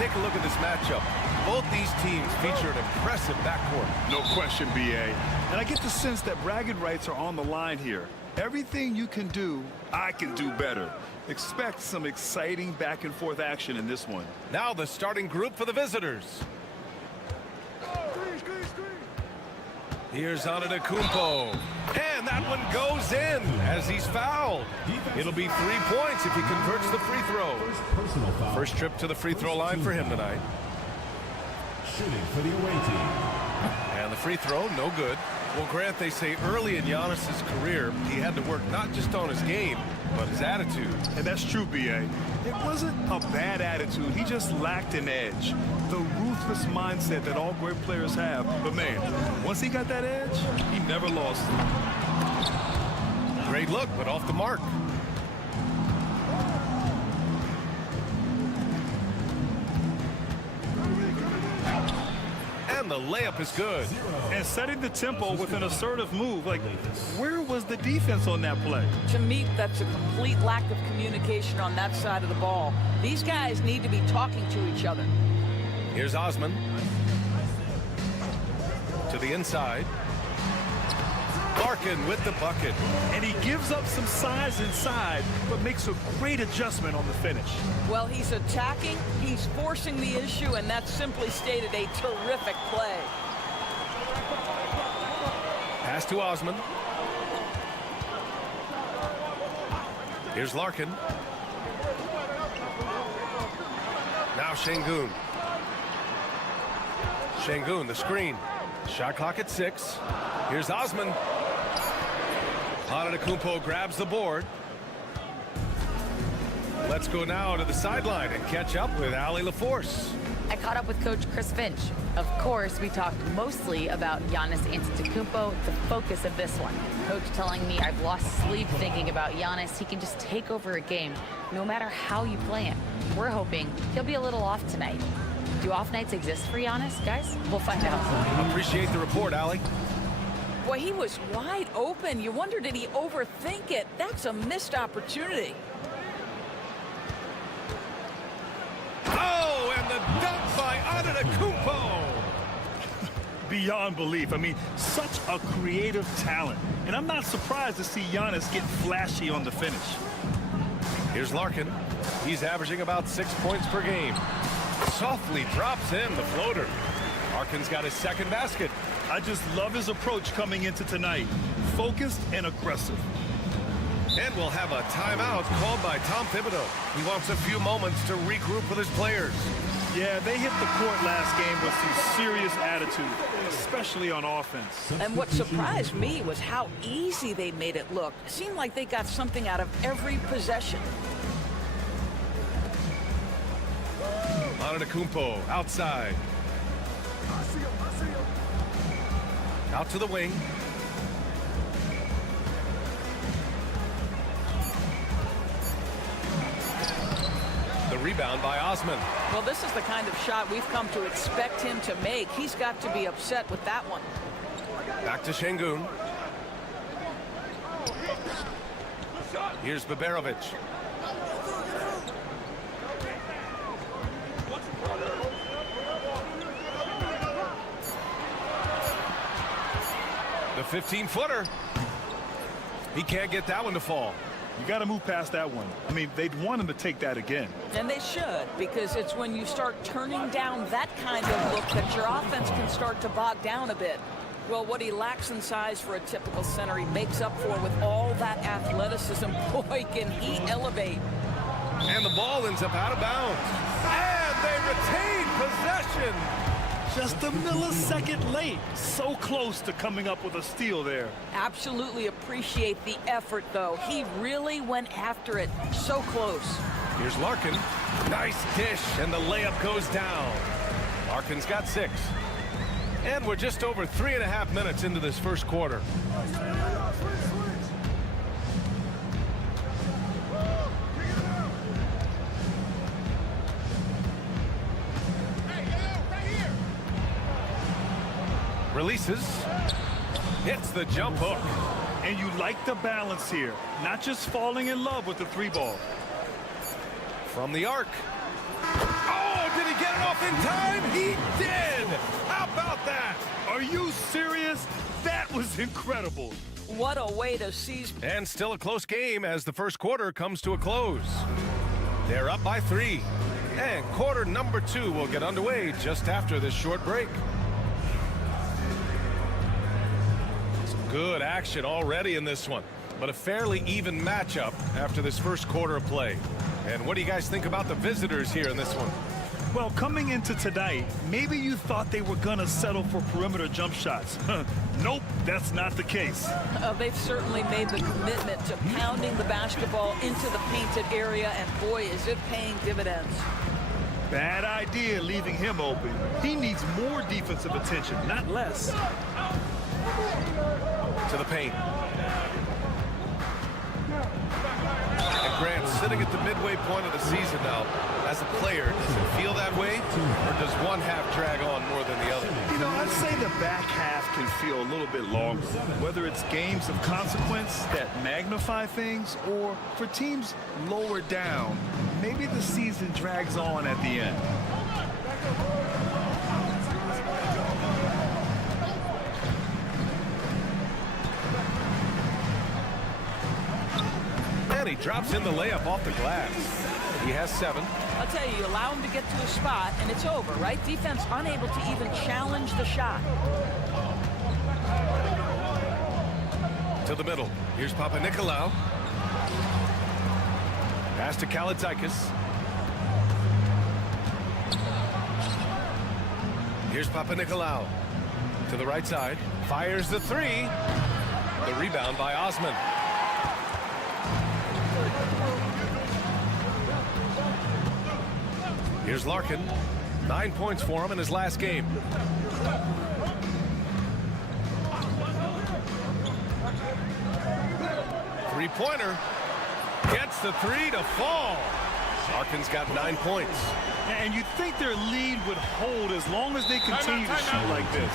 take a look at this matchup. Both these teams feature an impressive backcourt. No question, B.A. And I get the sense that bragging rights are on the line here. Everything you can do, I can do better. Expect some exciting back-and-forth action in this one. Now the starting group for the visitors. Here's Antetokounmpo. And that one goes in as he's fouled. It'll be 3 points if he converts the free throw. First trip to the free throw line for him tonight. Shooting for the away team. And the free throw, no good. Well, Grant, they say early in Giannis's career, he had to work not just on his game, but his attitude. And that's true, B.A. It wasn't a bad attitude. He just lacked an edge. The ruthless mindset that all great players have. But, man, once he got that edge, he never lost it. Great look, but off the mark. And the layup is good. And setting the tempo with an assertive move. Like, where was the defense on that play? To me, that's a complete lack of communication on that side of the ball. These guys need to be talking to each other. Here's Osman. To the inside. Larkin with the bucket. And he gives up some size inside, but makes a great adjustment on the finish. Well, he's attacking, he's forcing the issue, and that's simply stated a terrific play. Pass to Osman. Here's Larkin. Now Şengün. Şengün, the screen. Shot clock at 6. Here's Osman. Antetokounmpo grabs the board. Let's go now to the sideline and catch up with Allie LaForce. I caught up with Coach Chris Finch. Of course, we talked mostly about Giannis Antetokounmpo, the focus of this one. Coach telling me I've lost sleep thinking about Giannis. He can just take over a game, no matter how you play him. We're hoping he'll be a little off tonight. Do off nights exist for Giannis, guys? We'll find out. Appreciate the report, Allie. Boy, he was wide open. You wonder, did he overthink it? That's a missed opportunity. Oh, and the dunk by Antetokounmpo. Beyond belief. I mean, such a creative talent. And I'm not surprised to see Giannis get flashy on the finish. Here's Larkin. He's averaging about 6 points per game. Softly drops in the floater. Larkin's got his second basket. I just love his approach coming into tonight. Focused and aggressive. And we'll have a timeout called by Tom Thibodeau. He wants a few moments to regroup with his players. Yeah, they hit the court last game with some serious attitude, especially on offense. And what surprised me was how easy they made it look. It seemed like they got something out of every possession. Antetokounmpo outside. Out to the wing. The rebound by Osman. Well, this is the kind of shot we've come to expect him to make. He's got to be upset with that one. Back to Şengün. Here's Baberovic. The 15-footer. He can't get that one to fall. You got to move past that one. I mean, they'd want him to take that again. And they should, because it's when you start turning down that kind of look that your offense can start to bog down a bit. Well, what he lacks in size for a typical center, he makes up for with all that athleticism. Boy, can he elevate. And the ball ends up out of bounds. And they retain possession. Just a millisecond late. So close to coming up with a steal there. Absolutely appreciate the effort, though. He really went after it. So close. Here's Larkin. Nice dish, and the layup goes down. Larkin's got 6. And we're just over 3.5 minutes into this first quarter. Releases. Hits the jump hook. And you like the balance here. Not just falling in love with the 3 ball. From the arc. Oh, did he get it off in time? He did! How about that? Are you serious? That was incredible. What a way to seize. And still a close game as the first quarter comes to a close. They're up by 3. And quarter number 2 will get underway just after this short break. Some good action already in this one, but a fairly even matchup after this first quarter of play. And what do you guys think about the visitors here in this one? Well, coming into tonight, maybe you thought they were gonna settle for perimeter jump shots. Nope, that's not the case. They've certainly made the commitment to pounding the basketball into the painted area, and boy, is it paying dividends. Bad idea leaving him open. He needs more defensive attention, not less. To the paint. And Grant sitting at the midway point of the season now. As a player, does it feel that way? Or does one half drag on more than the other? You know, I'd say the back half can feel a little bit longer. Whether it's games of consequence that magnify things, or for teams lower down, maybe the season drags on at the end. And he drops in the layup off the glass. He has 7. I'll tell you, you allow him to get to a spot, and it's over, right? Defense unable to even challenge the shot. To the middle. Here's Papanikolaou. Pass to Kalaitzakis. Here's Papanikolaou. To the right side. Fires the 3. The rebound by Osman. Here's Larkin. 9 points for him in his last game. Three-pointer. Gets the 3 to fall. Larkin's got 9 points. And you'd think their lead would hold as long as they continue to shoot like this.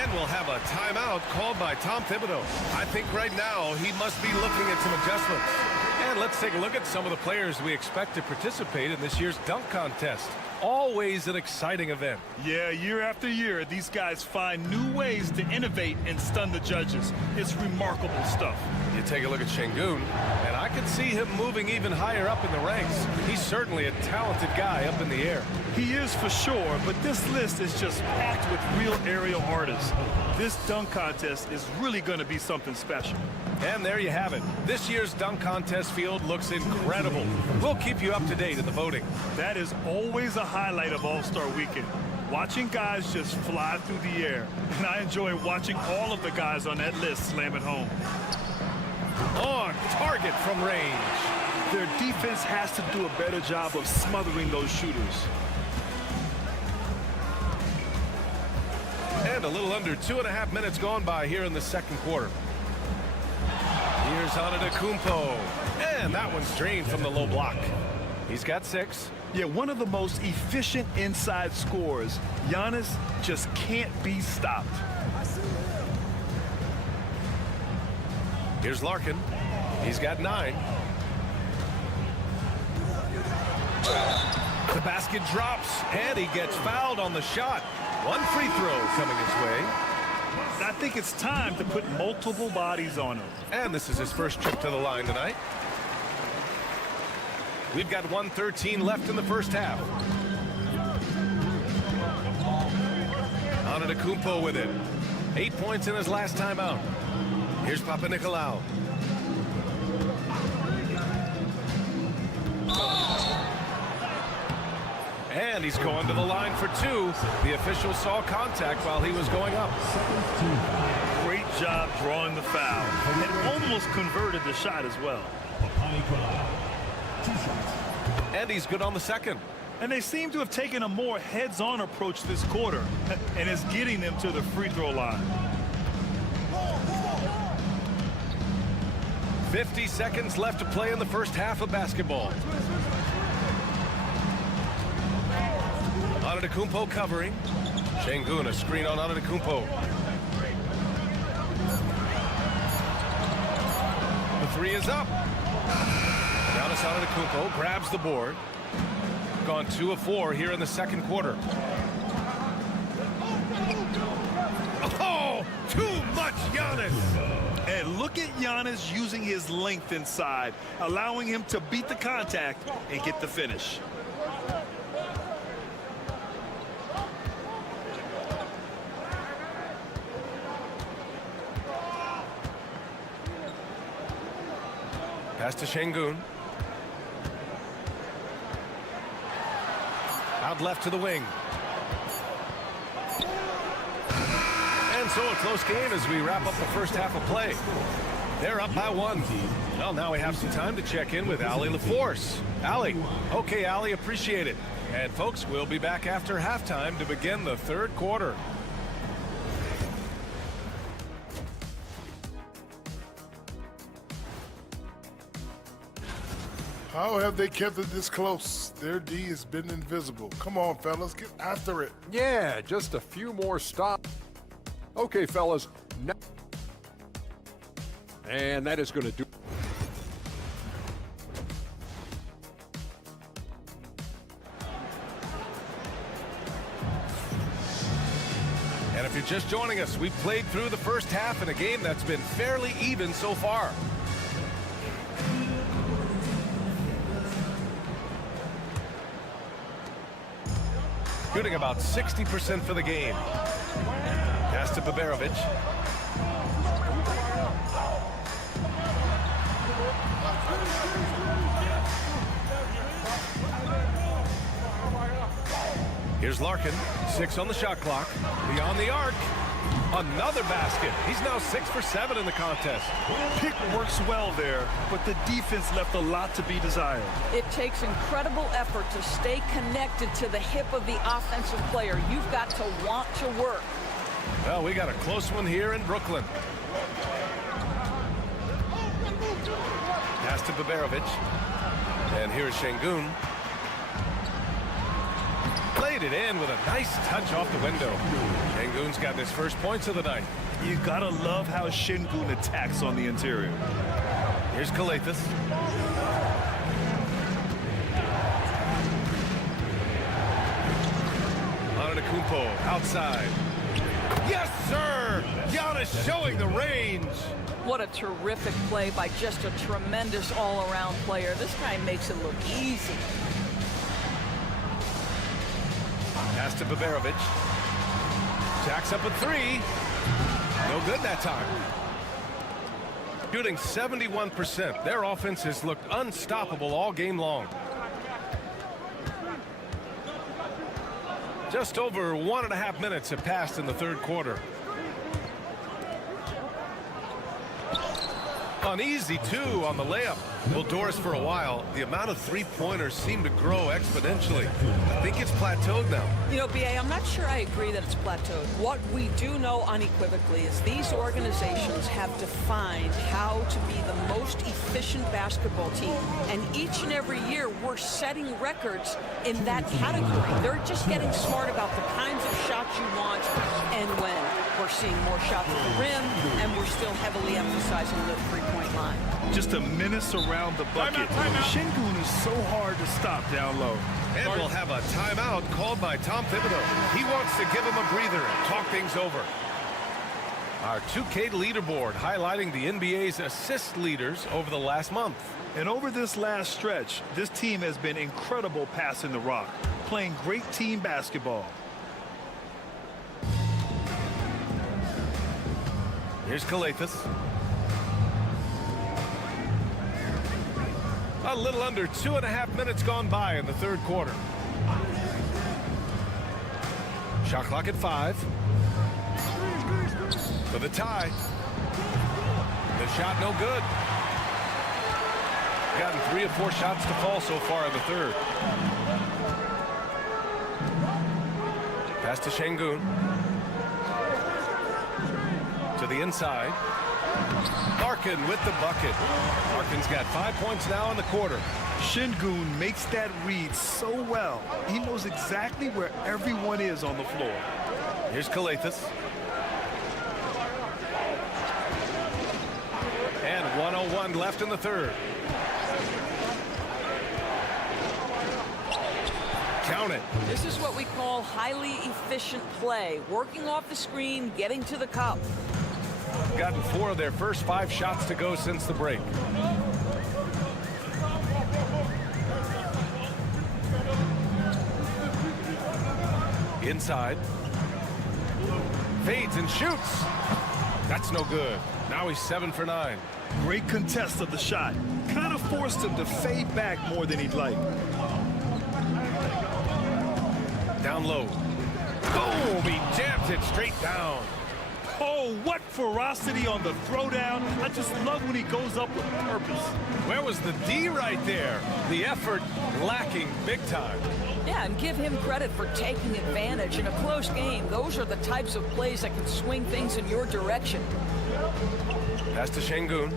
And we'll have a timeout called by Tom Thibodeau. I think right now he must be looking at some adjustments. And let's take a look at some of the players we expect to participate in this year's dunk contest. Always an exciting event. Yeah, year after year, these guys find new ways to innovate and stun the judges. It's remarkable stuff. You take a look at Şengün, and I can see him moving even higher up in the ranks. He's certainly a talented guy up in the air. He is for sure, but this list is just packed with real aerial artists. This dunk contest is really going to be something special. And there you have it. This year's dunk contest field looks incredible. We'll keep you up to date in the voting. That is always a highlight of All-Star Weekend. Watching guys just fly through the air. And I enjoy watching all of the guys on that list slam it home. On target from range. Their defense has to do a better job of smothering those shooters. And a little under 2.5 minutes gone by here in the second quarter. Here's Antetokounmpo. And that one's drained from the low block. He's got 6. Yeah, one of the most efficient inside scorers. Giannis just can't be stopped. Here's Larkin. He's got 9. The basket drops, and he gets fouled on the shot. One free throw coming his way. I think it's time to put multiple bodies on him. And this is his first trip to the line tonight. We've got 1:13 left in the first half. Antetokounmpo with it. 8 points in his last time out. Here's Papanikolaou. And he's going to the line for 2. The official saw contact while he was going up. Great job drawing the foul. And almost converted the shot as well. And he's good on the second. And they seem to have taken a more heads-on approach this quarter. And it's getting them to the free throw line. 50 seconds left to play in the first half of basketball. Antetokounmpo covering. Şengün, a screen on Antetokounmpo. The 3 is up. Giannis Antetokounmpo grabs the board. gone 2 of 4 here in the second quarter. Oh, too much Giannis. And look at Giannis using his length inside, allowing him to beat the contact and get the finish. Pass to Şengün. Out left to the wing. And so a close game as we wrap up the first half of play. They're up by 1. Well, now we have some time to check in with Ali LaForce. Ali. Okay, Ali, appreciate it. And folks, we'll be back after halftime to begin the third quarter. How have they kept it this close? Their D has been invisible. Come on, fellas, get after it. Yeah, just a few more stops. Okay, fellas. And that is going to do. And if you're just joining us, we've played through the first half in a game that's been fairly even so far. Shooting about 60% for the game. Pass to Baberovic. Here's Larkin, 6 on the shot clock. Beyond the arc. Another basket. He's now 6 for 7 in the contest. Pick works well there, but the defense left a lot to be desired. It takes incredible effort to stay connected to the hip of the offensive player. You've got to want to work. Well, we got a close one here in Brooklyn. Pass to Baberovic. And here's Şengün. Played it in with a nice touch off the window. Şengün's got his first points of the night. You gotta love how Şengün attacks on the interior. Here's Calathes. Antetokounmpo outside. Yes, sir! Giannis showing the range. What a terrific play by just a tremendous all-around player. This guy makes it look easy. Pass to Baberovic. Jacks up a 3. No good that time. Shooting 71%. Their offense has looked unstoppable all game long. Just over 1.5 minutes have passed in the third quarter. Uneasy, too, on the layup. Well, Doris, for a while, the amount of three-pointers seem to grow exponentially. I think it's plateaued now. You know, B.A., I'm not sure I agree that it's plateaued. What we do know unequivocally is these organizations have defined how to be the most efficient basketball team. And each and every year, we're setting records in that category. They're just getting smart about the kinds of shots you want and when. We're seeing more shots at the rim, and we're still heavily emphasizing the three-point line. Just a menace around the bucket. Şengün is so hard to stop down low. And we'll have a timeout called by Tom Thibodeau. He wants to give him a breather and talk things over. Our 2K leaderboard highlighting the NBA's assist leaders over the last month. And over this last stretch, this team has been incredible passing the rock, playing great team basketball. Here's Calathes. A little under 2.5 minutes gone by in the third quarter. Shot clock at 5. For the tie. The shot no good. Gotten 3 of 4 shots to fall so far in the third. Pass to Şengün. To the inside. Larkin with the bucket. Larkin's got 5 points now in the quarter. Şengün makes that read so well. He knows exactly where everyone is on the floor. Here's Calathes. And 1:01 left in the third. count it. This is what we call highly efficient play. Working off the screen, getting to the cup. Gotten 4 of their first 5 shots to go since the break. Inside. Fades and shoots. That's no good. Now he's 7 for 9. Great contest of the shot. Kind of forced him to fade back more than he'd like. Down low. Boom! He jams it straight down. Oh, what ferocity on the throwdown. I just love when he goes up with purpose. Where was the D right there? The effort lacking big time. Yeah, and give him credit for taking advantage in a close game. Those are the types of plays that can swing things in your direction. Pass to Şengün.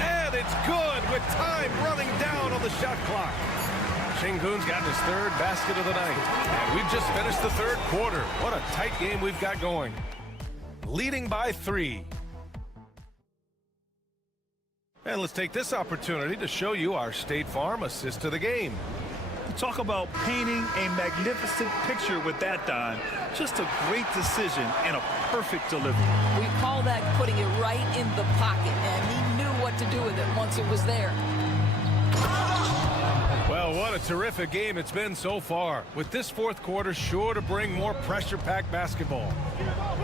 And it's good with time running down on the shot clock. Şengün's gotten his 3rd basket of the night. And we've just finished the 3rd quarter. What a tight game we've got going. Leading by 3. And let's take this opportunity to show you our State Farm assist to the game. Talk about painting a magnificent picture with that, Don. Just a great decision and a perfect delivery. We call that putting it right in the pocket, and he knew what to do with it once it was there. Well, what a terrific game it's been so far. With this 4th quarter sure to bring more pressure-packed basketball.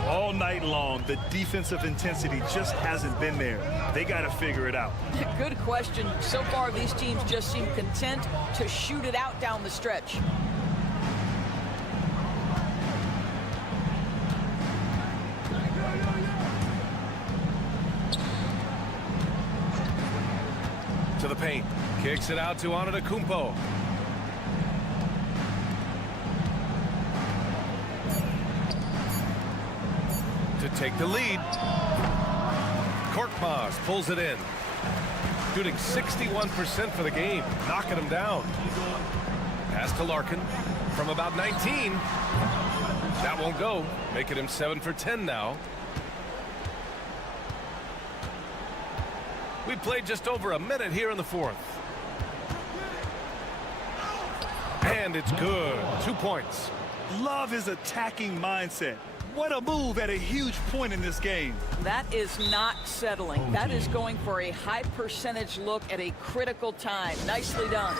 All night long, the defensive intensity just hasn't been there. They got to figure it out. Good question. So far, these teams just seem content to shoot it out down the stretch. To the paint. Kicks it out to Antetokounmpo. To take the lead. Korkmaz pulls it in. Shooting 61% for the game. Knocking him down. Pass to Larkin from about 19. That won't go. Making him 7 for 10 now. We played just over a minute here in the 4th. And it's good. 2 points. Love his attacking mindset. What a move at a huge point in this game. That is not settling. That is going for a high percentage look at a critical time. Nicely done.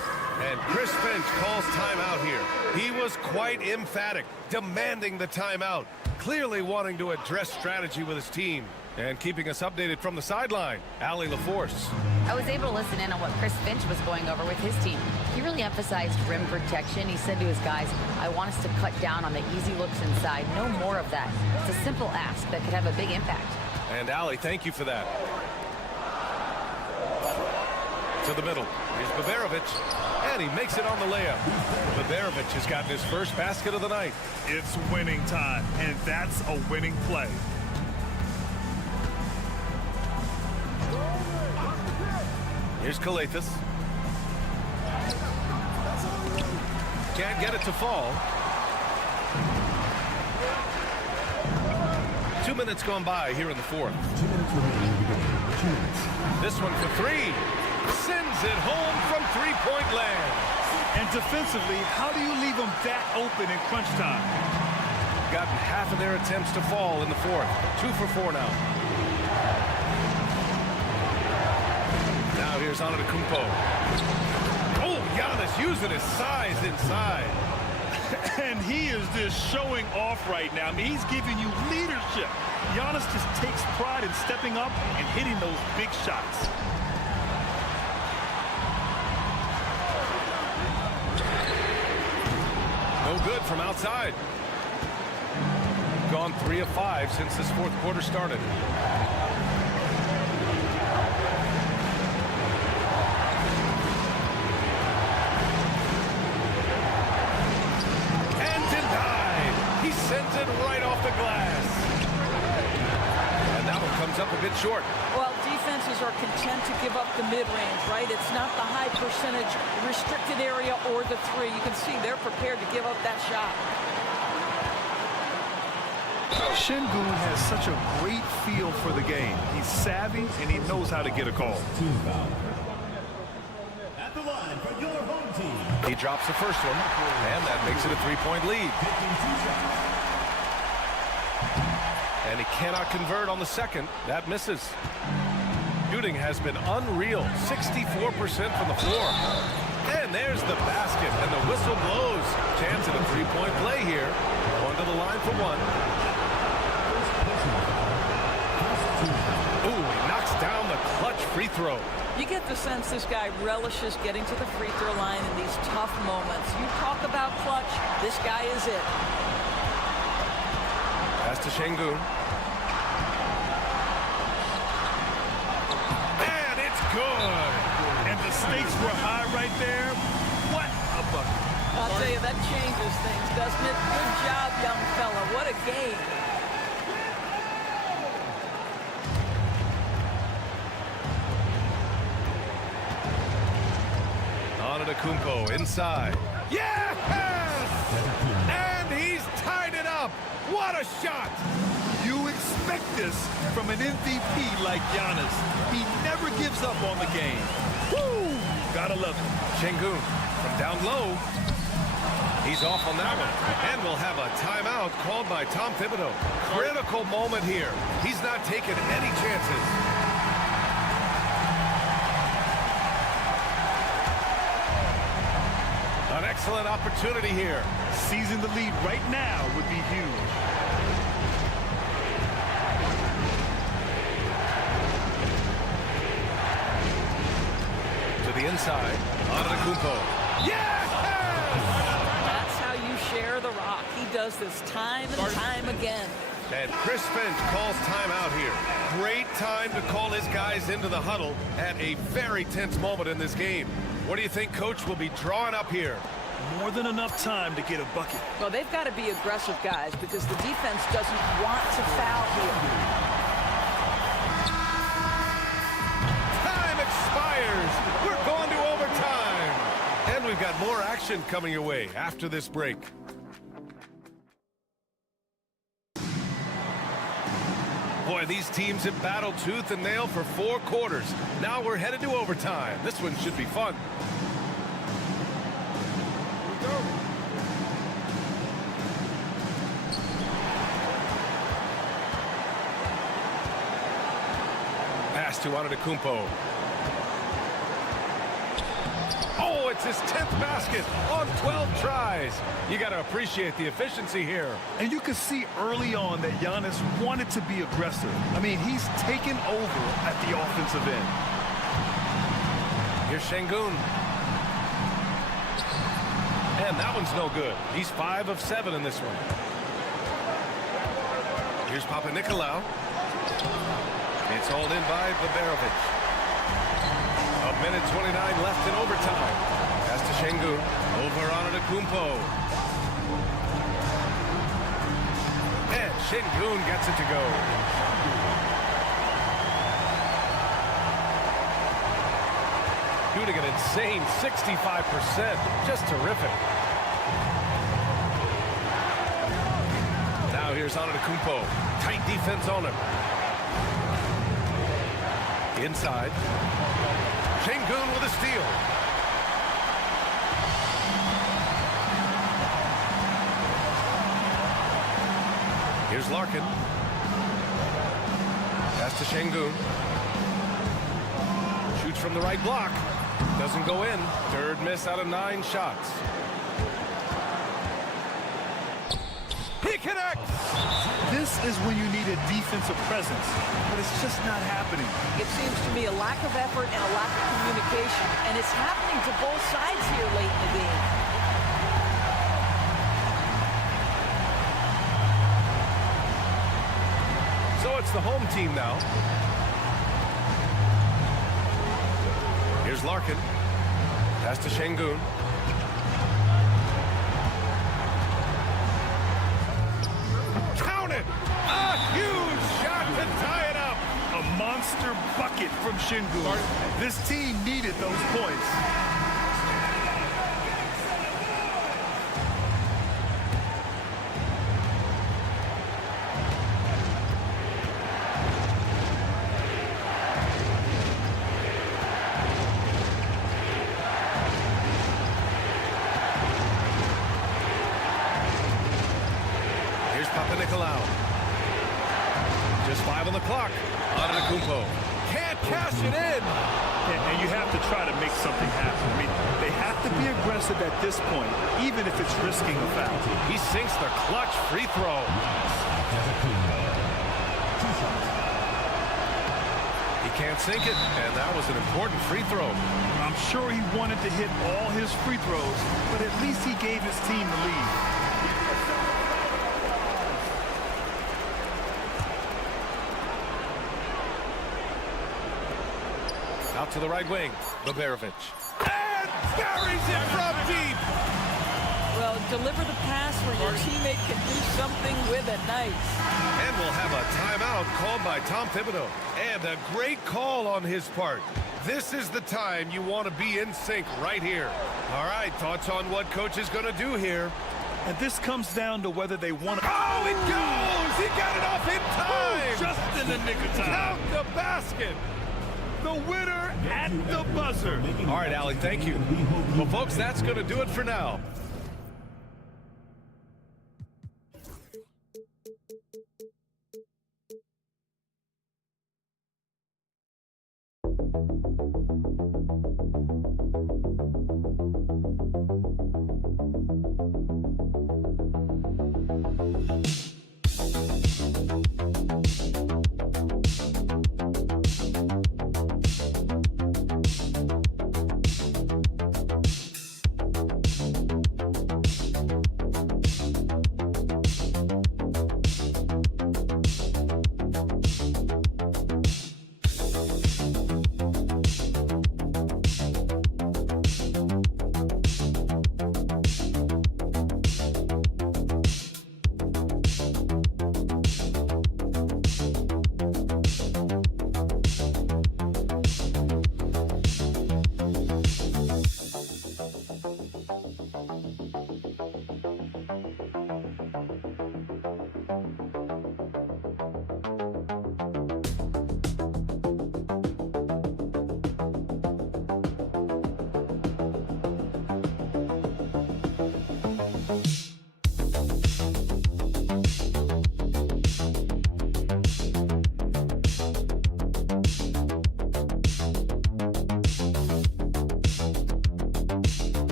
And Chris Finch calls timeout here. He was quite emphatic, demanding the timeout, clearly wanting to address strategy with his team. And keeping us updated from the sideline, Allie LaForce. I was able to listen in on what Chris Finch was going over with his team. He really emphasized rim protection. He said to his guys, I want us to cut down on the easy looks inside. No more of that. It's a simple ask that could have a big impact. And Allie, thank you for that. To the middle. Here's Bavarovic. And he makes it on the layup. Bavarovic has gotten his first basket of the night. It's winning time, and that's a winning play. Here's Kalathis. Can't get it to fall. 2 minutes gone by here in the 4th. 2 minutes remaining in the game. 2 minutes. This one for 3. Sends it home from 3-point land. And defensively, how do you leave them that open in crunch time? Gotten half of their attempts to fall in the 4th. 2 for 4 now. Now here's Antetokounmpo. Oh, Giannis using his size inside. And he is just showing off right now. I mean, he's giving you leadership. Giannis just takes pride in stepping up and hitting those big shots. No good from outside. Gone 3 of 5 since this 4th quarter started. Sends it right off the glass. And that one comes up a bit short. Well, defenses are content to give up the mid-range, right? It's not the high percentage restricted area or the 3. You can see they're prepared to give up that shot. Şengün has such a great feel for the game. He's savvy and he knows how to get a call. At the line for your home team. He drops the first one, and that makes it a 3-point lead. And he cannot convert on the second. That misses. Shooting has been unreal, 64% from the floor. And there's the basket, and the whistle blows. Chance at a 3-point play here. Going to the line for one. Ooh, he knocks down the clutch free throw. You get the sense this guy relishes getting to the free throw line in these tough moments. You talk about clutch, this guy is it. Pass to Şengün. And it's good. And the stakes were high right there. What a bucket. I'll tell you, that changes things, doesn't it? Good job, young fella. What a game. Antetokounmpo inside. Yes! And he's tied it up. What a shot! You expect this from an MVP like Giannis. He never gives up on the game. Woo! Gotta love it. Şengün from down low. He's off on that one. And we'll have a timeout called by Tom Thibodeau. Critical moment here. He's not taking any chances. An excellent opportunity here. Seizing the lead right now would be huge. To the inside. Antetokounmpo. Yes! That's how you share the rock. He does this time and time again. And Chris Finch calls timeout here. Great time to call his guys into the huddle at a very tense moment in this game. What do you think Coach will be drawing up here? More than enough time to get a bucket. Well, they've got to be aggressive, guys, because the defense doesn't want to foul here. Time expires. We're going to overtime. And we've got more action coming your way after this break. Boy, these teams have battled tooth and nail for 4 quarters. Now we're headed to overtime. This one should be fun. Pass to Antetokounmpo. Oh, it's his 10th basket on 12 tries. You got to appreciate the efficiency here. And you could see early on that Giannis wanted to be aggressive. I mean, he's taken over at the offensive end. Here's Şengün. And that one's no good. He's 5 of 7 in this one. Here's Papanikolaou. It's hauled in by Baberovic. A minute 29 left in overtime. Pass to Şengün. Over Antetokounmpo. And Şengün gets it to go. Shooting an insane 65%. Just terrific. Now here's Antetokounmpo. Tight defense on him. Inside. Şengün with a steal. Here's Larkin. Pass to Şengün. Shoots from the right block. Doesn't go in. Third miss out of 9 shots. He connects! This is when you need a defensive presence, but it's just not happening. It seems to me a lack of effort and a lack of communication, and it's happening to both sides here late in the game. So it's the home team now. Here's Larkin. Pass to Şengün. Count it! A huge shot to tie it up! A monster bucket from Şengün. This team needed those points. Antetokounmpo can't cash it in. And you have to try to make something happen. I mean, they have to be aggressive at this point, even if it's risking a foul. He sinks the clutch free throw. He can't sink it, and that was an important free throw. I'm sure he wanted to hit all his free throws, but at least he gave his team the lead. Out to the right wing, Baberovic. And buries it from deep. Well, deliver the pass where your teammate can do something with it. Nice. And we'll have a timeout called by Tom Thibodeau. And a great call on his part. This is the time you want to be in sync right here. All right, thoughts on what coach is going to do here? And this comes down to whether they want to... Oh, it goes! He got it off in time! Just in the nick of time. Count the basket! The winner at the buzzer. All right, Allie, thank you. Well, folks, that's going to do it for now.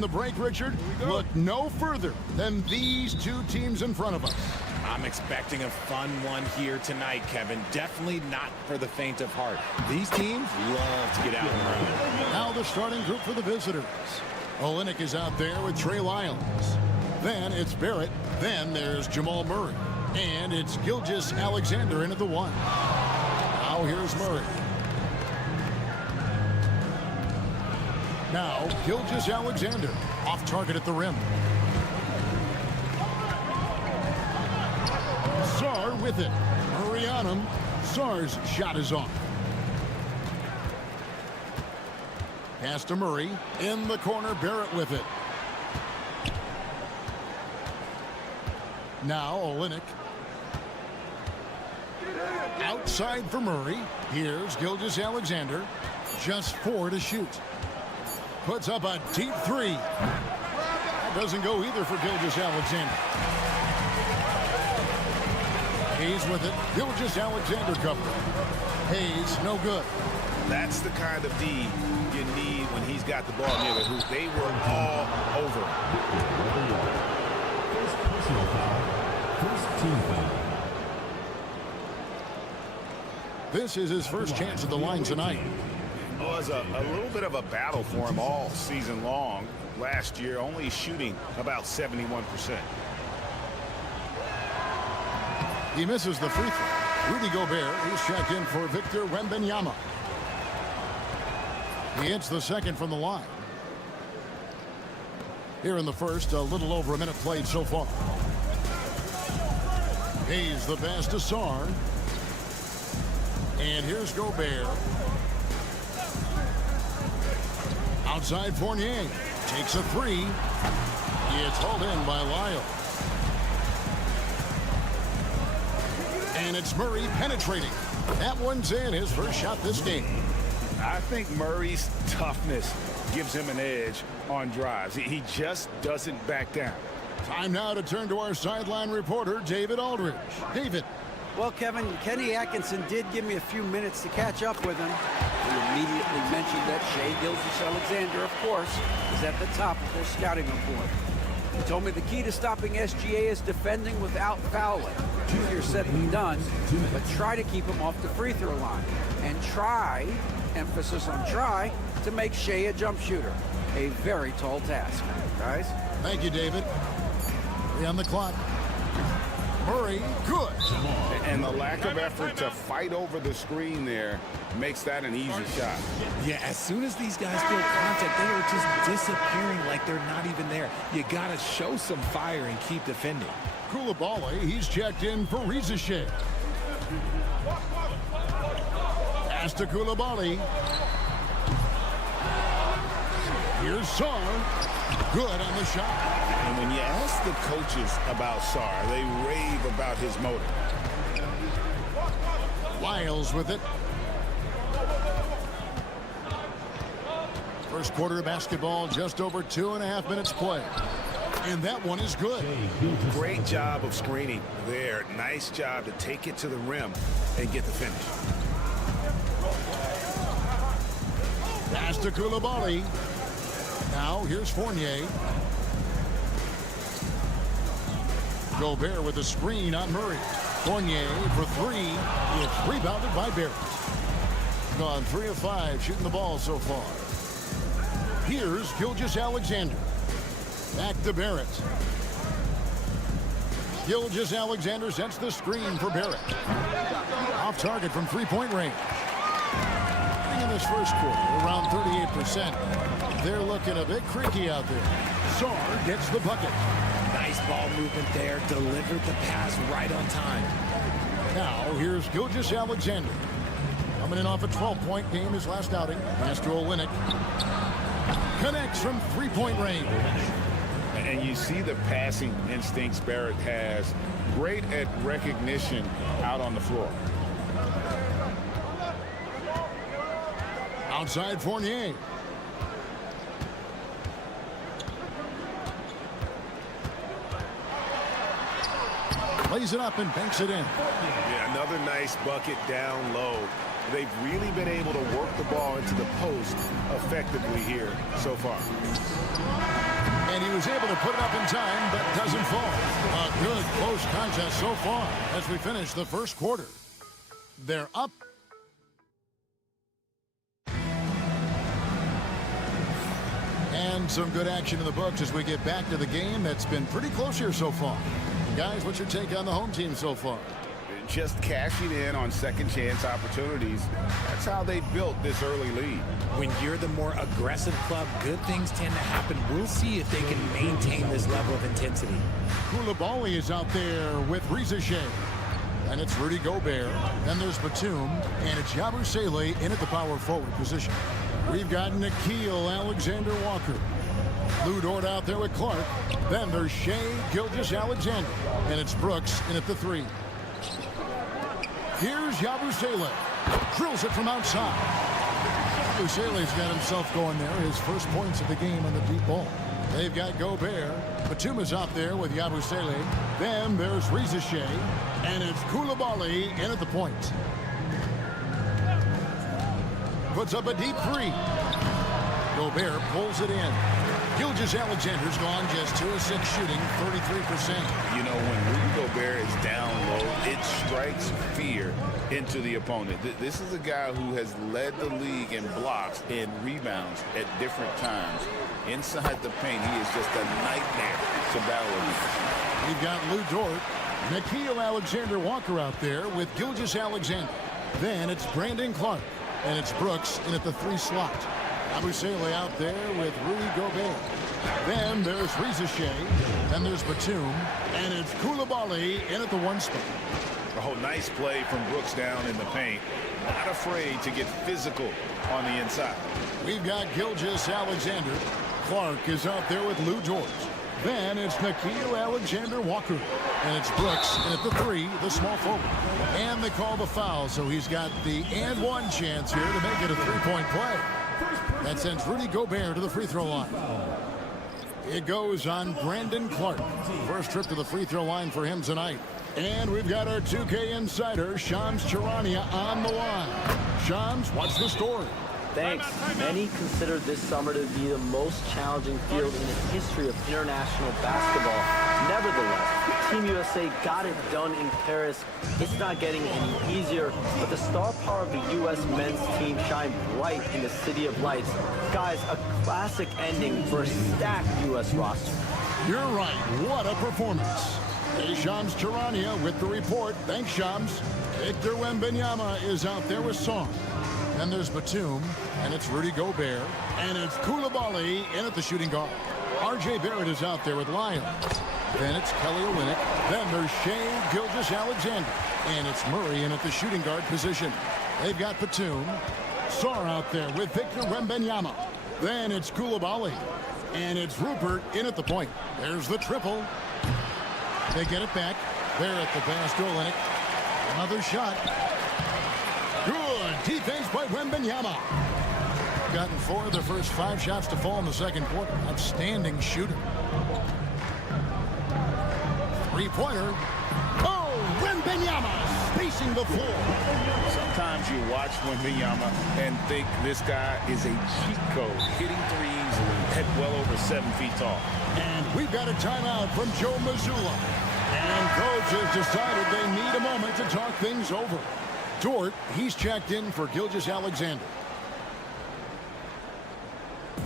The break, Richard, look no further than these two teams in front of us. I'm expecting a fun one here tonight, Kevin. Definitely not for the faint of heart. These teams love to get out and run. Now the starting group for the visitors. Olynyk is out there with Trey Lyles. Then it's Barrett. Then there's Jamal Murray. And it's Gilgeous-Alexander in at the 1. Now here's Murray. Now Gilgeous-Alexander off target at the rim. Sarr with it. Murray on him. Sarr's shot is off. Pass to Murray. In the corner, Barrett with it. Now Olynyk. Outside for Murray. Here's Gilgeous-Alexander. Just 4 to shoot. Puts up a deep 3. That doesn't go either for Gilgeous-Alexander. Hayes with it. Gilgeous-Alexander covered. Hayes, no good. That's the kind of D you need when he's got the ball near the hoop. They were all over him. First personal foul. First team foul. This is his first chance at the line tonight. It was a little bit of a battle for him all season long. Last year, only shooting about 71%. He misses the free throw. Rudy Gobert, he's checked in for Victor Wembanyama. He hits the second from the line. Here in the first, a little over a minute played so far. Hayes the pass to Sarr. And here's Gobert. Outside Fournier. Takes a 3. It's hauled in by Lyles. And it's Murray penetrating. That one's in, his first shot this game. I think Murray's toughness gives him an edge on drives. He just doesn't back down. Time now to turn to our sideline reporter, David Aldridge. David. Well, Kevin, Kenny Atkinson did give me a few minutes to catch up with him. He immediately mentioned that Shai Gilgeous-Alexander, of course, is at the top of their scouting report. He told me the key to stopping SGA is defending without fouling. Easier said than done, but try to keep him off the free throw line. And try, emphasis on try, to make Shai a jump shooter. A very tall task. Guys? Thank you, David. 3 on the clock. Murray, good. And the lack of effort to fight over the screen there makes that an easy shot. Yeah, as soon as these guys feel contact, they are just disappearing like they're not even there. You got to show some fire and keep defending. Koulibaly, he's checked in for Reza Shai. Pass to Koulibaly. Here's Sarr. Good on the shot. And when you ask the coaches about Sarr, they rave about his motor. Lyles with it. First quarter of basketball, just over 2.5 minutes play. And that one is good. Great job of screening there. Nice job to take it to the rim and get the finish. Pass to Koulibaly. Now here's Fournier. Gobert with a screen on Murray. Fournier for 3. It's rebounded by Barrett. Gone 3 of 5 shooting the ball so far. Here's Gilgeous-Alexander. Back to Barrett. Gilgeous-Alexander sets the screen for Barrett. Off target from 3-point range. In this first quarter, around 38%. They're looking a bit creaky out there. Sarr gets the bucket. Nice ball movement there. Delivered the pass right on time. Now, here's Gilgeous-Alexander. Coming in off a 12-point game his last outing. Pass to Olynyk. Connects from 3-point range. And you see the passing instincts Barrett has. Great at recognition out on the floor. Outside Fournier. Lays it up and banks it in. Yeah, another nice bucket down low. They've really been able to work the ball into the post effectively here so far. And he was able to put it up in time, but doesn't fall. A good close contest so far as we finish the first quarter. They're up. And some good action in the books as we get back to the game that's been pretty close here so far. Guys, what's your take on the home team so far? Just cashing in on second chance opportunities. That's how they built this early lead. When you're the more aggressive club, good things tend to happen. We'll see if they can maintain this level of intensity. Koulibaly is out there with Rizichet. And it's Rudy Gobert. Then there's Batum. And it's Yabusele in at the power forward position. We've got Nickeil Alexander-Walker. Lou Dort out there with Clark. Then there's Shai Gilgeous-Alexander. And it's Brooks in at the 3. Here's Yabusele. Drills it from outside. Yabusele's got himself going there. His first points of the game on the deep ball. They've got Gobert. Batum is out there with Yabusele. Then there's Rizichet. And it's Koulibaly in at the point. Puts up a deep 3. Gobert pulls it in. Gilgeous-Alexander's gone just 2 of 6 shooting, 33%. You know, when Rudy Gobert is down low, it strikes fear into the opponent. This is a guy who has led the league in blocks and rebounds at different times. Inside the paint, he is just a nightmare to battle with. We've got Lou Dort, Nickeil Alexander-Walker out there with Gilgeous-Alexander. Then it's Brandon Clark, and it's Brooks in at the 3 slot. Yabusele out there with Rudy Gobert. Then there's Rizichet. Then there's Batum. And it's Koulibaly in at the 1 spot. Oh, nice play from Brooks down in the paint. Not afraid to get physical on the inside. We've got Gilgeous-Alexander. Clark is out there with Lou Dort. Then it's Nickeil Alexander-Walker. And it's Brooks in at the 3, the small forward. And they call the foul, so he's got the and 1 chance here to make it a 3-point play. That sends Rudy Gobert to the free throw line. It goes on Brandon Clark. First trip to the free throw line for him tonight. And we've got our 2K insider, Shams Charania, on the line. Shams, what's the story? Thanks. Many consider this summer to be the most challenging field in the history of international basketball. Nevertheless, Team USA got it done in Paris. It's not getting any easier, but the star power of the U.S. men's team shined bright in the City of Lights. Guys, a classic ending for a stacked U.S. roster. You're right. What a performance. Hey, Shams Charania with the report. Thanks, Shams. Victor Wembanyama is out there with Song. Then there's Batum, and it's Rudy Gobert, and it's Koulibaly in at the shooting guard. R.J. Barrett is out there with Lyons. Then it's Kelly Olynyk. Then there's Shai Gilgeous-Alexander, and it's Murray in at the shooting guard position. They've got Batum, Sarr out there with Victor Wembanyama. Then it's Koulibaly, and it's Rupert in at the point. There's the triple. They get it back. Barrett the pass to Olynyk. Another shot. Good defense by Wembanyama. Gotten 4 of their first 5 shots to fall in the second quarter. Outstanding shooter. 3-pointer. Oh, Wembanyama spacing the floor. Sometimes you watch Wembanyama and think this guy is a cheat code, hitting threes at well over 7 feet tall. And we've got a timeout from Joe Mazzulla. And coach has decided they need a moment to talk things over. Dort, he's checked in for Gilgeous-Alexander.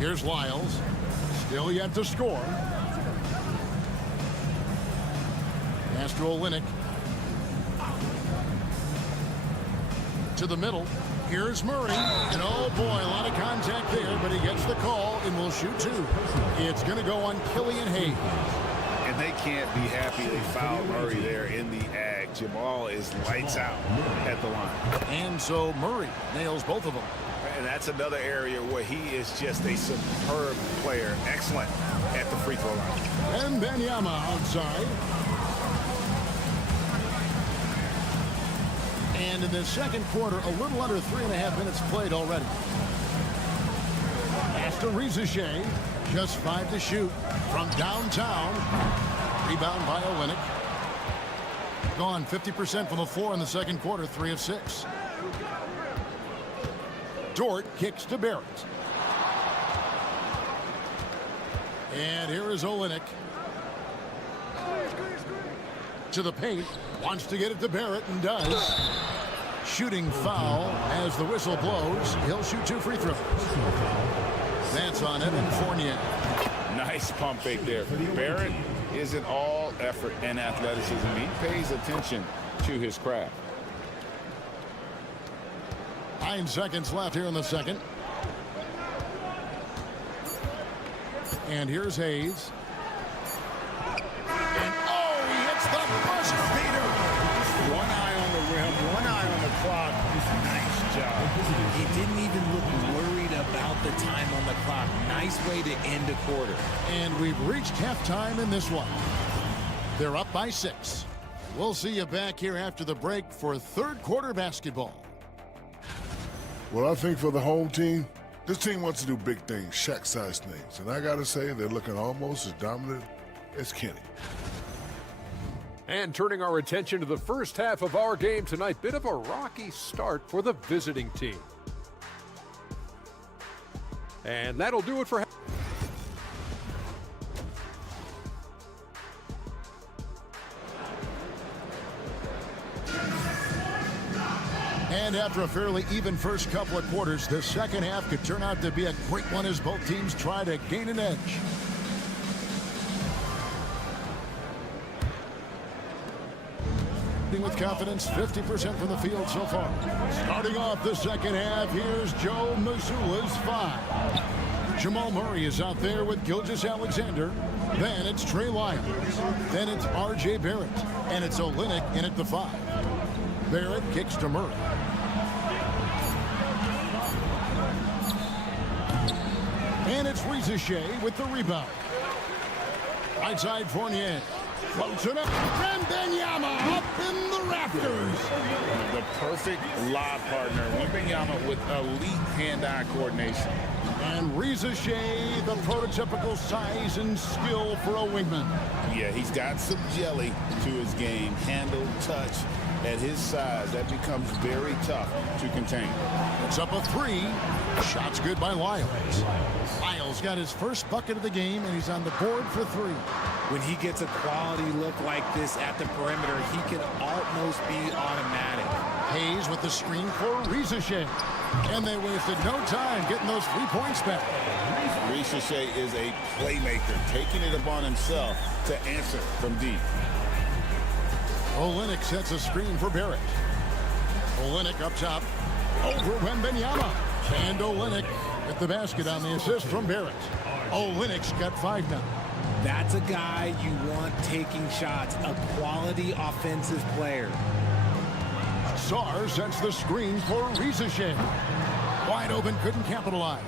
Here's Lyles. Still yet to score. Pass to Olynyk. To the middle. Here's Murray. And oh boy, a lot of contact there, but he gets the call and will shoot 2. It's going to go on Killian Hayes. And they can't be happy they fouled Murray there in the ag. Jamal is lights out at the line. And so Murray nails both of them. And that's another area where he is just a superb player. Excellent at the free throw line. And Wembanyama outside. And in the second quarter, a little under 3.5 minutes played already. After Rizichet, just 5 to shoot from downtown. Rebound by Olynyk. Gone 50% from the floor in the second quarter, 3 of 6. Dort kicks to Barrett. And here is Olenek. To the paint. Wants to get it to Barrett and does. Shooting foul as the whistle blows. He'll shoot 2 free throws. That's on Evan Fournier. Nice pump fake there. Barrett is an all effort and athleticism. He pays attention to his craft. 9 seconds left here in the second. And here's Hayes. And oh, he hits the buzzer beater. One eye on the rim, one eye on the clock. Nice job. He didn't even look worried about the time on the clock. Nice way to end a quarter. And we've reached halftime in this one. They're up by 6. We'll see you back here after the break for third quarter basketball. Well, I think for the home team, this team wants to do big things, Shaq-sized things. And I got to say, they're looking almost as dominant as Kenny. And turning our attention to the first half of our game tonight, bit of a rocky start for the visiting team. And that'll do it for... And after a fairly even first couple of quarters, the second half could turn out to be a great one as both teams try to gain an edge. With confidence, 50% from the field so far. Starting off the second half, here's Joe Mazzulla's 5. Jamal Murray is out there with Gilgeous-Alexander. Then it's Trey Lyles. Then it's R.J. Barrett. And it's Olenek in at the 5. Barrett kicks to Murray. And it's Reza Shea with the rebound. Right side Fournier. Floats it up. Wembanyama up in the rafters. The perfect lob partner. Wembanyama with elite hand-eye coordination. And Reza Shea, the prototypical size and skill for a wingman. Yeah, he's got some jelly to his game. Handle, touch. At his size, that becomes very tough to contain. It's up a 3. Shot's good by Lyles. Lyles got his first bucket of the game, and he's on the board for 3. When he gets a quality look like this at the perimeter, he can almost be automatic. Hayes with the screen for Reza Shea. And they wasted no time getting those 3 points back. Reza Shea is a playmaker, taking it upon himself to answer from deep. Olenek sets a screen for Barrett. Olenek up top. Over Wembanyama. And Olenek at the basket on the assist from Barrett. Olenek's got 5 now. That's a guy you want taking shots, a quality offensive player. Sarr sets the screen for Reza Shea. Wide open, couldn't capitalize.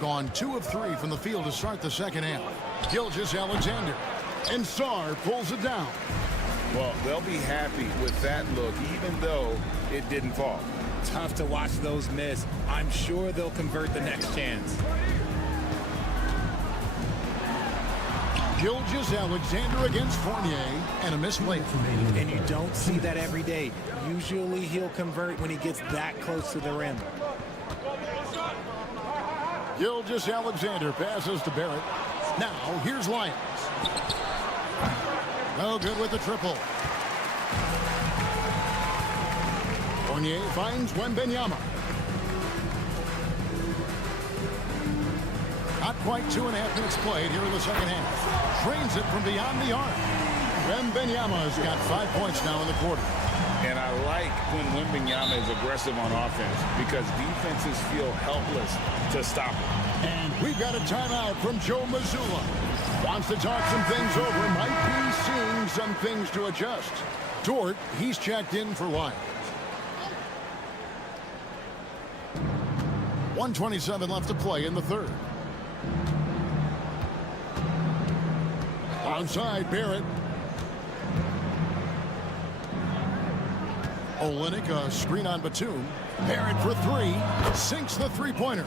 Gone 2 of 3 from the field to start the second half. Gilgeous-Alexander. And Sarr pulls it down. Well, they'll be happy with that look, even though it didn't fall. Tough to watch those miss. I'm sure they'll convert the next chance. Gilgeous-Alexander against Fournier, and a missed layup. And you don't see that every day. Usually he'll convert when he gets that close to the rim. Gilgeous-Alexander passes to Barrett. Now, here's Lyles. No good with the triple. Fournier finds Wembanyama. Not quite 2.5 minutes played here in the second half. Drains it from beyond the arc. Wembanyama's got 5 points now in the quarter. And I like when Wembanyama is aggressive on offense because defenses feel helpless to stop him. And we've got a timeout from Joe Mazzulla. Wants to talk some things over. Might be seeing some things to adjust. Dort, he's checked in for Lyles. 1:27 left to play in the third. Outside, Barrett. Olenek, a screen on Batum. Barrett for 3. Sinks the three-pointer.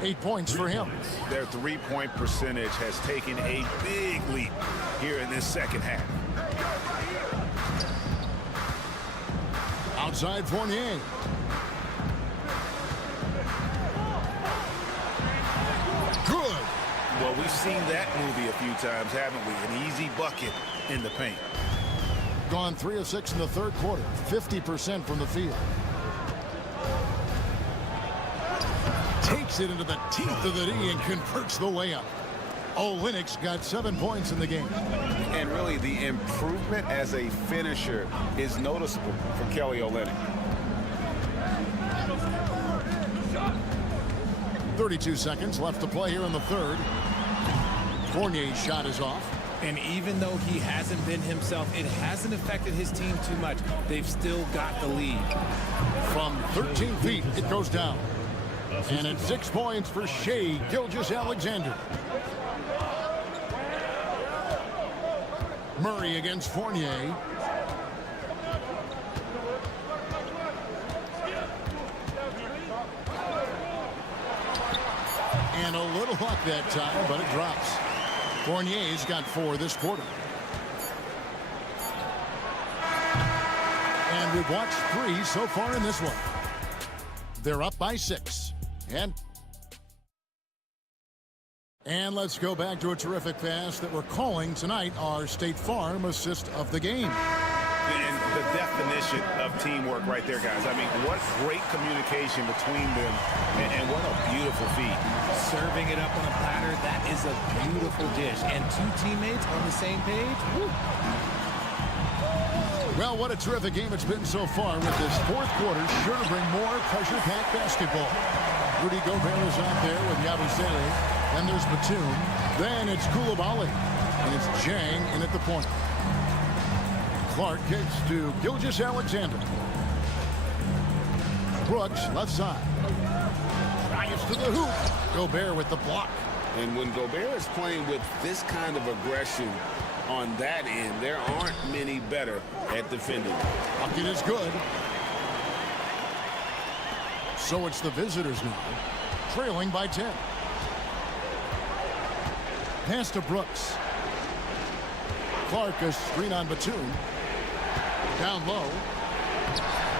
8 points for him. Their three-point percentage has taken a big leap here in this second half. Outside Fournier. Good. Well, We've seen that movie a few times, haven't we? An easy bucket in the paint. Gone 3 of 6 in the third quarter, 50% from the field. Takes it into the teeth of the D and converts the layup. Olenek's got 7 points in the game. And really, the improvement as a finisher is noticeable for Kelly Olynyk. 32 seconds left to play here in the third. Fournier's shot is off. And even though he hasn't been himself, it hasn't affected his team too much. They've still got the lead. From 13 feet, it goes down. And it's 6 points for Shai Gilgeous-Alexander. Murray against Fournier. And a little luck that time, but it drops. Fournier's got 4 this quarter. And we've watched 3 so far in this one. They're up by 6. And let's go back to a terrific pass that we're calling tonight our State Farm assist of the game. And the definition of teamwork right there, guys. I mean, what great communication between them, and what a beautiful feat. Serving it up on a platter, that is a beautiful dish. And 2 teammates on the same page. Woo. Well, what a terrific game it's been so far, with this fourth quarter sure to bring more pressure-packed basketball. Rudy Gobert is out there with Yabusele. Then there's Batum. Then it's Koulibaly. And it's Jang in at the point. Clark kicks to Gilgeous-Alexander. Brooks, left side. Drives to the hoop. Gobert with the block. And when Gobert is playing with this kind of aggression on that end, there aren't many better at defending. Bucket is good. So it's the visitors now, trailing by 10. Pass to Brooks. Clark, a screen on Batum. Down low.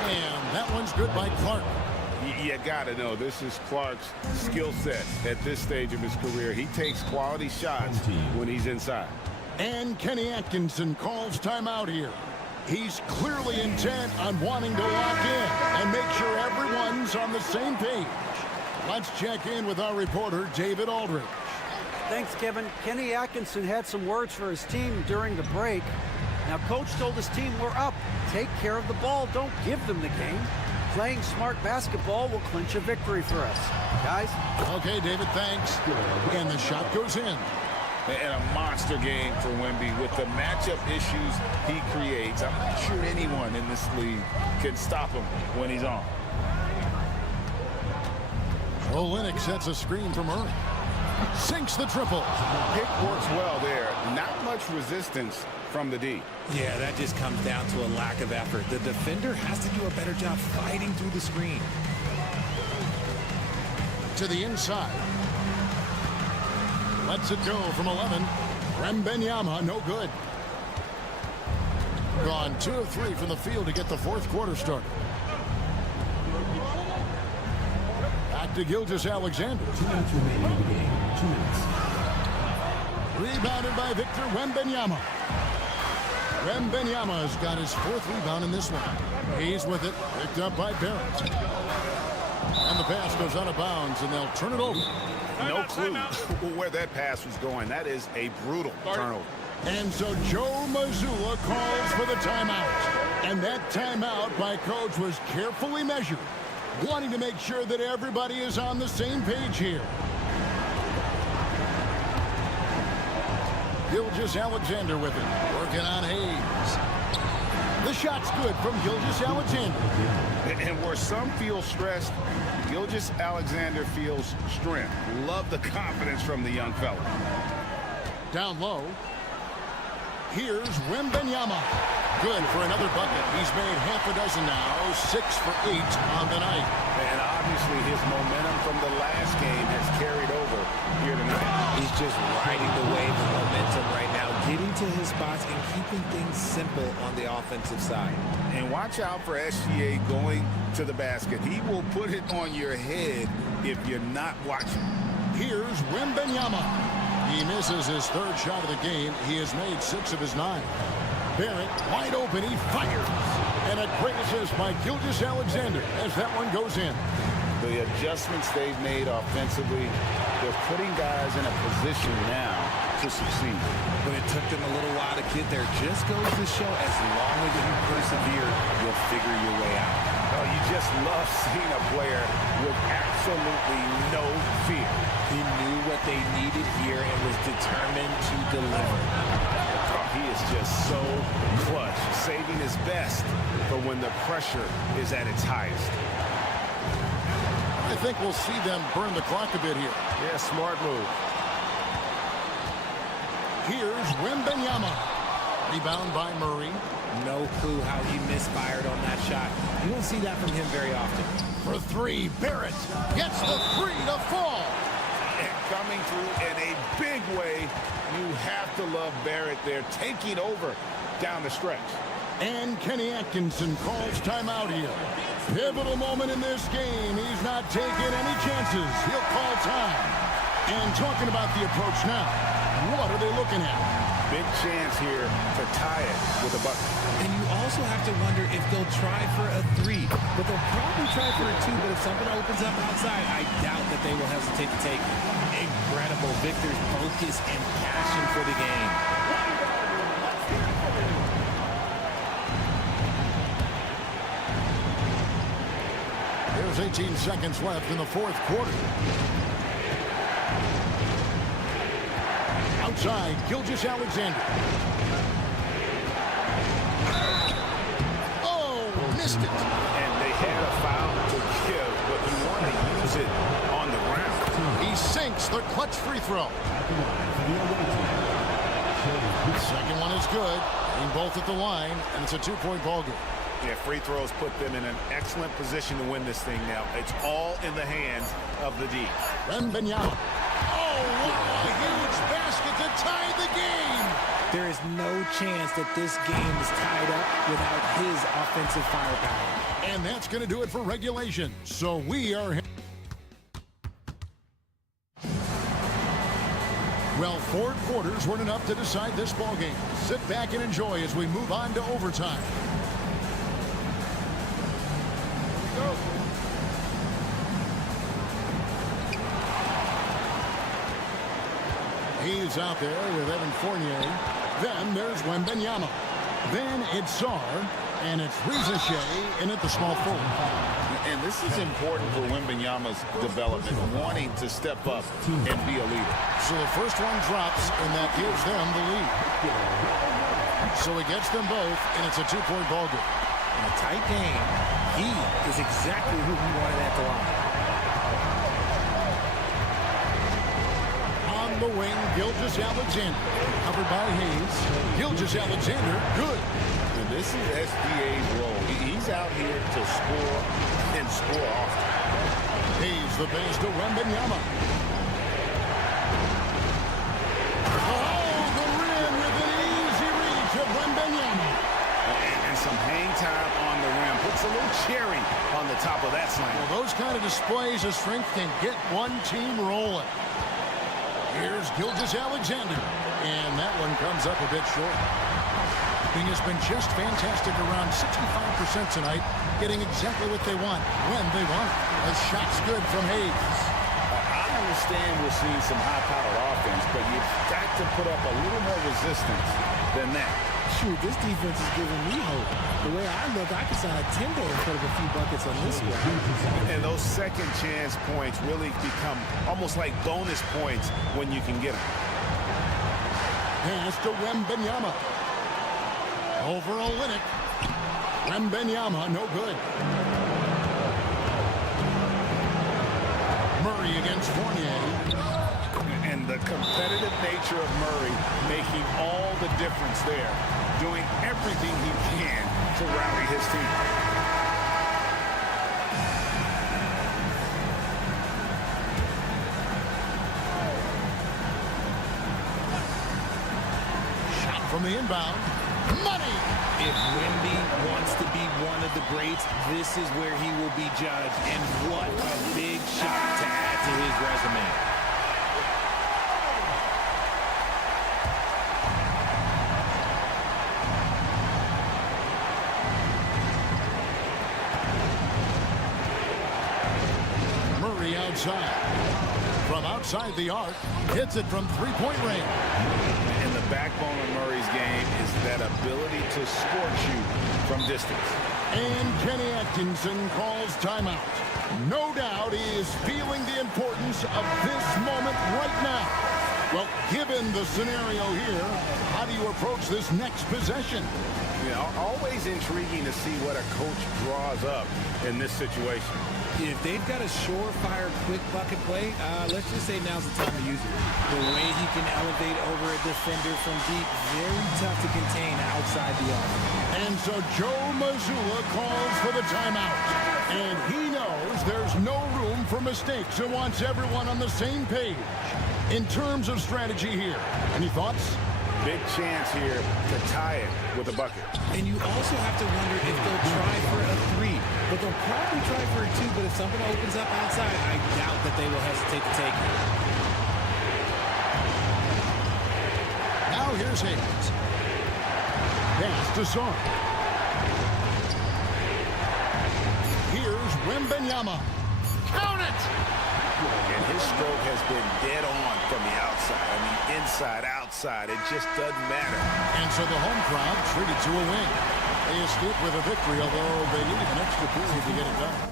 And that one's good by Clark. You gotta know, this is Clark's skill set at this stage of his career. He takes quality shots when he's inside. And Kenny Atkinson calls timeout here. He's clearly intent on wanting to lock in and make sure everyone's on the same page. Let's check in with our reporter, David Aldridge. Thanks, Kevin. Kenny Atkinson had some words for his team during the break. Now, Coach told his team, we're up. Take care of the ball. Don't give them the game. Playing smart basketball will clinch a victory for us. Guys? Okay, David, thanks. And the shot goes in. And a monster game for Wemby with the matchup issues he creates. I'm not sure anyone in this league can stop him when he's on. Olynyk sets a screen for Murray. Sinks the triple. Pick works well there. Not much resistance from the D. Yeah, that just comes down to a lack of effort. The defender has to do a better job fighting through the screen. To the inside. Lets it go from 11. Wembanyama, no good. Gone 2 of 3 from the field to get the fourth quarter started. Back to Gilgeous-Alexander. 2 minutes remaining in the game. 2 minutes. Rebounded by Victor Wembanyama. Wembanyama's got his 4th rebound in this one. He's with it, picked up by Barrett. And the pass goes out of bounds, and they'll turn it over. No clue where that pass was going. That is a brutal turnover. And so Joe Mazzulla calls for the timeout. And that timeout by Coach was carefully measured, wanting to make sure that everybody is on the same page here. Gilgeous-Alexander with it, working on Hayes. The shot's good from Gilgeous-Alexander. And where some feel stressed, Gilgeous-Alexander feels strength. Love the confidence from the young fella. Down low. Here's Wembanyama. Good for another bucket. He's made half a dozen now, 6 for 8 on the night. And obviously his momentum from the last game has carried over here tonight. He's just riding the wave of momentum right now, getting to his spots and keeping things simple on the offensive side. And watch out for SGA going to the basket. He will put it on your head if you're not watching. Here's Wembanyama. He misses his third shot of the game. He has made 6 of his 9. Barrett wide open. He fires. And a great assist by Gilgeous-Alexander as that one goes in. The adjustments they've made offensively, they're putting guys in a position now to succeed. But it took them a little while to get there. Just goes to show as long as you persevere, you'll figure your way out. Oh, you just love seeing a player with absolutely no fear. He knew what they needed here and was determined to deliver. Oh, he is just so clutch, saving his best for when the pressure is at its highest. I think we'll see them burn the clock a bit here. Yeah, smart move. Here's Wembanyama. Rebound by Murray. No clue how he misfired on that shot. You don't see that from him very often. For 3, Barrett gets the 3 to fall. And coming through in a big way, you have to love Barrett there, taking over down the stretch. And Kenny Atkinson calls timeout here. Pivotal moment in this game. He's not taking any chances. He'll call time. And talking about the approach now, what are they looking at? Big chance here to tie it with a bucket. And you also have to wonder if they'll try for a 3. But they'll probably try for a 2. But if something opens up outside, I doubt that they will hesitate to take it. Incredible. Victor's focus and passion for the game. There's 18 seconds left in the 4th quarter. Outside, Gilgeous-Alexander. Oh, missed it. And they had a foul to give, but you want to use it on the ground. He sinks the clutch free throw. Second one is good. Aim both at the line, and it's a 2-point ball game. Yeah, free throws put them in an excellent position to win this thing now. It's all in the hands of the D. Wembanyama. Oh, what a huge basket to tie the game. There is no chance that this game is tied up without his offensive firepower. And that's going to do it for regulation. So we are... Well, 4 quarters weren't enough to decide this ball game. Sit back and enjoy as we move on to overtime. He's out there with Evan Fournier. Then there's Wembanyama. Then it's Sarr. And it's Rizachet in at the small forward. And this is important for Wembanyama's development, wanting to step up and be a leader. So the first one drops, and that gives them the lead. So he gets them both, and it's a 2-point ball game. In a tight game, he is exactly who we wanted at the line. On the wing, Gilgeous-Alexander. Covered by Hayes. Gilgeous-Alexander, good. And this is SGA's role. He's out here to score and score often. Hayes the base to Wembanyama. Oh, the rim with an easy reach of Wembanyama. And some hang time on the rim. Puts a little cherry on the top of that slam. Well, those kind of displays of strength can get one team rolling. Here's Gilgeous-Alexander. And that one comes up a bit short. He has been just fantastic, around 65% tonight, getting exactly what they want when they want it. A shot's good from Hayes. I understand we're seeing some high-powered offense, but you've got to put up a little more resistance than that. Shoot, this defense is giving me hope. The way I look, I can sign a 10-day and put up a few buckets on this one. And those second chance points really become almost like bonus points when you can get them. Pass to Wembanyama. Over Olynyk. Wembanyama, no good. Murray against Fournier. And the competitive nature of Murray making all the difference there, doing everything he can to rally his team. Shot from the inbound. Money! If Wemby wants to be one of the greats, this is where he will be judged. And what a big shot to add to his resume. right side. From outside the arc, hits it from three-point range. And the backbone of Murray's game is that ability to score shoot from distance. And Kenny Atkinson calls timeout. No doubt he is feeling the importance of this moment right now. Well, given the scenario here, how do you approach this next possession? You know, always intriguing to see what a coach draws up in this situation. If they've got a surefire, quick bucket play, let's just say now's the time to use it. The way he can elevate over a defender from deep, very tough to contain outside the arc. And so Joe Mazzulla calls for the timeout. And he knows there's no room for mistakes and wants everyone on the same page. In terms of strategy here, any thoughts? Big chance here to tie it with a bucket. And you also have to wonder if they'll try for a three. But they'll probably try for a two, but if something opens up outside, I doubt that they will hesitate to take it. Now here's Hayes. Pass to Son. Here's Wembanyama. Count it! And his stroke has been dead on from the outside. I mean, inside, outside, it just doesn't matter. And so the home crowd treated to a win. They escape with a victory, although they needed an extra period to get it done.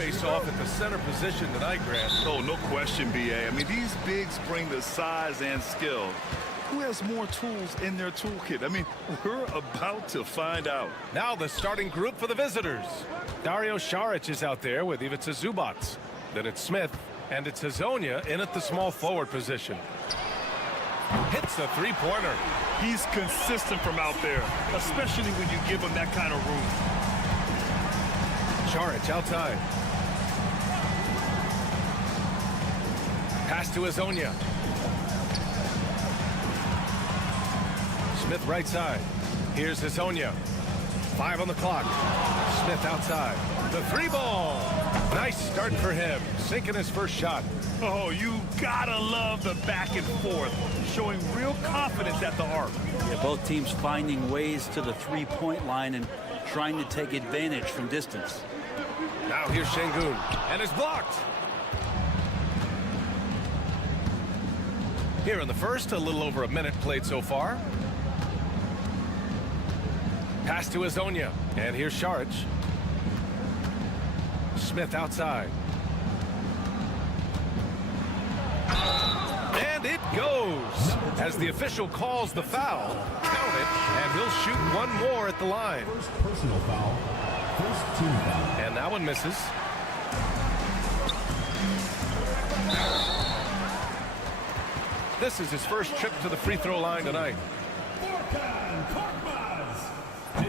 face off at the center position tonight, Grant. Oh, no question, B.A. I mean, these bigs bring the size and skill. Who has more tools in their toolkit? I mean, we're about to find out. Now the starting group for the visitors. Dario Saric is out there with Ivica Zubac. Then it's Smith, and it's Hazonia in at the small forward position. Hits a three-pointer. He's consistent from out there, especially when you give him that kind of room. Saric outside. Pass to Hazonia. Smith right side. Here's Hazonia. 5 on the clock. Smith outside. The three ball. Nice start for him. Sinking his first shot. Oh, you gotta love the back and forth, showing real confidence at the arc. Yeah, both teams finding ways to the three-point line and trying to take advantage from distance. Now here's Şengün, and it's blocked. Here in the first, a little over a minute played so far. Pass to Hazonia, and here's Saric. Smith outside. And it goes. As the official calls the foul, count it, and he'll shoot one more at the line. First personal foul. First team foul. And that one misses. This is his first trip to the free throw line tonight.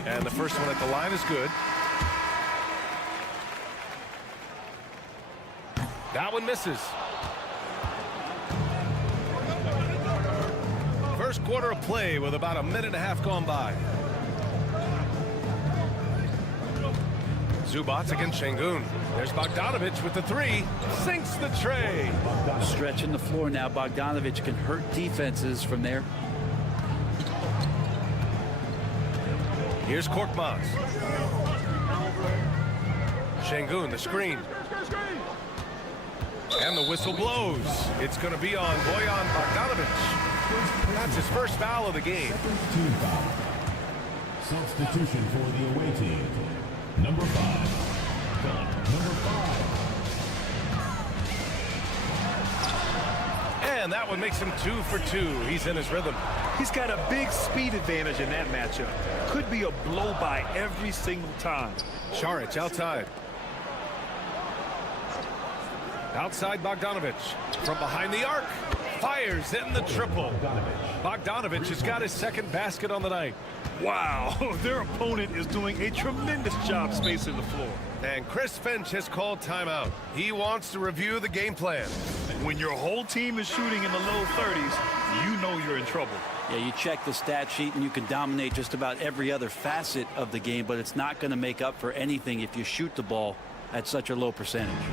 And the first one at the line is good. That one misses. First quarter of play with about a minute and a half gone by. Zubac against Şengün. There's Bogdanović with the three. Sinks the tray. Stretching the floor now. Bogdanović can hurt defenses from there. Here's Korkmaz. Şengün, the screen. And the whistle blows. It's going to be on Bojan Bogdanović. That's his first foul of the game. Team foul. Substitution for the away team. Number 5. Number 5. And that one makes him 2 for 2. He's in his rhythm. He's got a big speed advantage in that matchup. Could be a blow-by every single time. Saric outside. Outside Bogdanović. From behind the arc. Fires in the triple. Bogdanović has got his second basket on the night. Wow, their opponent is doing a tremendous job spacing the floor. And Chris Finch has called timeout. He wants to review the game plan. When your whole team is shooting in the low 30s, you know you're in trouble. Yeah, you check the stat sheet and you can dominate just about every other facet of the game, but it's not going to make up for anything if you shoot the ball at such a low percentage.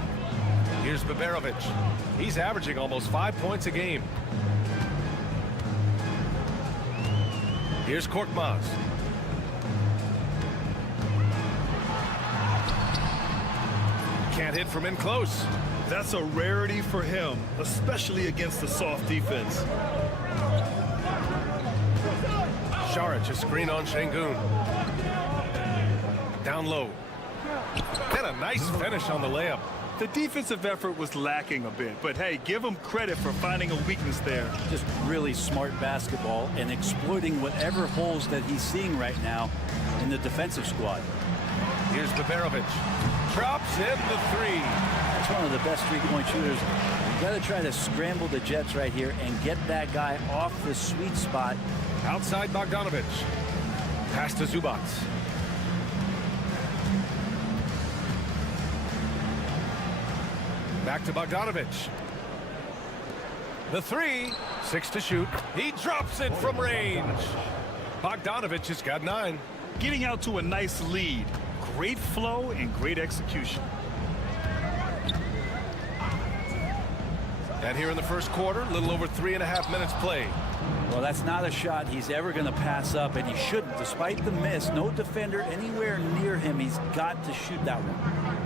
Here's Bogdanović. He's averaging almost 5 points a game. Here's Korkmaz. Can't hit from in close. That's a rarity for him, especially against the soft defense. Saric, a screen on Şengün. Down low. And a nice finish on the layup. The defensive effort was lacking a bit, but hey, give him credit for finding a weakness there. Just really smart basketball and exploiting whatever holes that he's seeing right now in the defensive squad. Here's Bogdanović. Drops in the three. That's one of the best three-point shooters. You've got to try to scramble the Jets right here and get that guy off the sweet spot. Outside Bogdanović. Pass to Zubac. Back to Bogdanović. The three. 6 to shoot. He drops it from range. Bogdanović has got 9. Getting out to a nice lead. Great flow and great execution. And here in the first quarter, a little over 3.5 minutes played. Well, that's not a shot he's ever going to pass up, and he shouldn't. Despite the miss, no defender anywhere near him. He's got to shoot that one.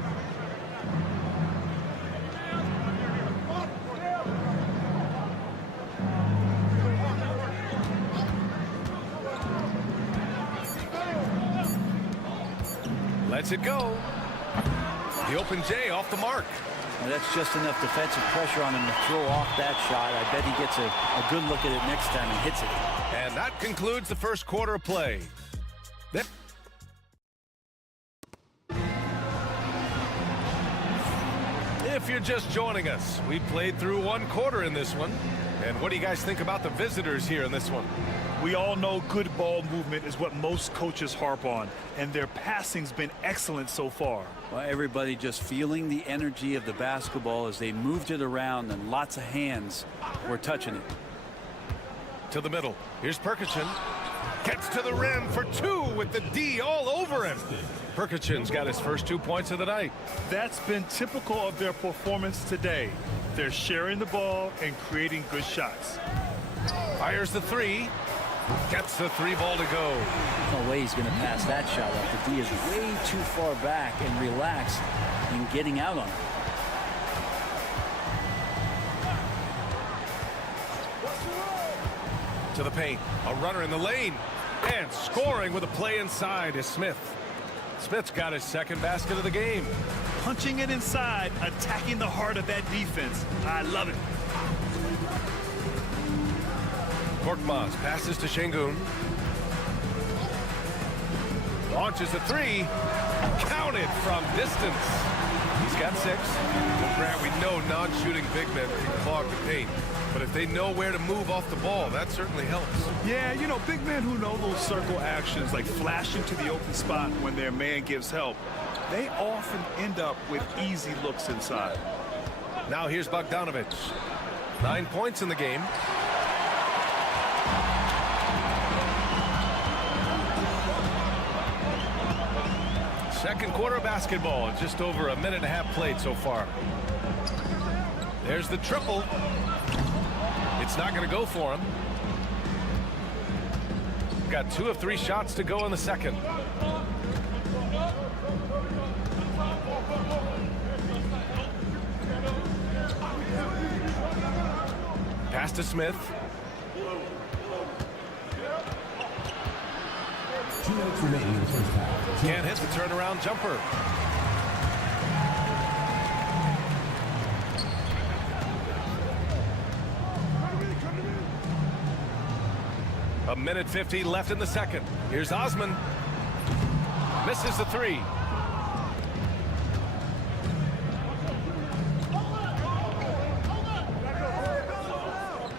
Lets it go. The open J off the mark. Now, that's just enough defensive pressure on him to throw off that shot. I bet he gets a good look at it next time and hits it. And that concludes the first quarter of play. If you're just joining us, we played through one quarter in this one. And what do you guys think about the visitors here in this one? We all know good ball movement is what most coaches harp on, and their passing's been excellent so far. Well, everybody just feeling the energy of the basketball as they moved it around, and lots of hands were touching it. To the middle. Here's Perkichin. Gets to the rim for two with the D all over him. Perkichin's got his first 2 points of the night. That's been typical of their performance today. They're sharing the ball and creating good shots. Fires the three. Gets the three ball to go. No way he's going to pass that shot up. The D is way too far back and relaxed in getting out on it. To the paint. A runner in the lane. And scoring with a play inside is Smith. Smith's got his second basket of the game. Punching it inside, attacking the heart of that defense. I love it. Korkmaz passes to Şengün. Launches a three. Counted from distance. He's got 6. Well, Grant, we know non-shooting big men can clog the paint. But if they know where to move off the ball, that certainly helps. Yeah, you know, big men who know those circle actions, like flashing to the open spot when their man gives help, they often end up with easy looks inside. Now here's Bogdanovic. 9 points in the game. Second quarter basketball, just over a minute and a half played so far. There's the triple. It's not going to go for him. Got 2 of 3 shots to go in the second. Pass to Smith. 2 minutes remaining in the first half. Can't hit the turnaround jumper. A minute 50 left in the second. Here's Osman. Misses the three.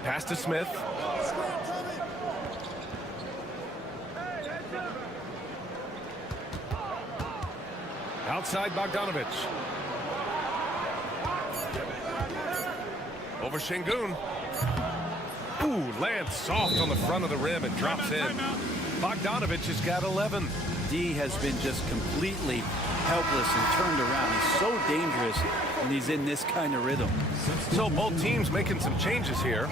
Pass to Smith. Outside Bogdanovic. Over Şengün. Ooh, lands soft on the front of the rim and drops in. Bogdanovic has got 11. D has been just completely helpless and turned around. He's so dangerous when he's in this kind of rhythm. So both teams making some changes here.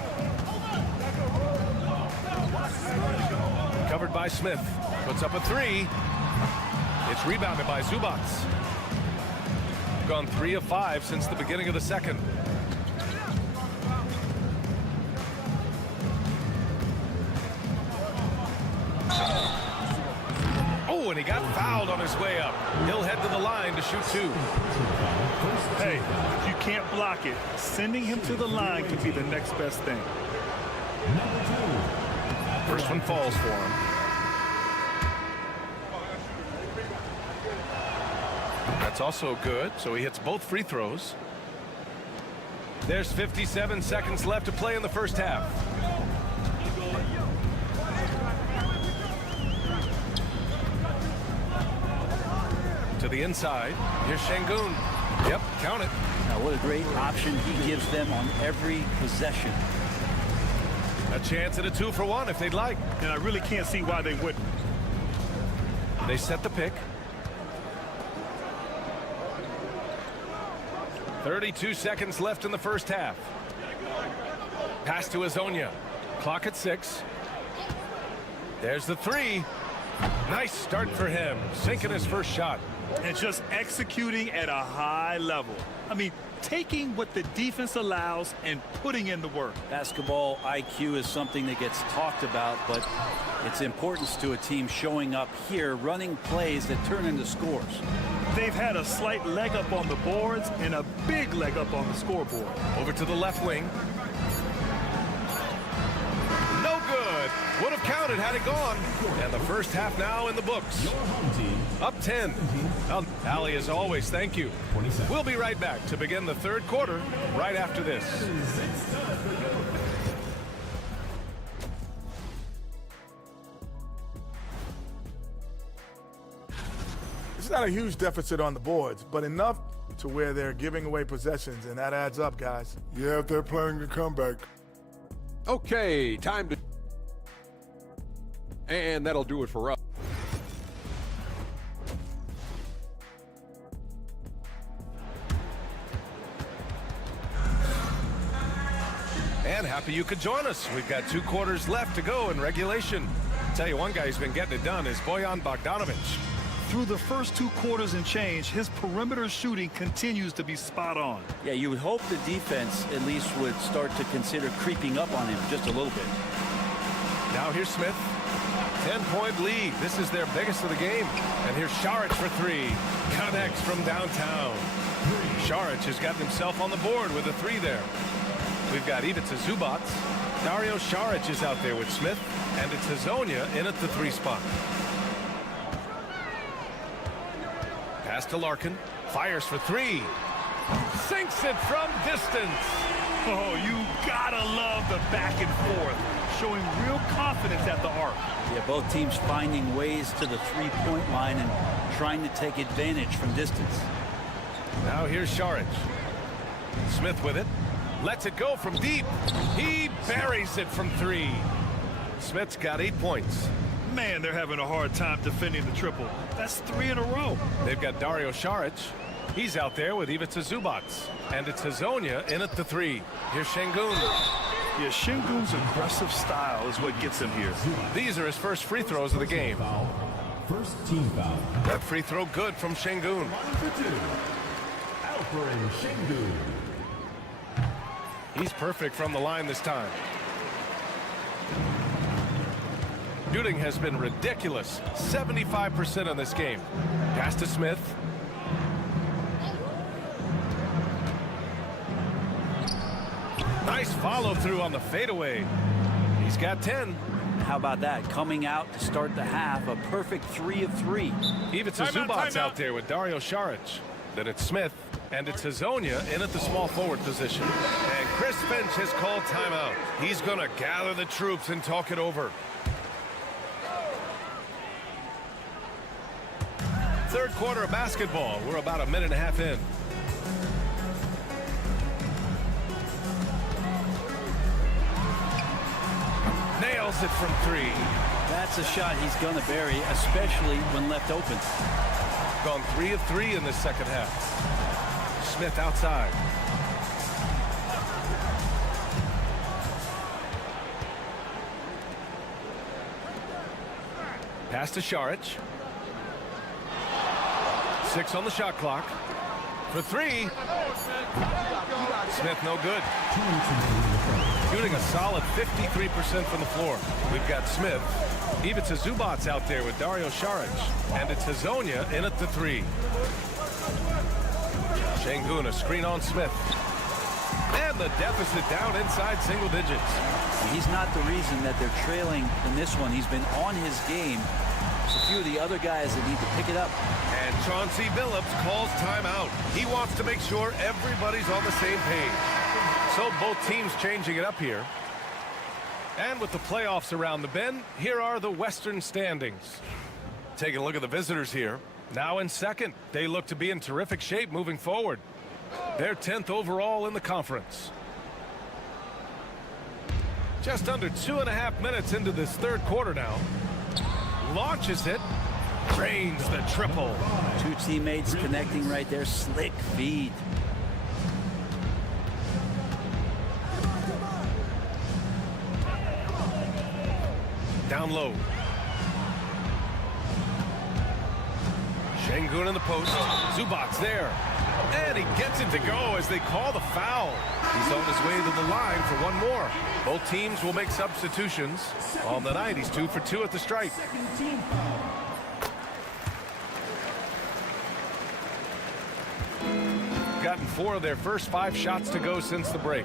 Covered by Smith. Puts up a three. It's rebounded by Zubac. Gone 3 of 5 since the beginning of the second. Oh, and he got fouled on his way up. He'll head to the line to shoot 2. Hey, if you can't block it, sending him to the line could be the next best thing. First one falls for him. That's also good, so he hits both free throws. There's 57 seconds left to play in the first half. To the inside. Here's Şengün. Yep, count it. Now, what a great option he gives them on every possession. A chance at a 2-for-1 if they'd like. And I really can't see why they wouldn't. They set the pick. 32 seconds left in the first half. Pass to Azonia. Clock at 6. There's the three. Nice start for him, sinking his first shot. And just executing at a high level. I mean, taking what the defense allows and putting in the work. Basketball IQ is something that gets talked about, but its importance to a team showing up here, running plays that turn into scores. They've had a slight leg up on the boards and a big leg up on the scoreboard. Over to the left wing. No good. Would have counted had it gone. And the first half now in the books. Your home team. Up 10. Well, Allie, as always, thank you. 27. We'll be right back to begin the third quarter right after this. It's not a huge deficit on the boards, but enough to where they're giving away possessions, and that adds up, guys. Yeah, if they're planning a comeback. Okay, time to... And that'll do it for us. And happy you could join us. We've got 2 quarters left to go in regulation. Tell you one guy who's been getting it done is Bojan Bogdanovic. Through the first 2 quarters and change, his perimeter shooting continues to be spot on. Yeah, you would hope the defense at least would start to consider creeping up on him just a little bit. Now here's Smith. 10-point lead. This is their biggest of the game. And here's Šarić for 3. Connects from downtown. Šarić has gotten himself on the board with a 3 there. We've got Ivica Zubac. Dario Šarić is out there with Smith. And it's Hazonia in at the 3 spot. Pass to Larkin. Fires for 3. Sinks it from distance. Oh, you gotta love the back and forth. Showing real confidence at the arc. Yeah, both teams finding ways to the three-point line and trying to take advantage from distance. Now here's Šarić. Smith with it. Lets it go from deep. He buries it from 3. Smith's got 8 points. Man, they're having a hard time defending the triple. That's 3 in a row. They've got Dario Šarić. He's out there with Ivica Zubac. And it's Hazonia in at the 3. Here's Şengün. Yeah, Şengün's aggressive style is what gets him here. These are his first free throws of the game. First team foul. That free throw good from Şengün. For 2. Alperen Şengün. He's perfect from the line this time. Shooting has been ridiculous. 75% in this game. Pass to Smith. Nice follow through on the fadeaway. He's got 10. How about that? Coming out to start the half, a perfect 3 of 3. Ivica Zubac out there with Dario Šarić. Then it's Smith, and it's Hazonia in at the small forward position. And Chris Finch has called timeout. He's going to gather the troops and talk it over. Third quarter of basketball. We're about a minute and a half in. Nails it from 3. That's a shot he's going to bury, especially when left open. Gone 3 of 3 in the second half. Smith outside. Pass to Šarić. 6 on the shot clock. For 3. Smith no good. Shooting a solid 53% from the floor. We've got Smith. Ivica Zubac out there with Dario Šarić. And it's Hazonia in at the 3. Şengün, a screen on Smith. And the deficit down inside single digits. He's not the reason that they're trailing in this one. He's been on his game. It's a few of the other guys that need to pick it up. And Chauncey Billups calls timeout. He wants to make sure everybody's on the same page. So both teams changing it up here. And with the playoffs around the bend, here are the Western standings. Taking a look at the visitors here. Now in second, they look to be in terrific shape moving forward. They're 10th overall in the conference. Just under 2.5 minutes into this third quarter now. Launches it. Drains the triple. 2 teammates connecting right there. Slick feed. Down low. Şengün in the post. Zubac's there. And he gets it to go as they call the foul. He's on his way to the line for one more. Both teams will make substitutions. On the night, he's 2 for 2 at the stripe. Gotten 4 of their first 5 shots to go since the break.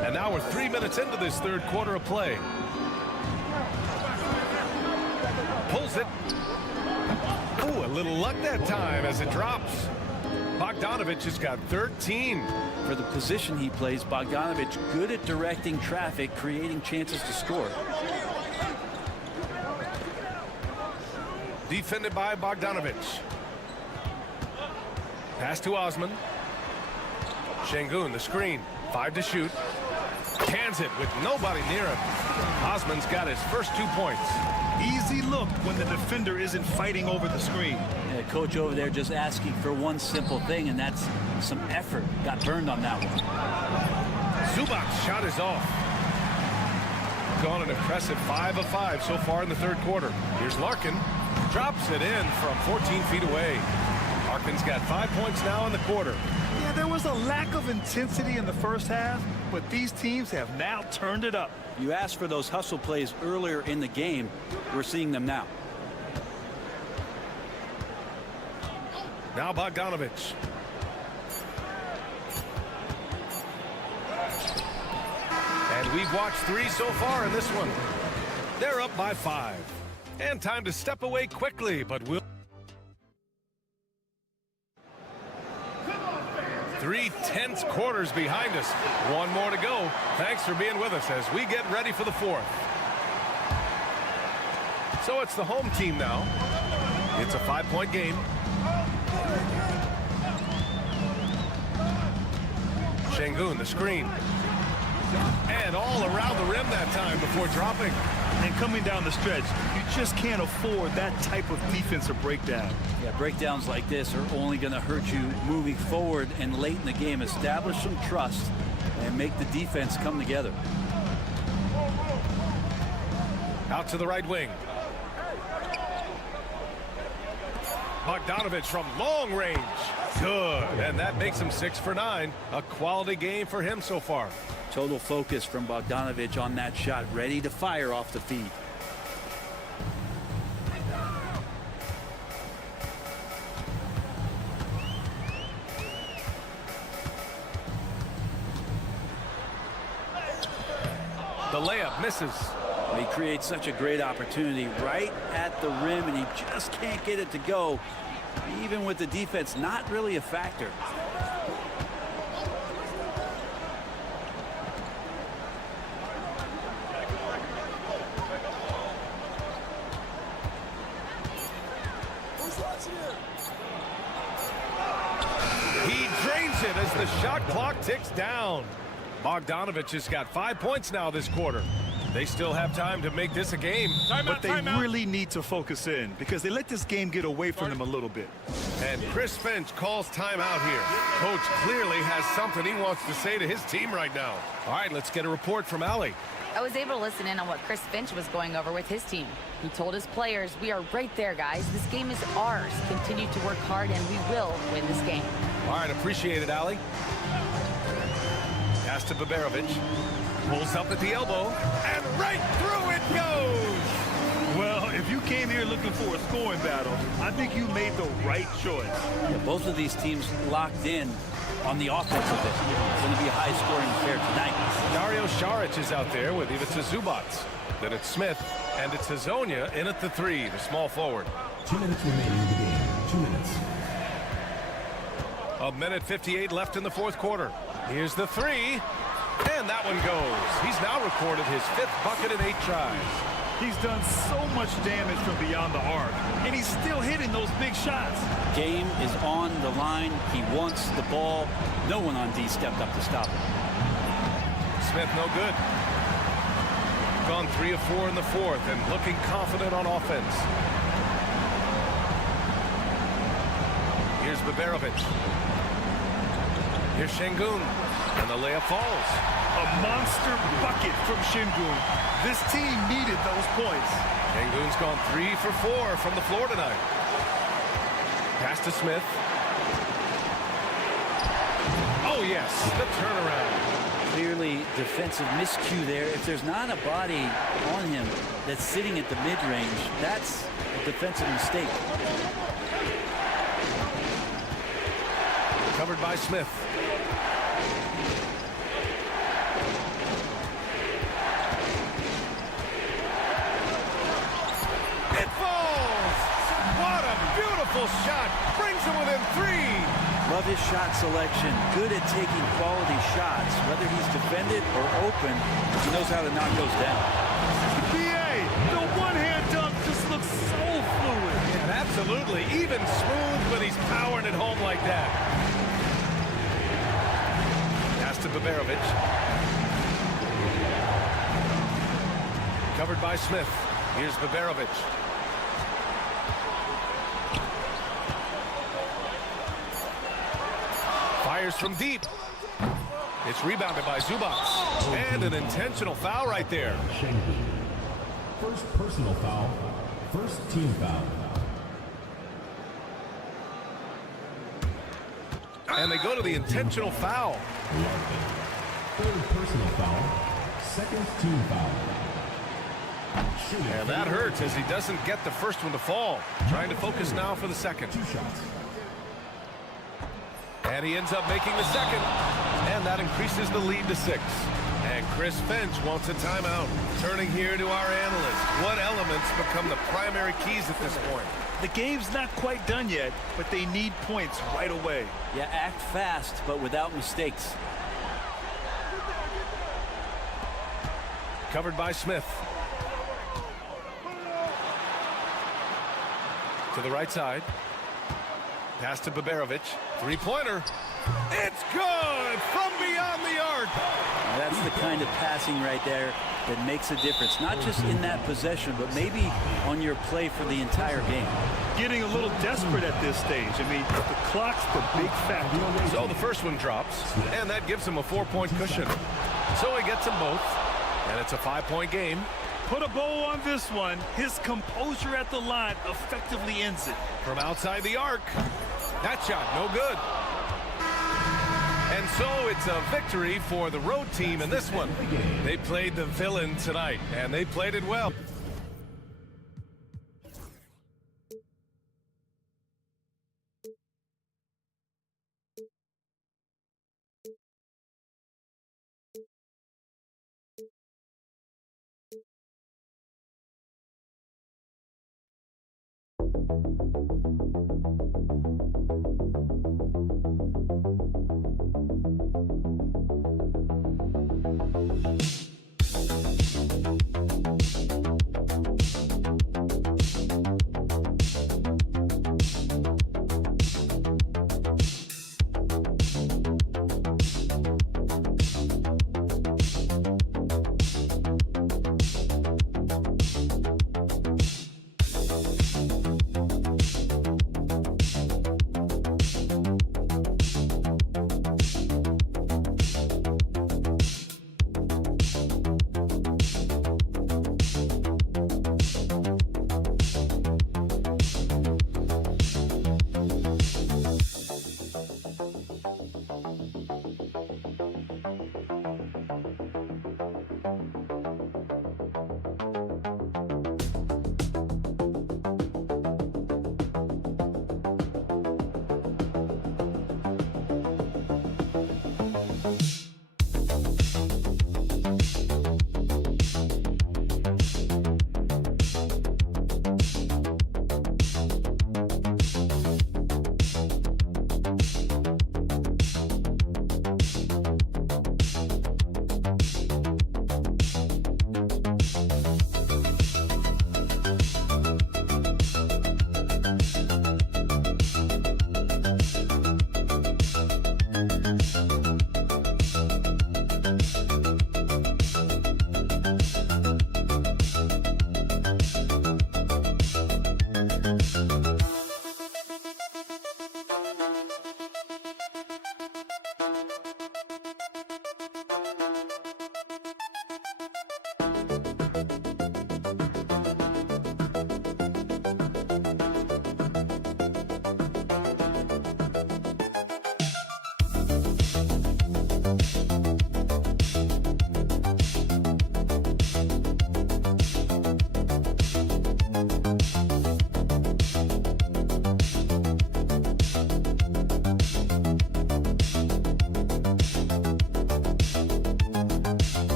And now we're 3 minutes into this third quarter of play. Pulls it. Ooh, a little luck that time as it drops. Bogdanovic has got 13. For the position he plays, Bogdanovic good at directing traffic, creating chances to score. Defended by Bogdanovic. Pass to Osman. Şengün, the screen. 5 to shoot. Hands it with nobody near him. Osman's got his first 2 points. Easy look when the defender isn't fighting over the screen. Yeah, coach over there just asking for one simple thing, and that's some effort. Got burned on that one. Zubac's shot is off. Gone an impressive 5 of 5 so far in the third quarter. Here's Larkin. Drops it in from 14 feet away. Larkin's got 5 points now in the quarter. Yeah, there was a lack of intensity in the first half, but these teams have now turned it up. You asked for those hustle plays earlier in the game. We're seeing them now. Now Bogdanovic. And we've watched 3 so far in this one. They're up by 5. And time to step away quickly, but we'll... 3 tense quarters behind us. 1 more to go. Thanks for being with us as we get ready for the 4th. So it's the home team now. It's a 5-point game. Şengün, the screen. And all around the rim that time before dropping. And coming down the stretch, you just can't afford that type of defensive breakdown. Yeah, breakdowns like this are only going to hurt you moving forward and late in the game. Establish some trust and make the defense come together. Out to the right wing. Bogdanovic from long range. Good. And that makes him 6 for 9. A quality game for him so far. Total focus from Bogdanovic on that shot, ready to fire off the feed. The layup misses. He creates such a great opportunity right at the rim, and he just can't get it to go, even with the defense not really a factor. He drains it as the shot clock ticks down. Bogdanovic has got 5 points now this quarter. They still have time to make this a game. But they really need to focus in because they let this game get away from them a little bit. And Chris Finch calls timeout here. Coach clearly has something he wants to say to his team right now. All right, let's get a report from Allie. I was able to listen in on what Chris Finch was going over with his team. He told his players, we are right there, guys. This game is ours. Continue to work hard, and we will win this game. All right, appreciate it, Allie. Pass to Baberovic. Pulls up at the elbow, and right through it goes! Well, if you came here looking for a scoring battle, I think you made the right choice. Yeah, both of these teams locked in on the offensive end. It's going to be a high-scoring affair tonight. Dario Saric is out there with Ivica Zubac. Then it's Smith, and it's Hazonia in at the 3, the small forward. 2 minutes remaining in the game. 2 minutes. A minute 58 left in the fourth quarter. Here's the 3, and that one goes. He's now recorded his 5th bucket in 8 tries. He's done so much damage from beyond the arc, and he's still hitting those big shots. Game is on the line. He wants the ball. No one on D stepped up to stop him. Smith no good. Gone 3 of 4 in the fourth and looking confident on offense. Here's Baberovic. Here's Şengün. And the layup falls. A monster bucket from Şengün. This team needed those points. Şengün's gone 3 for 4 from the floor tonight. Pass to Smith. Oh, yes, the turnaround. Clearly defensive miscue there. If there's not a body on him that's sitting at the mid-range, that's a defensive mistake. Covered by Smith. It falls! What a beautiful shot! Brings him within 3. Love his shot selection. Good at taking quality shots. Whether he's defended or open, he knows how to knock those down. BA, the one-hand dunk just looks so fluid. Yeah, absolutely. Even smooth when he's powering it home like that. Pass to Baberovic. Covered by Smith. Here's Baberovic. Fires from deep. It's rebounded by Zubac. And an intentional foul right there. Şengün. First personal foul. First team foul. And they go to the intentional foul. Third personal foul. Second team foul. And that hurts as he doesn't get the first one to fall. Trying to focus now for the second. 2 shots. And he ends up making the second. And that increases the lead to 6. And Chris Finch wants a timeout. Turning here to our analyst. What elements become the primary keys at this point? The game's not quite done yet, but they need points right away. Yeah, act fast, but without mistakes. Covered by Smith. To the right side. Pass to Baberovic. 3-pointer. It's good from beyond the arc. Now that's the kind of passing right there that makes a difference. Not just in that possession, but maybe on your play for the entire game. Getting a little desperate at this stage. I mean, the clock's the big factor. So the first one drops, and that gives him a 4-point cushion. So he gets them both, and it's a 5-point game. Put a bow on this one. His composure at the line effectively ends it. From outside the arc. That shot, no good. And so it's a victory for the road team in this one. They played the villain tonight, and they played it well.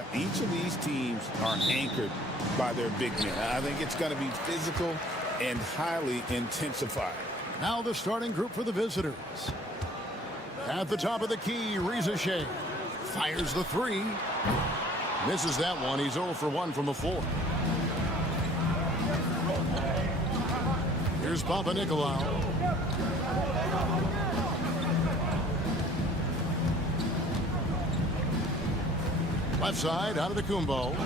Yeah. Each of these teams are anchored by their big men. I think it's going to be physical and highly intensified. Now the starting group for the visitors. At the top of the key, Reza Shea fires the three. Misses that one. He's 0 for 1 from the floor. Here's Papa Nicolau. Left side, out of the Kumbo.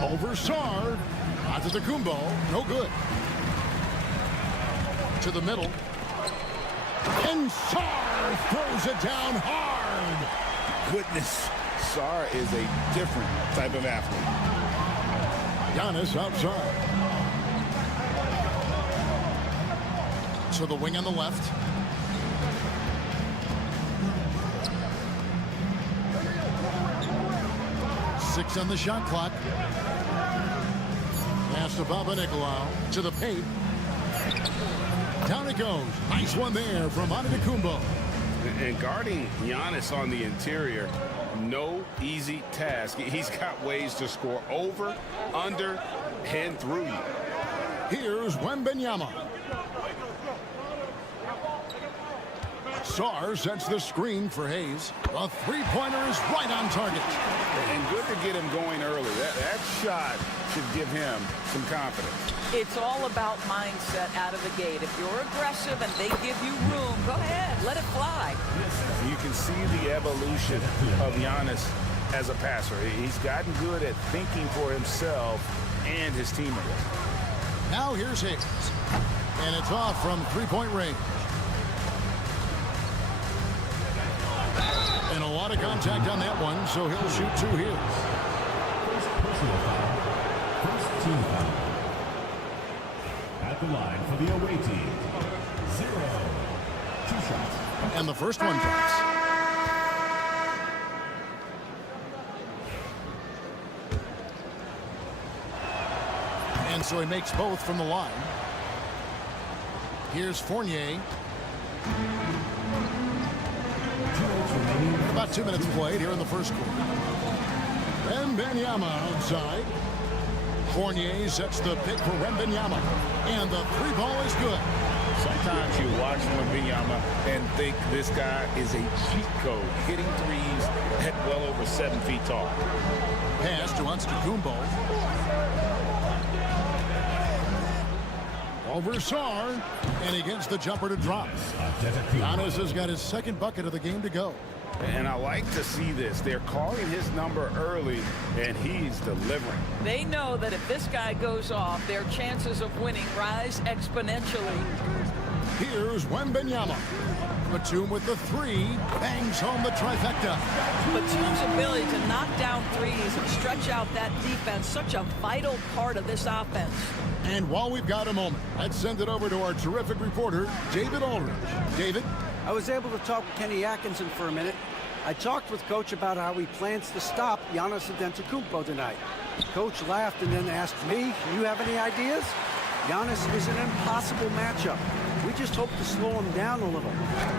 Over Sard. Out to the Kumbo. No good. To the middle. And Sard throws it down hard. Goodness. Sar is a different type of athlete. Giannis outside. To the wing on the left. Six on the shot clock. Pass to Papa Nicolau. To the paint. Down it goes. Nice one there from Antetokounmpo. And guarding Giannis on the interior, no easy task. He's got ways to score over, under, and through you. Here's Wembanyama. Sar sets the screen for Hayes. A three-pointer is right on target. And good to get him going early. That shot should give him some confidence. It's all about mindset out of the gate. If you're aggressive and they give you room, go ahead, let it fly. You can see the evolution of Giannis as a passer. He's gotten good at thinking for himself and his teammates. Now here's Hayes. And it's off from three-point range. And a lot of contact on that one, so he'll shoot two here. First personal foul. First team foul. At the line for the away team. 0. 2 shots. And the first one drops. And so he makes both from the line. Here's Fournier. About 2 minutes played here in the first quarter. And Wembanyama outside. Fournier sets the pick for Wembanyama. And the three ball is good. Sometimes you watch Wembanyama and think this guy is a cheat code, hitting threes at well over 7 feet tall. Pass to Antetokounmpo. Over Sar. And he gets the jumper to drop. Giannis has got his second bucket of the game to go. And I like to see this. They're calling his number early, and he's delivering. They know that if this guy goes off, their chances of winning rise exponentially. Here's Wembanyama. Batum with the three. Bangs home the trifecta. Batum's ability to knock down threes and stretch out that defense, such a vital part of this offense. And while we've got a moment, let's send it over to our terrific reporter, David Aldridge. David? I was able to talk with Kenny Atkinson for a minute. I talked with Coach about how he plans to stop Giannis Antetokounmpo tonight. Coach laughed and then asked me, "You have any ideas?" Giannis is an impossible matchup. We just hope to slow him down a little.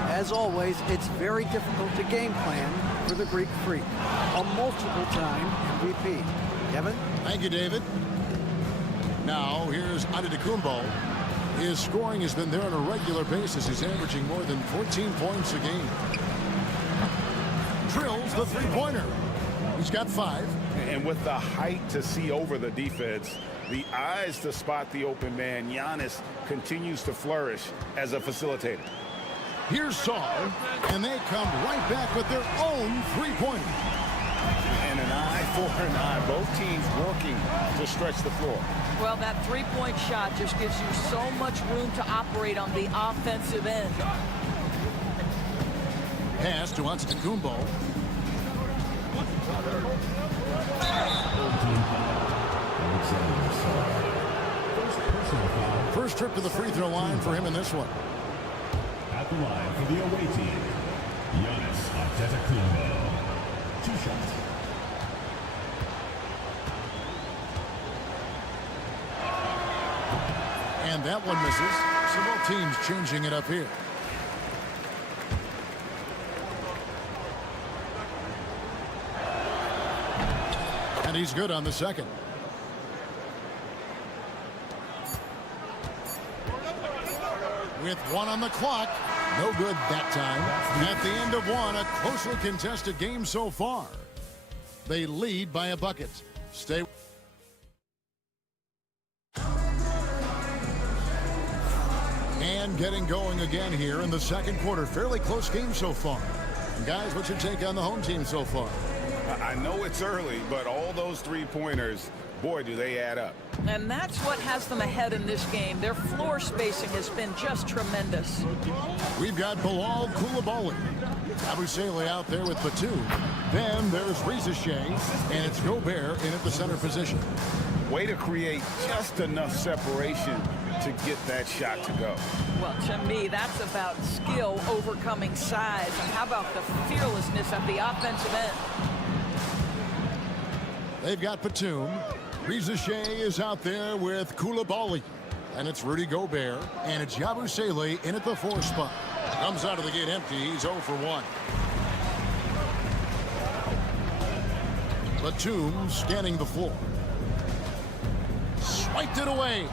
As always, it's very difficult to game plan for the Greek Freak, a multiple-time MVP. Kevin? Thank you, David. Now, here's Antetokounmpo. His scoring has been there on a regular basis. He's averaging more than 14 points a game. Drills the three-pointer. He's got 5. And with the height to see over the defense, the eyes to spot the open man, Giannis continues to flourish as a facilitator. Here's Sar, and they come right back with their own three-pointer. And an eye for an eye. Both teams working to stretch the floor. Well, that three-point shot just gives you so much room to operate on the offensive end. Pass to Antetokounmpo. First trip to the free throw line for him in this one. At the line for the away team, Giannis Antetokounmpo. 2 shots. And that one misses. So both teams changing it up here. And he's good on the second. With 1 on the clock. No good that time. At the end of 1, a closely contested game so far. They lead by a bucket. Stay. And getting going again here in the second quarter. Fairly close game so far. Guys, what's your take on the home team so far? I know it's early, but all those three-pointers, boy, do they add up. And that's what has them ahead in this game. Their floor spacing has been just tremendous. We've got Bilal Coulibaly. Abusele out there with Batum. Then there's Reza Shea, and it's Gobert in at the center position. Way to create just enough separation to get that shot to go. Well, to me, that's about skill overcoming size. And how about the fearlessness at the offensive end? They've got Batum. Reza Shea is out there with Coulibaly. And it's Rudy Gobert. And it's Yabusele in at the 4 spot. Comes out of the gate empty. He's 0 for 1. Batum scanning the floor. Swiped it away.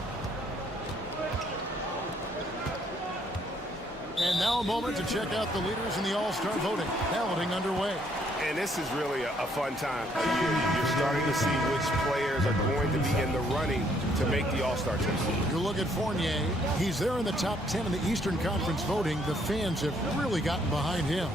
And now a moment to check out the leaders in the All-Star voting. Balloting underway. And this is really a fun time of year. You're starting to see which players are going to be in the running to make the All-Star team. You look at Fournier. He's there in the top 10 in the Eastern Conference voting. The fans have really gotten behind him.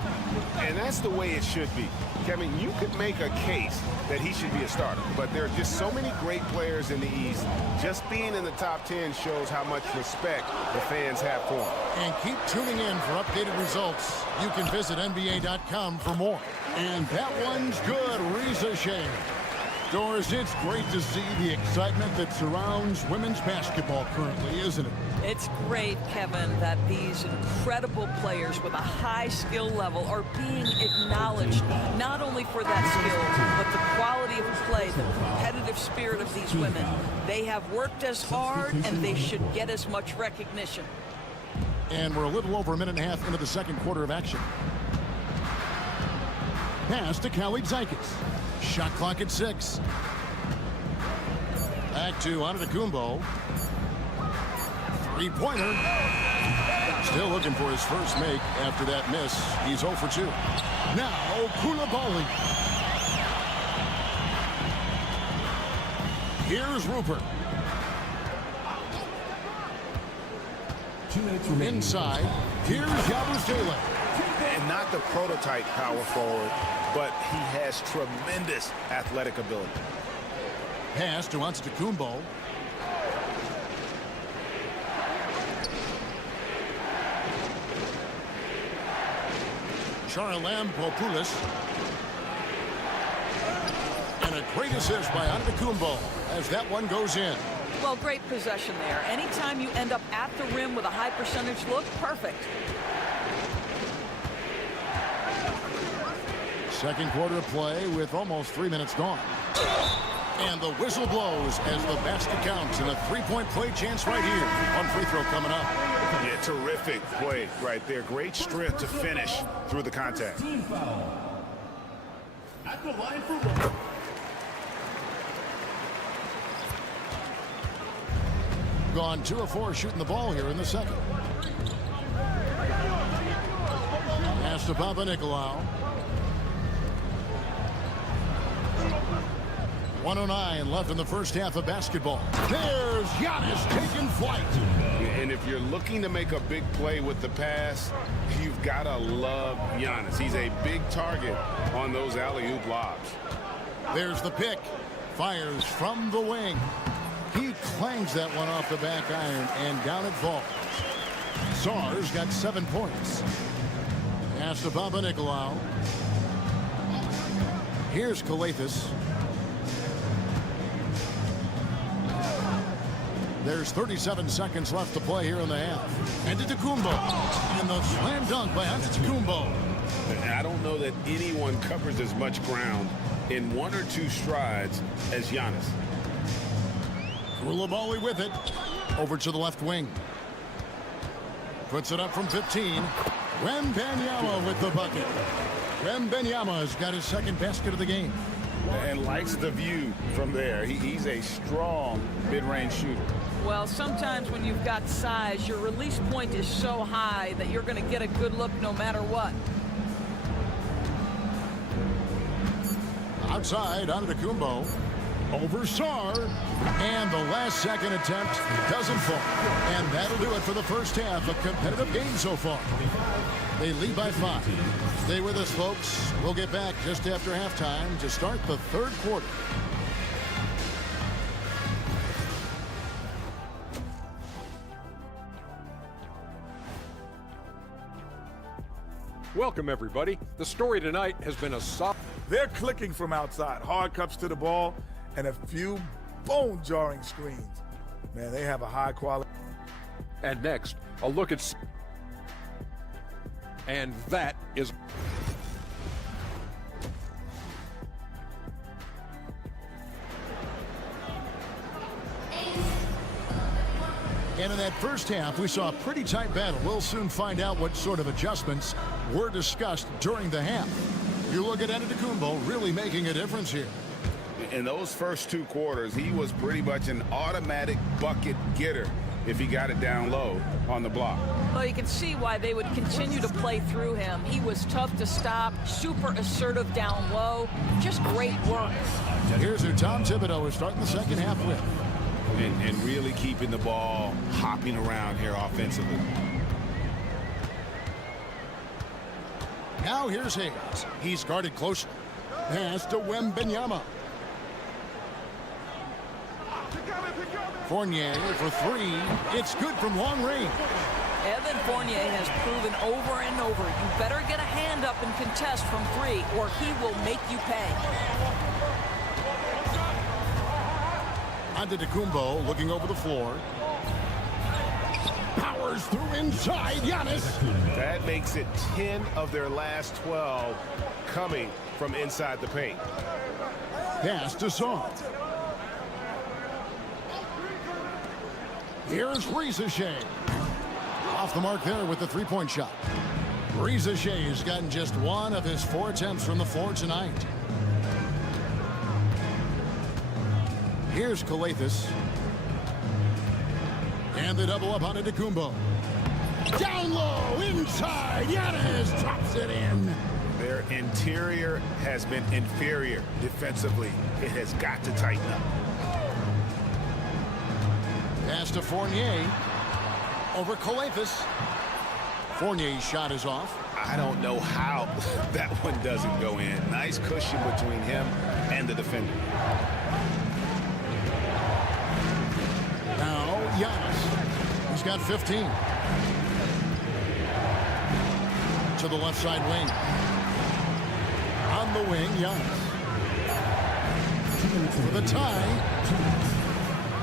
And that's the way it should be. Kevin, you could make a case that he should be a starter, but there are just so many great players in the East. Just being in the top 10 shows how much respect the fans have for him. And keep tuning in for updated results. You can visit NBA.com for more. And that one's good, Reza Shea. Doris, it's great to see the excitement that surrounds women's basketball currently, isn't it? It's great, Kevin, that these incredible players with a high skill level are being acknowledged, not only for that skill, but the quality of play, the competitive spirit of these women. They have worked as hard, and they should get as much recognition. And we're a little over a minute and a half into the second quarter of action. Pass to Khalid Zykis. Shot clock at 6. Back to Antetokounmpo. Three-pointer. Still looking for his first make after that miss. He's 0 for 2. Now Coulibaly. Here's Rupert. Inside. Here's Yabusele. And not the prototype power forward, but he has tremendous athletic ability. Pass to Antetokounmpo. Charalampopoulos. And a great assist by Antetokounmpo as that one goes in. Well, great possession there. Anytime you end up at the rim with a high percentage look, perfect. Second quarter of play with almost 3 minutes gone. And the whistle blows as the basket counts, and a three-point play chance right here. One free throw coming up. Yeah, terrific play right there. Great strength to finish through the contact. Team foul. At the line for one. Gone 2 of 4 shooting the ball here in the second. Pass to Papanikolaou. 1:09 left in the first half of basketball. There's Giannis taking flight. And if you're looking to make a big play with the pass, you've got to love Giannis. He's a big target on those alley-oop lobs. There's the pick. Fires from the wing. He clangs that one off the back iron, and down it falls. Sars got 7 points. Pass to Papanikolaou. Here's Kalathis. There's 37 seconds left to play here in the half. And Antetokounmpo. And the slam dunk by Antetokounmpo. I don't know that anyone covers as much ground in 1 or 2 strides as Giannis. Coulibaly with it. Over to the left wing. Puts it up from 15. Wembanyama with the bucket. Wembanyama's got his second basket of the game. and likes the view from there. He's a strong mid-range shooter. Well, sometimes when you've got size, your release point is so high that you're going to get a good look no matter what. Outside, Antetokounmpo. Over Sar. And the last second attempt doesn't fall. And that'll do it for the first half. A competitive game so far. They lead by 5. Stay with us, folks. We'll get back just after halftime to start the third quarter. Welcome, everybody. The story tonight has been a solid. They're clicking from outside. Hard cuts to the ball and a few bone-jarring screens. Man, they have a high quality. And next, a look at. And that is. And in that first half, we saw a pretty tight battle. We'll soon find out what sort of adjustments were discussed during the half. You look at Antetokounmpo really making a difference here. In those first 2 quarters, he was pretty much an automatic bucket getter if he got it down low on the block. Well, you can see why they would continue to play through him. He was tough to stop, super assertive down low, just great work. Here's who Tom Thibodeau is starting the second half with. And really keeping the ball hopping around here offensively. Now here's Hayes. He's guarded closely. Pass to Wembanyama. Fournier for 3. It's good from long range. Evan Fournier has proven over and over, you better get a hand up and contest from 3 or he will make you pay. Antetokounmpo looking over the floor. Powers through inside. Giannis. That makes it 10 of their last 12 coming from inside the paint. Pass to Sar. Here's Rizachet. Off the mark there with the three-point shot. Rizachet has gotten just 1 of his 4 attempts from the floor tonight. Here's Calathis. And the double up on Antetokounmpo. Down low, inside, Giannis drops it in. Their interior has been inferior defensively. It has got to tighten up. Pass to Fournier. Over Calathis. Fournier's shot is off. I don't know how that one doesn't go in. Nice cushion between him and the defender. Now Giannis. He's got 15. To the left side wing. On the wing, Giannis. For the tie.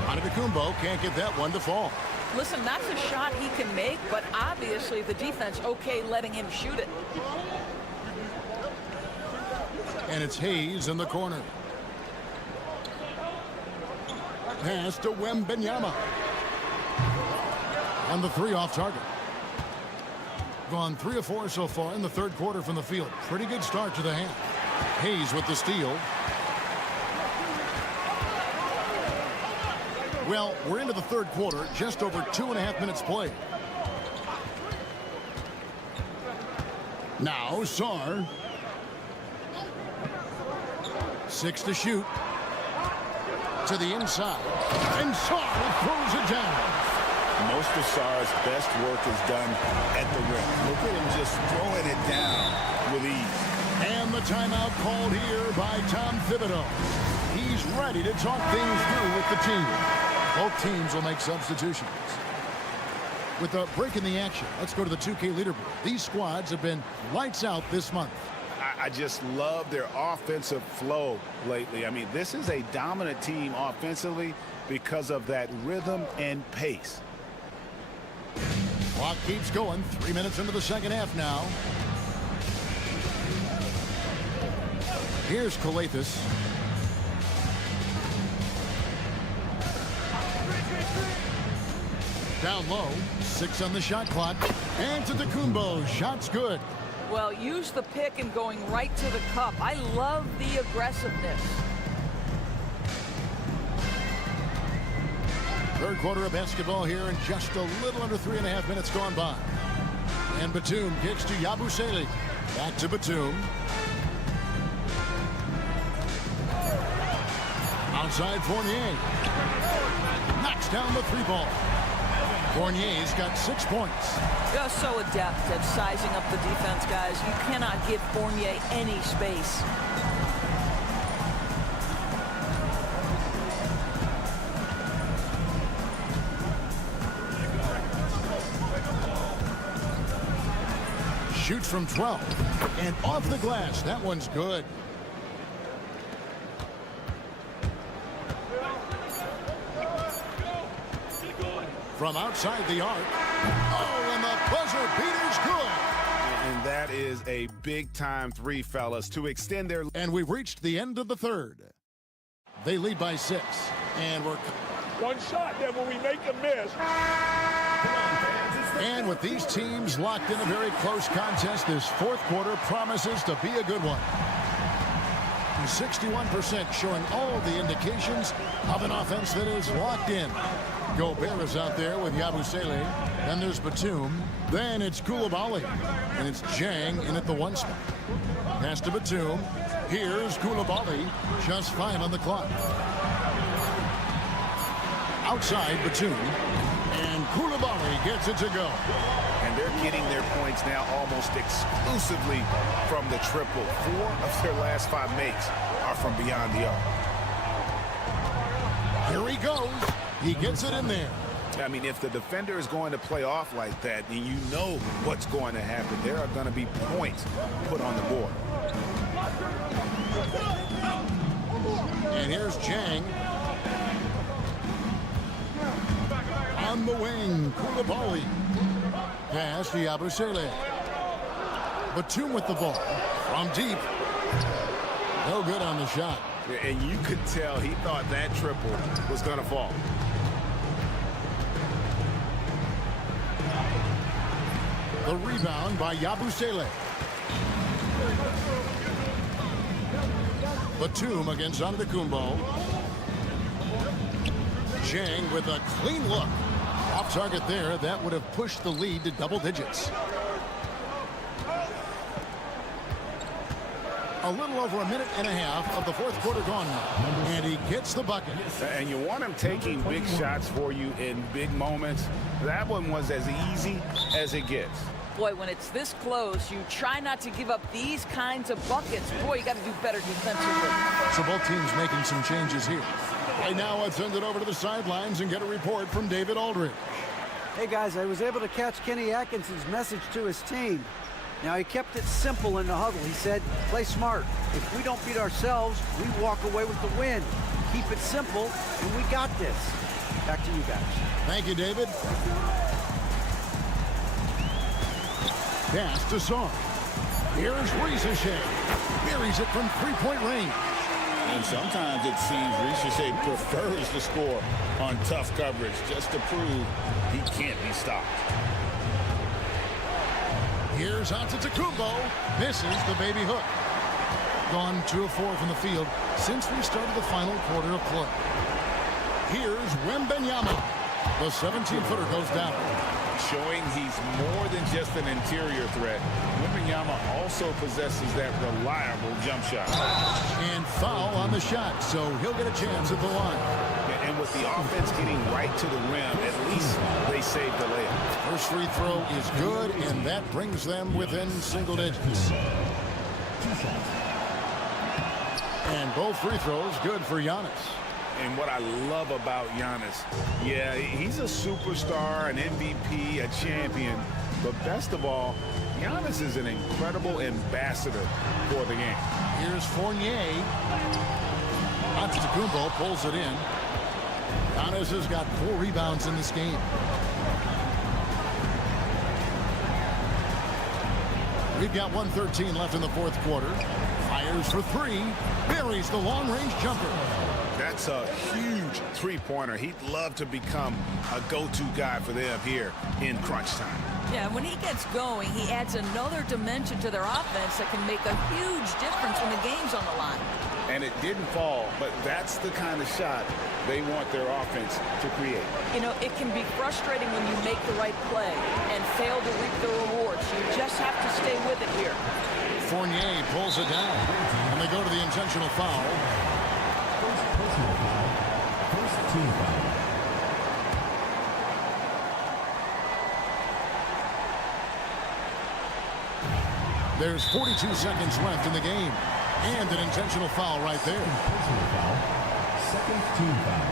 Antetokounmpo can't get that one to fall. Listen, that's a shot he can make, but obviously the defense okay letting him shoot it. And it's Hayes in the corner. Pass to Wembanyama. And the 3 off target. Gone 3 of 4 so far in the third quarter from the field. Pretty good start to the half. Hayes with the steal. Well, we're into the third quarter, just over 2.5 minutes played. Now Sar. 6 to shoot. To the inside. And Sar throws it down. Most of Sar's best work is done at the rim. Look at him just throwing it down with ease. And the timeout called here by Tom Thibodeau. He's ready to talk things through with the team. Both teams will make substitutions. With a break in the action, let's go to the 2K leaderboard. These squads have been lights out this month. I just love their offensive flow lately. I mean, this is a dominant team offensively because of that rhythm and pace. Clock keeps going. 3 minutes into the second half now. Here's Calathis. Down low. 6 on the shot clock. Antetokounmpo. Shot's good. Well, use the pick and going right to the cup. I love the aggressiveness. Third quarter of basketball here, and just a little under 3.5 minutes gone by. And Batum kicks to Yabusele. Back to Batum. Outside Fournier. Knocks down the three ball. Fournier's got 6 points. Just so adept at sizing up the defense, guys. You cannot give Fournier any space. Shoots from 12. And off the glass. That one's good. From outside the arc. Oh, and the buzzer beater's good. And that is a big-time three, fellas, to extend their... And we've reached the end of the third. They lead by 6. And we're... One shot, then when we make a miss. And with these teams locked in a very close contest, this fourth quarter promises to be a good one. 61% showing all the indications of an offense that is locked in. Gobert is out there with Yabusele. Then there's Batum. Then it's Koulibaly. And it's Jang in at the 1 spot. Pass to Batum. Here's Koulibaly. Just 5 on the clock. Outside Batum. And Koulibaly gets it to go. And they're getting their points now almost exclusively from the triple. 4 of their last 5 makes are from beyond the arc. Here he goes. He gets it in there. I mean, if the defender is going to play off like that, then you know what's going to happen. There are going to be points put on the board. And here's Jang. On the wing, Koulibaly. Pass to Yabusele. Batum with the ball. From deep. No good on the shot. And you could tell he thought that triple was going to fall. The rebound by Yabusele. Batum against Antetokounmpo. Jang with a clean look. Off target there. That would have pushed the lead to double digits. A little over 1.5 minutes of the fourth quarter gone now. And he gets the bucket. And you want him taking big shots for you in big moments. That one was as easy as it gets. Boy, when it's this close, you try not to give up these kinds of buckets. Boy, you got to do better defensively. So both teams making some changes here. Right now, let's send it over to the sidelines and get a report from David Aldridge. Hey, guys, I was able to catch Kenny Atkinson's message to his team. Now, he kept it simple in the huddle. He said, play smart. If we don't beat ourselves, we walk away with the win. Keep it simple, and we got this. Back to you guys. Thank you, David. Pass to Song. Here's Ricochet. Buries it from three-point range. And sometimes it seems Ricochet prefers to score on tough coverage just to prove he can't be stopped. Here's Antetokounmpo. Misses the baby hook. Gone 2 of 4 from the field since we started the final quarter of play. Here's Wembanyama. The 17-footer goes down. Showing he's more than just an interior threat. Wembanyama also possesses that reliable jump shot. And foul on the shot, so he'll get a chance at the line. And with the offense getting right to the rim, at least they saved the layup. First free throw is good, and that brings them within single digits. And both free throws good for Giannis. And what I love about Giannis, yeah, he's a superstar, an MVP, a champion. But best of all, Giannis is an incredible ambassador for the game. Here's Fournier. Antetokounmpo pulls it in. Giannis has got 4 rebounds in this game. We've got 1:13 left in the fourth quarter. Fires for 3. Buries the long-range jumper. That's a huge three-pointer. He'd love to become a go-to guy for them here in crunch time. Yeah, when he gets going, he adds another dimension to their offense that can make a huge difference when the game's on the line. And it didn't fall, but that's the kind of shot they want their offense to create. You know, it can be frustrating when you make the right play and fail to reap the rewards. You just have to stay with it here. Fournier pulls it down, and they go to the intentional foul. First personal foul. First team foul. There's 42 seconds left in the game. And an intentional foul right there. Personal foul. Second team foul.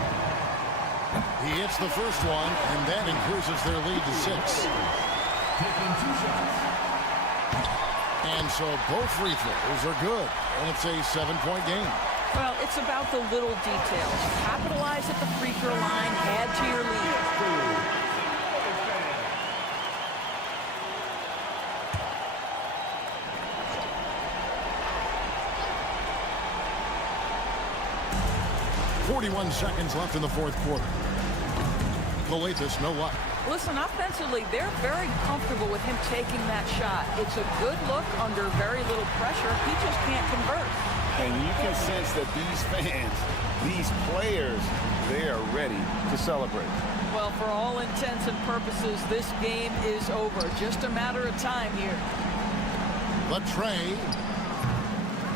He hits the first one, and that increases their lead to 6. Taking 2 shots. And so both free throws are good. And it's a 7-point game. Well, it's about the little details. Capitalize at the free throw line, add to your lead. 41 seconds left in the fourth quarter. Coletas, no luck. Listen, offensively, they're very comfortable with him taking that shot. It's a good look under very little pressure. He just can't convert. And you can sense that these fans, these players, they are ready to celebrate. Well, for all intents and purposes, this game is over. Just a matter of time here. The tray.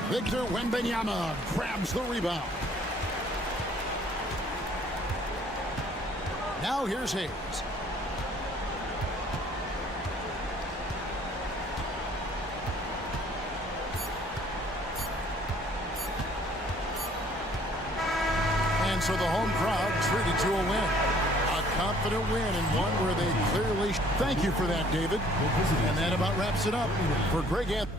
Victor Wembanyama grabs the rebound. Now here's Hayes. And so the home crowd treated to a win. A confident win and one where they clearly... Thank you for that, David. And that about wraps it up for Greg Anthony.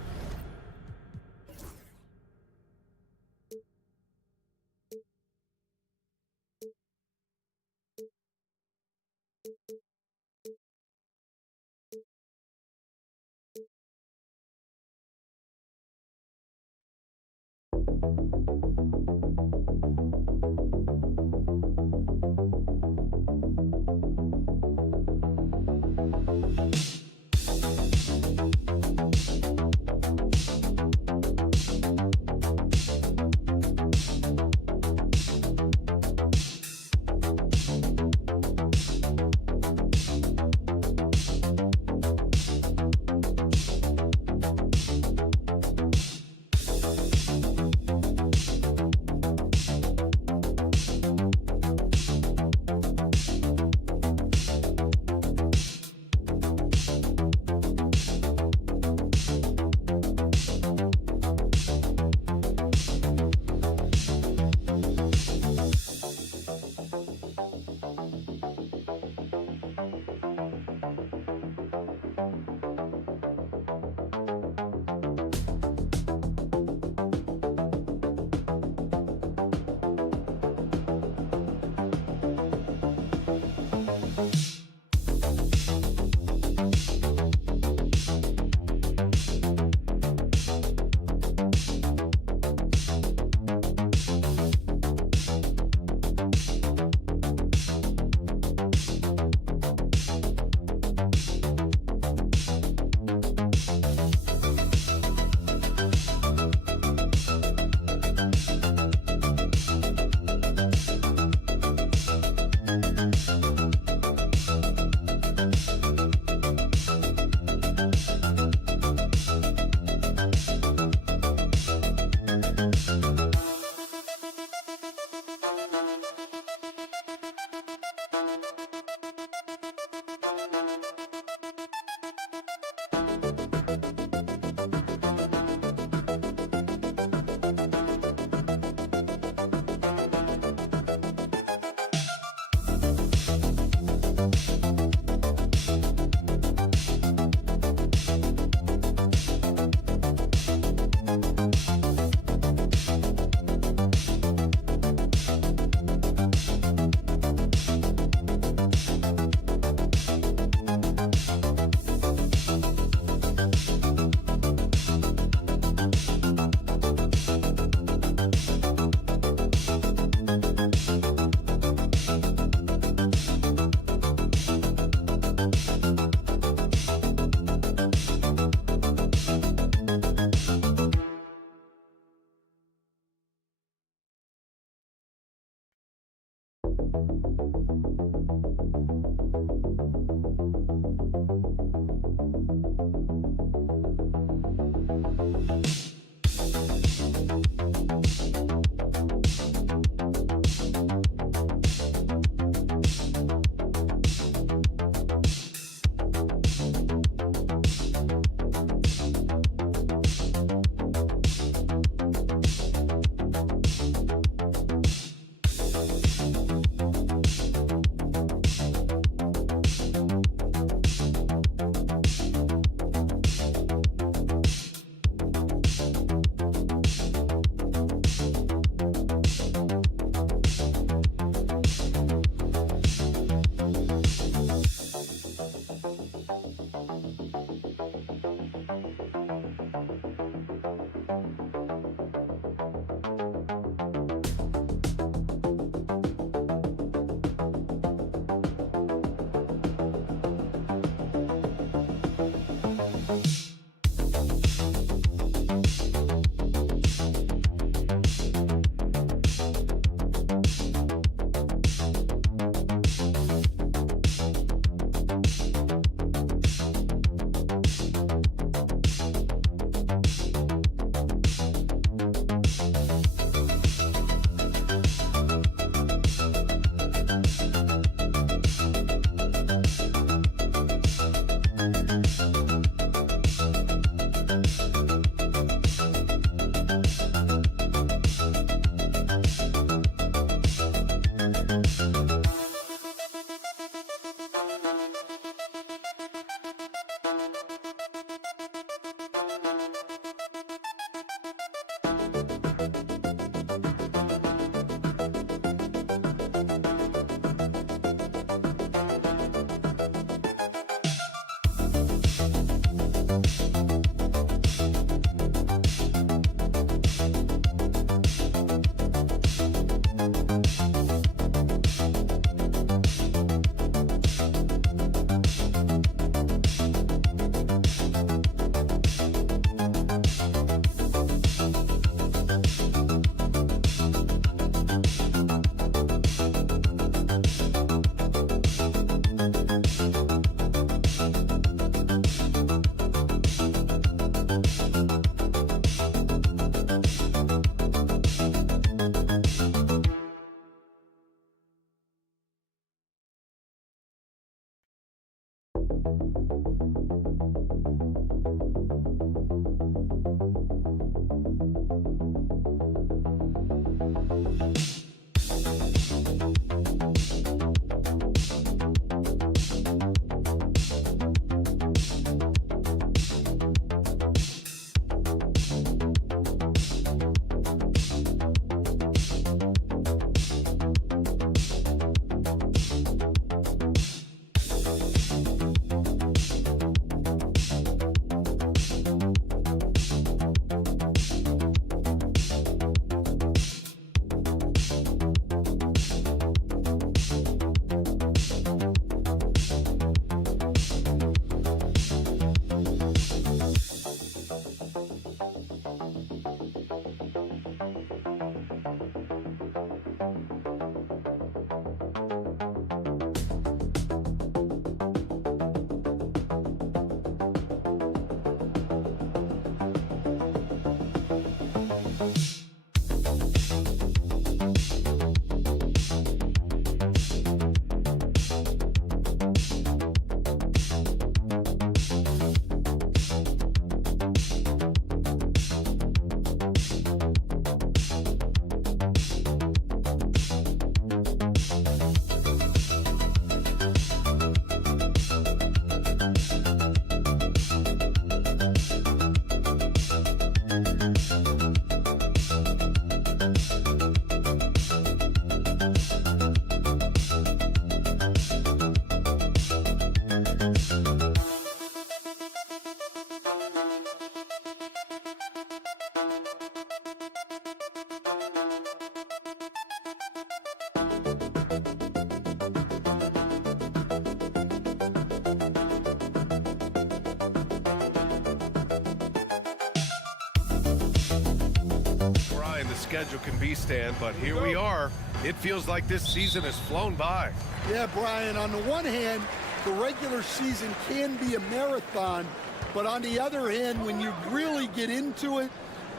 schedule can be, Stan, but here we are. It feels like this season has flown by. Yeah, Brian, on the one hand, the regular season can be a marathon, but on the other hand, when you really get into it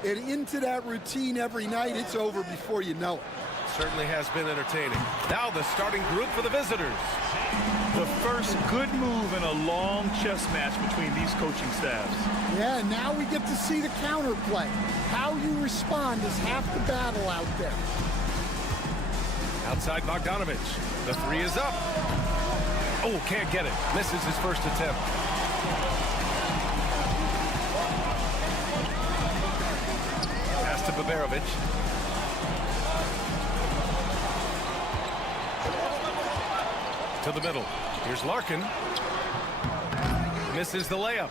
and into that routine every night, it's over before you know it. Certainly has been entertaining. Now the starting group for the visitors. The first good move in a long chess match between these coaching staffs. Yeah, and now we get to see the counterplay. How you respond is half the battle out there. Outside Bogdanovich. The three is up. Oh, can't get it. Misses his first attempt. Pass to Baberovic. To the middle. Here's Larkin. Misses the layup.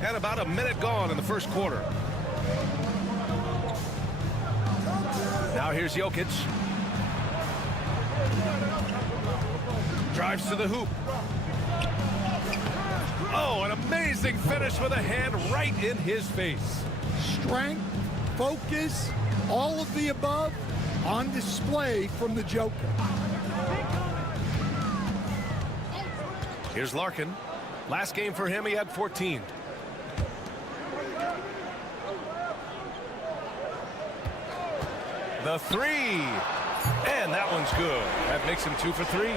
And about a minute gone in the first quarter. Now here's Jokic. Drives to the hoop. Oh, an amazing finish with a hand right in his face. Strength, focus, all of the above on display from the Joker. Here's Larkin. Last game for him, he had 14. The three. And that one's good. That makes him 2 for 3.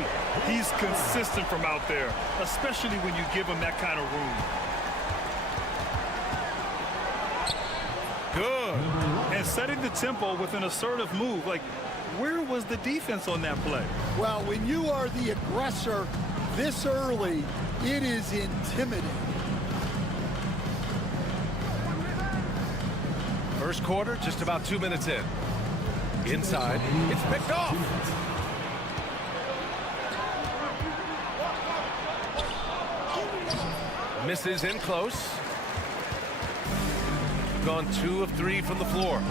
He's consistent from out there, especially when you give him that kind of room. Good. And setting the tempo with an assertive move. Like, where was the defense on that play? Well, when you are the aggressor this early, it is intimidating. First quarter, just about 2 minutes in. Inside, it's picked off. Misses in close. Gone 2 of 3 from the floor.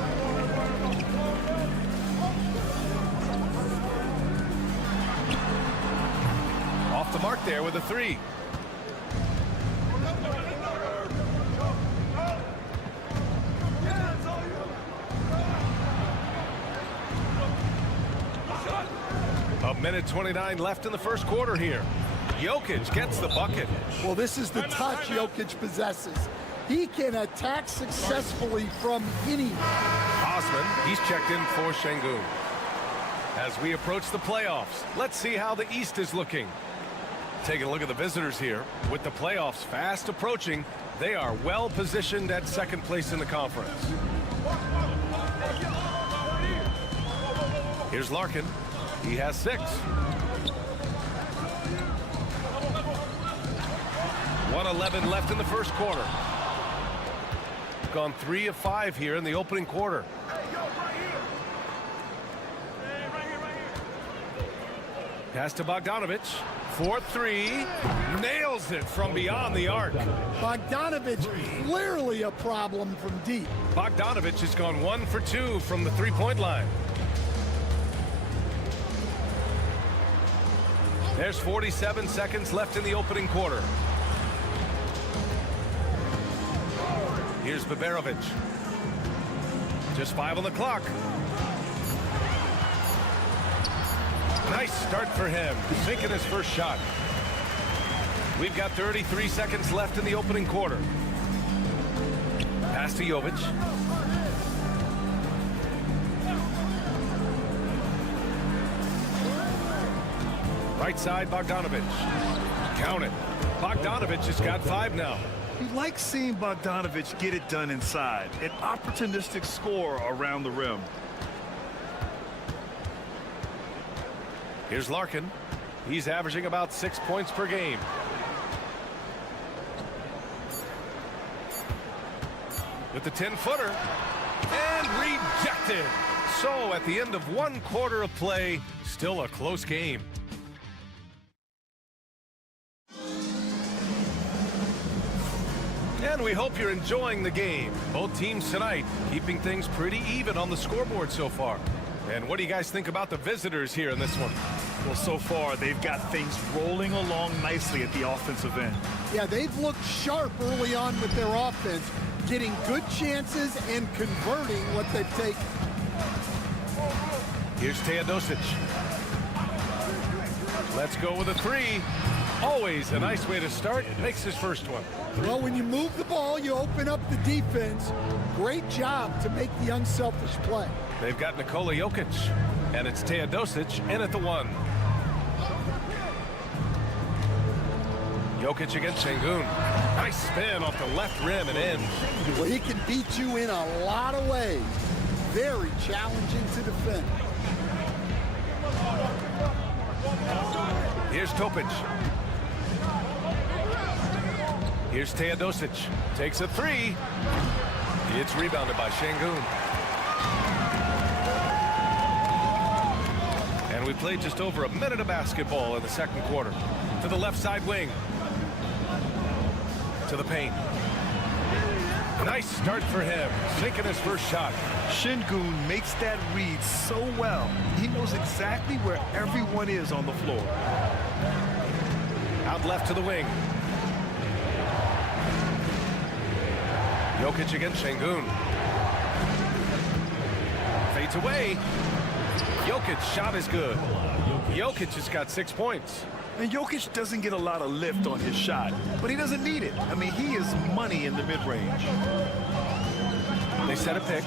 Off the mark there with a 3. A minute 29 left in the first quarter here. Jokic gets the bucket. Well, this is the touch Jokic possesses. He can attack successfully from anywhere. Osman, he's checked in for Şengün. As we approach the playoffs, let's see how the East is looking. Taking a look at the visitors here. With the playoffs fast approaching, they are well positioned at second place in the conference. Here's Larkin. He has 6. 1:11 left in the first quarter. Gone 3 of 5 here in the opening quarter. Pass to Bogdanovic. 4-3. Nails it from beyond the arc. Bogdanovic clearly a problem from deep. Bogdanovic has gone 1 for 2 from the three-point line. There's 47 seconds left in the opening quarter. Here's Baberovic. Just 5 on the clock. Nice start for him, sinking his first shot. We've got 33 seconds left in the opening quarter. Pass to Jovic. Right side, Bogdanovic. Count it. Bogdanovic has got 5 now. You like seeing Bogdanovic get it done inside. An opportunistic score around the rim. Here's Larkin. He's averaging about 6 points per game. With the 10-footer. And rejected. So at the end of 1 quarter of play, still a close game. And we hope you're enjoying the game. Both teams tonight keeping things pretty even on the scoreboard so far. And what do you guys think about the visitors here in this one? Well, so far, they've got things rolling along nicely at the offensive end. Yeah, they've looked sharp early on with their offense, getting good chances and converting what they've taken. Here's Teodosic. Let's go with a 3. Always a nice way to start. Makes his first one. Well, when you move the ball, you open up the defense. Great job to make the unselfish play. They've got Nikola Jokic, and it's Teodosic in at the 1. Jokic against Şengün. Nice spin off the left rim and in. Well, he can beat you in a lot of ways. Very challenging to defend. Here's Topic. Here's Teodosic. Takes a 3. It's rebounded by Şengün. And we played just over a minute of basketball in the second quarter. To the left side wing. To the paint. Nice start for him. Sinking his first shot. Şengün makes that read so well. He knows exactly where everyone is on the floor. Out left to the wing. Jokic against Şengün. Fades away. Jokic's shot is good. Jokic has got 6 points. And Jokic doesn't get a lot of lift on his shot, but he doesn't need it. I mean, he is money in the mid-range. They set a pick.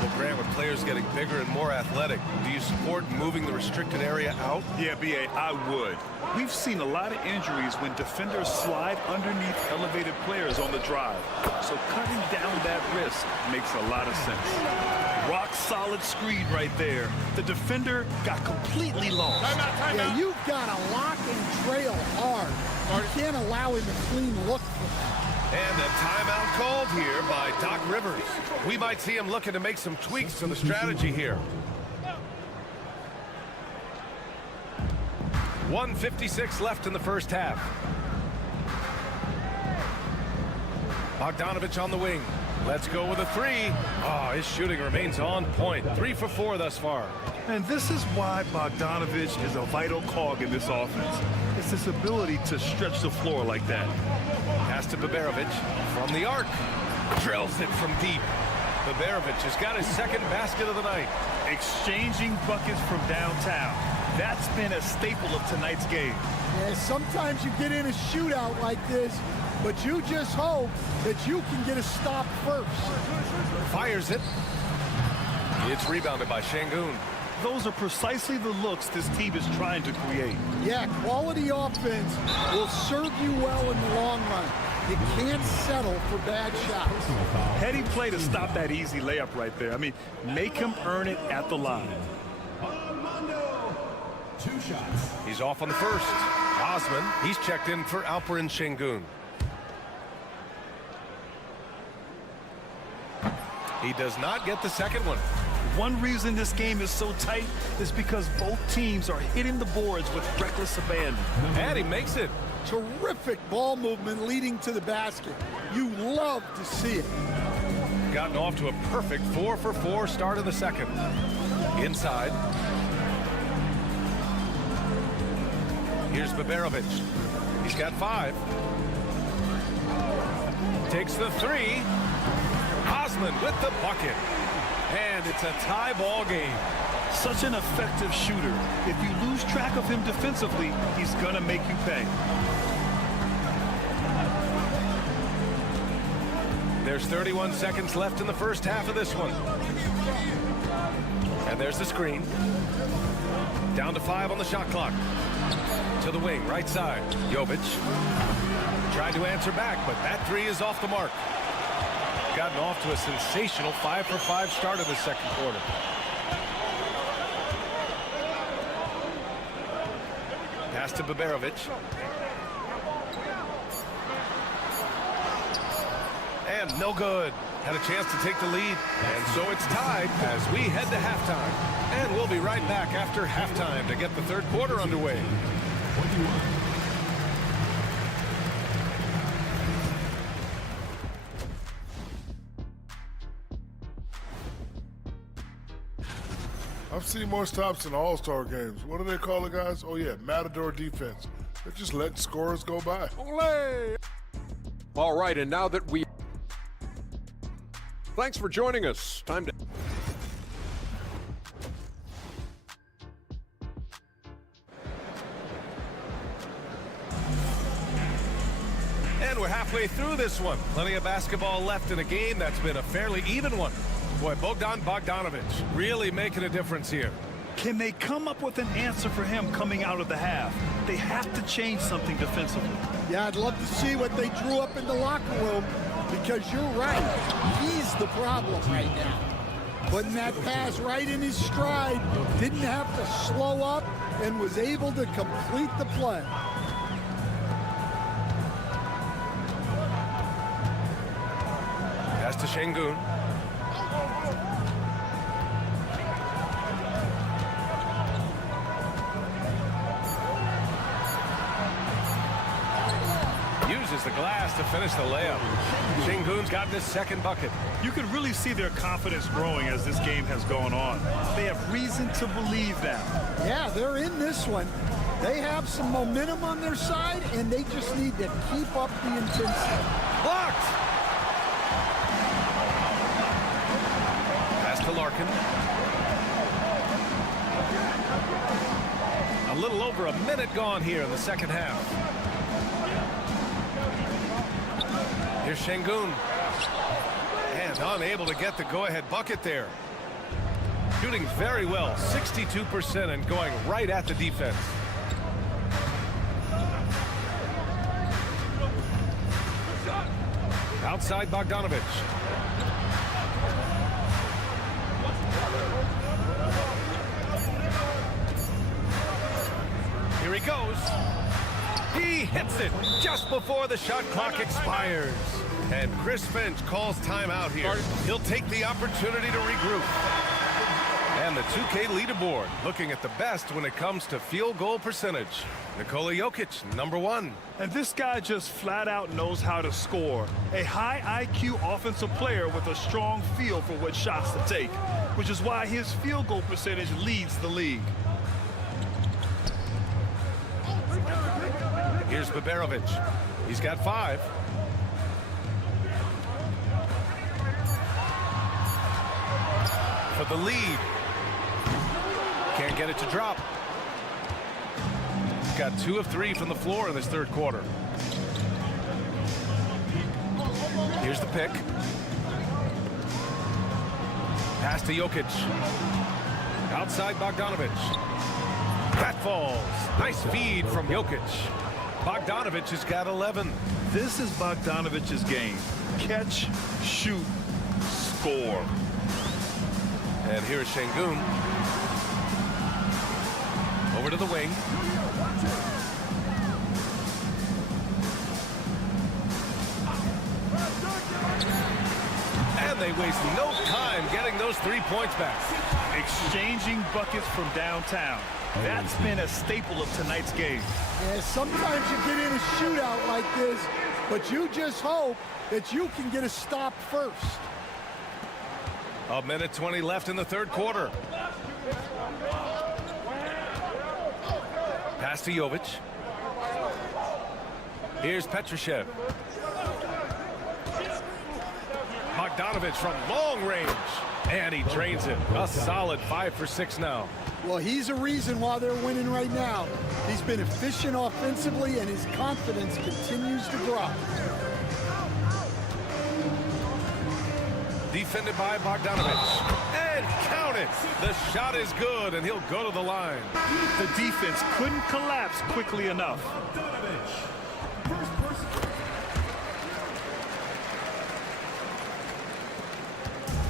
The Grant, with players getting bigger and more athletic, do you support moving the restricted area out? Yeah, B.A., I would. We've seen a lot of injuries when defenders slide underneath elevated players on the drive. So cutting down that risk makes a lot of sense. Rock solid screen right there. The defender got completely lost. Yeah, you've got to lock and trail hard. You can't allow him a clean look for that. And a timeout called here by Doc Rivers. We might see him looking to make some tweaks to the strategy here. 1:56 left in the first half. Bogdanovich on the wing. Let's go with a three. Oh, his shooting remains on point. 3 for 4 thus far. And this is why Bogdanovich is a vital cog in this offense. It's his ability to stretch the floor like that. Pass to Baberovic from the arc. Drills it from deep. Baberovic has got his second basket of the night. Exchanging buckets from downtown. That's been a staple of tonight's game. Yeah, sometimes you get in a shootout like this, but you just hope that you can get a stop first. Fires it. It's rebounded by Şengün. Those are precisely the looks this team is trying to create. Yeah, quality offense will serve you well in the long run. You can't settle for bad shots. Heady play to stop that easy layup right there. I mean, make him earn it at the line. 2 shots. He's off on the first. Osman, he's checked in for Alperen Şengün. He does not get the second one. One reason this game is so tight is because both teams are hitting the boards with reckless abandon. And he makes it. Terrific ball movement leading to the basket. You love to see it. Gotten off to a perfect 4 for 4 start of the second. Inside. Here's Baberovic. He's got 5. Takes the 3. Osman with the bucket. And it's a tie ball game. Such an effective shooter. If you lose track of him defensively, he's gonna make you pay. There's 31 seconds left in the first half of this one. And there's the screen. Down to 5 on the shot clock. To the wing, right side. Jovic tried to answer back, but that 3 is off the mark. Gotten off to a sensational 5 for 5 start of the second quarter. Pass to Baberovic. And no good. Had a chance to take the lead. And so it's tied as we head to halftime. And we'll be right back after halftime to get the third quarter underway. I've seen more stops in All-Star games. What do they call it, guys? Oh, yeah, Matador defense. They're just letting scorers go by. Olé! All right, and now that we... Thanks for joining us. Time to... And we're halfway through this one. Plenty of basketball left in a game that's been a fairly even one. Boy, Bogdanovich really making a difference here. Can they come up with an answer for him coming out of the half? They have to change something defensively. Yeah, I'd love to see what they drew up in the locker room, because you're right. He's the problem right now. Putting that pass right in his stride, didn't have to slow up, and was able to complete the play. Pass to Şengün. Uses the glass to finish the layup. Şengün's got his second bucket. You can really see their confidence growing as this game has gone on. They have reason to believe that. Yeah, they're in this one. They have some momentum on their side, and they just need to keep up the intensity. Blocked! Pass to Larkin. A little over a minute gone here in the second half. Here's Şengün. And unable to get the go-ahead bucket there. Shooting very well, 62%, and going right at the defense. Outside Bogdanovic. Here he goes. He hits it just before the shot clock expires. And Chris Finch calls timeout here. He'll take the opportunity to regroup. And the 2K leaderboard looking at the best when it comes to field goal percentage. Nikola Jokic, #1. And this guy just flat out knows how to score. A high IQ offensive player with a strong feel for what shots to take, which is why his field goal percentage leads the league. Here's Baberovic. He's got 5. For the lead. Can't get it to drop. He's got 2 of 3 from the floor in this third quarter. Here's the pick. Pass to Jokic. Outside Bogdanovic. That falls. Nice feed from Jokic. Bogdanovic has got 11. This is Bogdanovic's game. Catch, shoot, score. And here's Şengün. Over to the wing. And they waste no time getting those 3 points back. Exchanging buckets from downtown. That's been a staple of tonight's game. Yeah, sometimes you get in a shootout like this, but you just hope that you can get a stop first. 1:20 left in the third quarter. Pass to Jovic. Here's Petrushev. Bogdanovic from long range. And he drains it. A solid 5 for 6 now. Well, he's a reason why they're winning right now. He's been efficient offensively, and his confidence continues to grow. Defended by Bogdanovic. And count it. The shot is good, and he'll go to the line. The defense couldn't collapse quickly enough.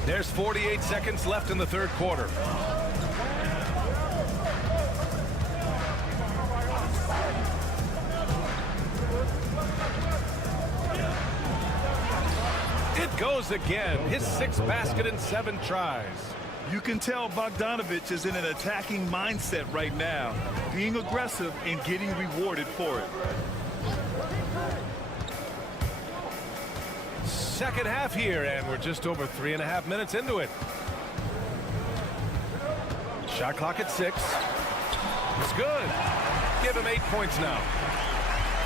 There's 48 seconds left in the third quarter. It goes again. His 6th basket in 7 tries. You can tell Bogdanovic is in an attacking mindset right now, being aggressive and getting rewarded for it. Second half here, and we're just over 3.5 minutes into it. Shot clock at 6. It's good. Give him 8 points now.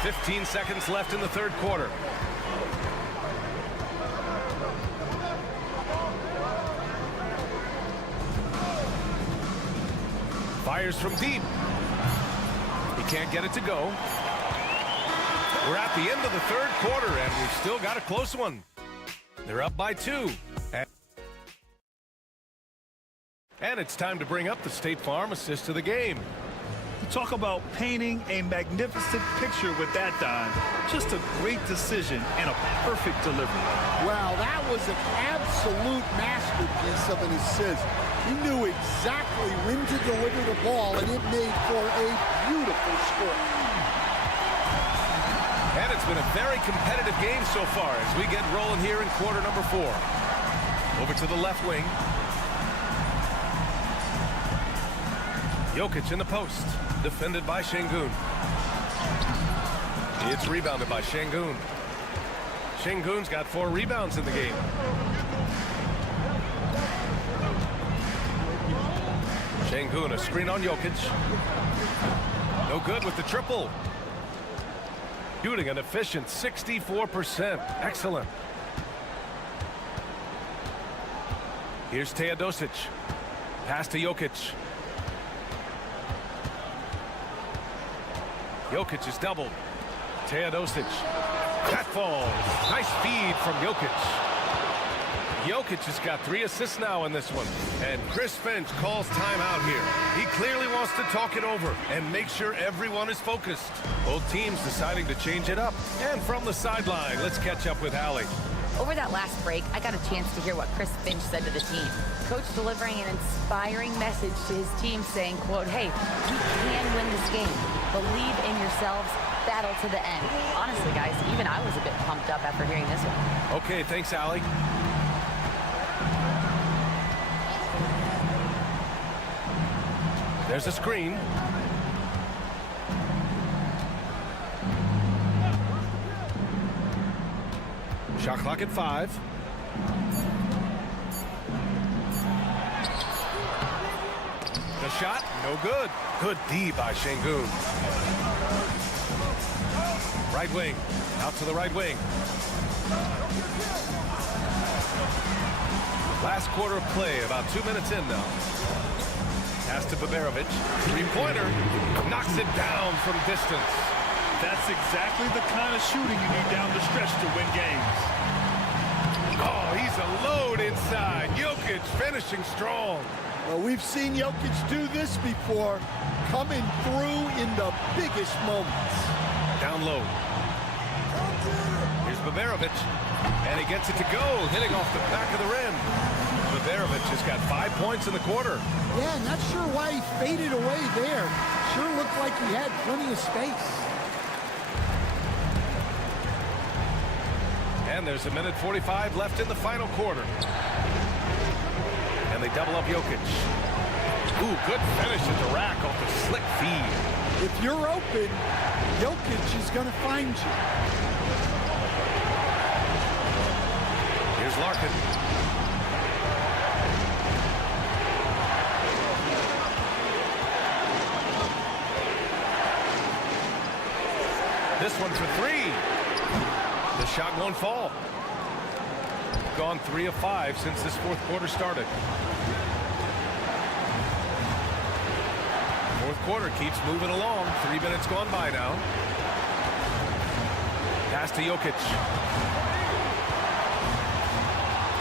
15 seconds left in the third quarter. Fires from deep. He can't get it to go. We're at the end of the third quarter, and we've still got a close one. They're up by 2. And it's time to bring up the State Farm assist to the game. You talk about painting a magnificent picture with that dime. Just a great decision and a perfect delivery. Wow, that was an absolute masterpiece of an assist. He knew exactly when to deliver the ball, and it made for a beautiful score. And it's been a very competitive game so far as we get rolling here in quarter number 4. Over to the left wing. Jokic in the post. Defended by Şengün. It's rebounded by Şengün. Şengün's got 4 rebounds in the game. Şengün, a screen on Jokic. No good with the triple. Shooting an efficient 64%. Excellent. Here's Teodosic. Pass to Jokic. Jokic is doubled. Teodosic. That falls. Nice feed from Jokic. Jokic has got 3 assists now in this one. And Chris Finch calls timeout here. He clearly wants to talk it over and make sure everyone is focused. Both teams deciding to change it up. And from the sideline, let's catch up with Allie. Over that last break, I got a chance to hear what Chris Finch said to the team. Coach delivering an inspiring message to his team saying, quote, hey, we can win this game. Believe in yourselves. Battle to the end. Honestly, guys, even I was a bit pumped up after hearing this one. Okay, thanks, Allie. There's a screen. Shot clock at 5. The shot, no good. Good D by Şengün. Right wing, out to the right wing. Last quarter of play, about 2 minutes in now. Pass to Baberovic. Three-pointer. Knocks it down from distance. That's exactly the kind of shooting you need down the stretch to win games. Oh, he's a load inside. Jokic finishing strong. Well, we've seen Jokic do this before, coming through in the biggest moments. Down low. Here's Baberovic. And he gets it to go, hitting off the back of the rim. Baberovic has got 5 points in the quarter. Yeah, not sure why he faded away there. Sure looked like he had plenty of space. And there's 1:45 left in the final quarter. And they double up Jokic. Ooh, good finish at the rack off the slick feed. If you're open, Jokic is going to find you. Here's Larkin. This one for 3. The shot won't fall. Gone 3 of 5 since this fourth quarter started. Fourth quarter keeps moving along. 3 minutes gone by now. Pass to Jokic.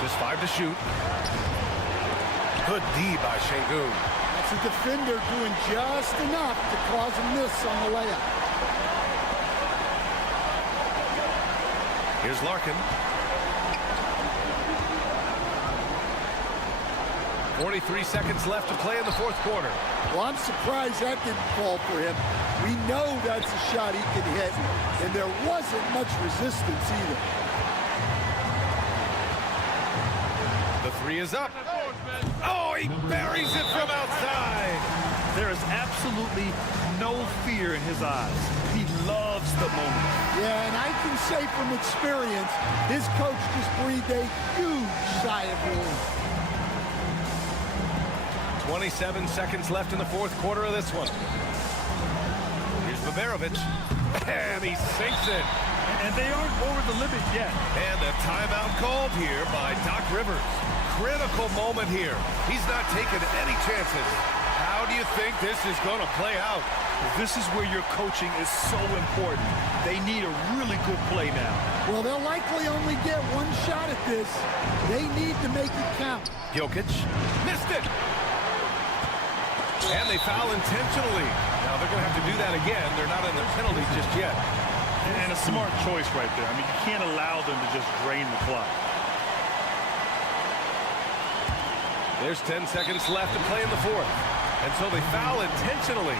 Just 5 to shoot. Good D by Şengün. That's a defender doing just enough to cause a miss on the layup. Here's Larkin. 43 seconds left to play in the fourth quarter. Well, I'm surprised that didn't fall for him. We know that's a shot he can hit, and there wasn't much resistance either. The 3 is up. Oh, he buries it from outside. There is absolutely no fear in his eyes. He loves the moment. Yeah, and I can say from experience, his coach just breathed a huge sigh of relief. 27 seconds left in the fourth quarter of this one. Here's Baberovic. And he sinks it. And they aren't over the limit yet. And a timeout called here by Doc Rivers. Critical moment here. He's not taking any chances. How do you think this is going to play out? This is where your coaching is so important. They need a really good play now. Well, they'll likely only get one shot at this. They need to make it count. Jokic missed it. And they foul intentionally. Now they're going to have to do that again. They're not in the penalty just yet. And a smart choice right there. I mean, you can't allow them to just drain the clock. There's 10 seconds left to play in the fourth. And so they foul intentionally.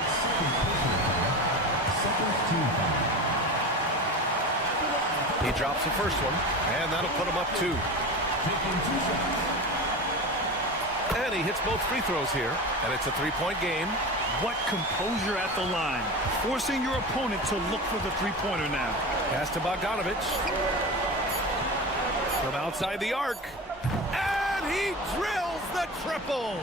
He drops the first one, and that'll put him up 2. And he hits both free throws here, and it's a 3-point game. What composure at the line. Forcing your opponent to look for the three-pointer now. Pass to Bogdanovic. From outside the arc. And he drills the triple.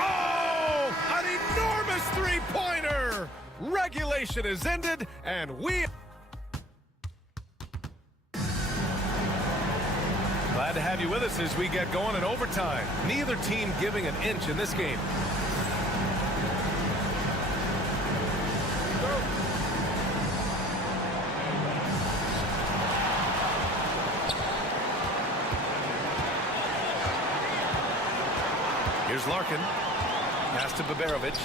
Oh, an enormous three-pointer. Regulation is ended, and we... Glad to have you with us as we get going in overtime. Neither team giving an inch in this game. Here's Larkin. Pass to Baberovic.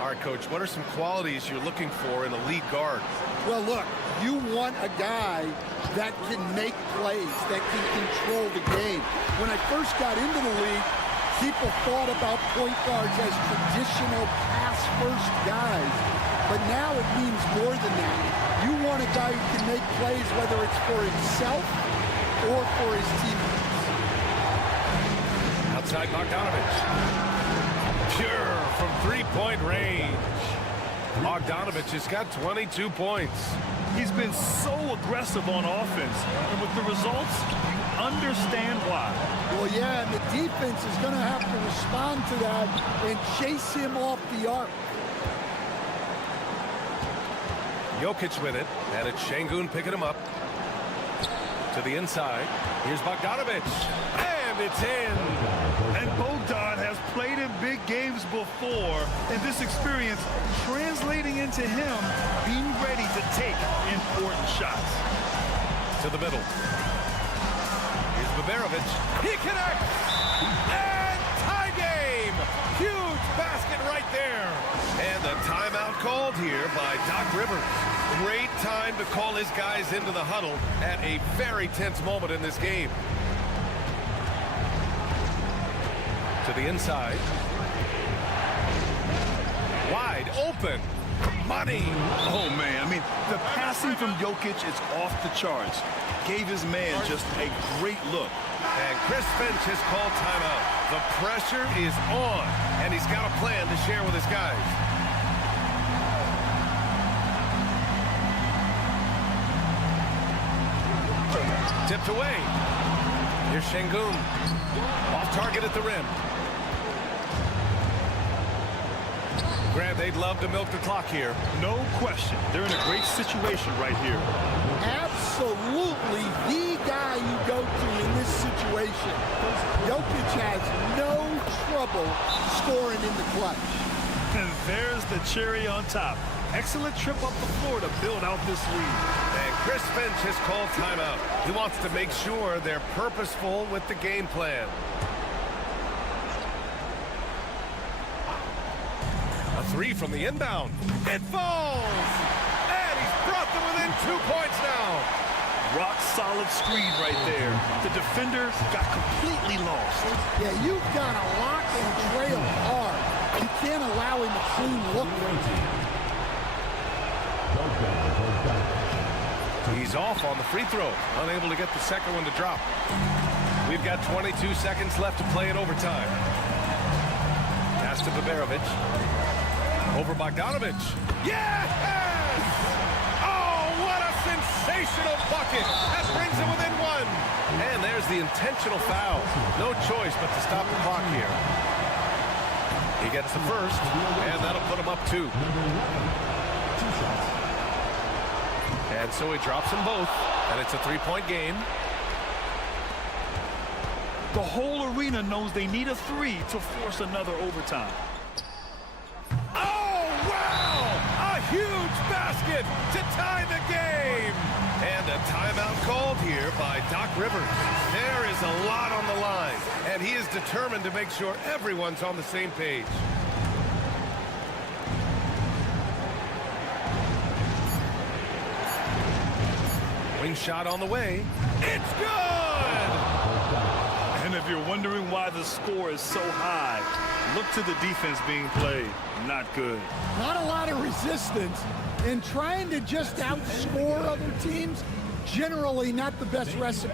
All right, Coach, what are some qualities you're looking for in a lead guard? Well, look, you want a guy that can make plays, that can control the game. When I first got into the league, people thought about point guards as traditional pass-first guys. But now it means more than that. You want a guy who can make plays, whether it's for himself or for his teammates. Outside Bogdanovich. Pure from three-point range. Bogdanovich has got 22 points. He's been so aggressive on offense, and with the results, you understand why. Well, yeah, and the defense is going to have to respond to that and chase him off the arc. Jokic with it, and it's Şengün picking him up. To the inside. Here's Bogdanovich, and it's in. And Bogdan has played in big games before, and this experience translating into him being ready to take important shots. To the middle. Here's Baberovic. He connects! And tie game! Huge basket right there. And a timeout called here by Doc Rivers. Great time to call his guys into the huddle at a very tense moment in this game. To the inside. Wide open. Money. Oh, man. I mean, the passing from Jokic is off the charts. Gave his man just a great look. And Chris Finch has called timeout. The pressure is on, and he's got a plan to share with his guys. Tipped away. Here's Şengün. Off target at the rim. Grant, they'd love to milk the clock here. No question. They're in a great situation right here. Absolutely the guy you go to in this situation. Jokic has no trouble scoring in the clutch. And there's the cherry on top. Excellent trip up the floor to build out this lead. And Chris Finch has called timeout. He wants to make sure they're purposeful with the game plan. A three from the inbound. It falls! And he's brought them within 2 points now. Rock solid screen right there. The defender got completely lost. Yeah, you've got to lock and trail hard. You can't allow him a clean look. He's off on the free throw. Unable to get the second one to drop. We've got 22 seconds left to play in overtime. Pass to Baberovic. Over Bogdanovich. Yes! Oh, what a sensational bucket. That brings him within one. And there's the intentional foul. No choice but to stop the clock here. He gets the first, and that'll put him up 2. And so he drops them both, and it's a 3-point game. The whole arena knows they need a 3 to force another overtime. Oh, wow! A huge basket to tie the game! And a timeout called here by Doc Rivers. There is a lot on the line, and he is determined to make sure everyone's on the same page. Wing shot on the way. It's good! And if you're wondering why the score is so high, look to the defense being played. Not good. Not a lot of resistance, and trying to just outscore other teams, generally not the best recipe.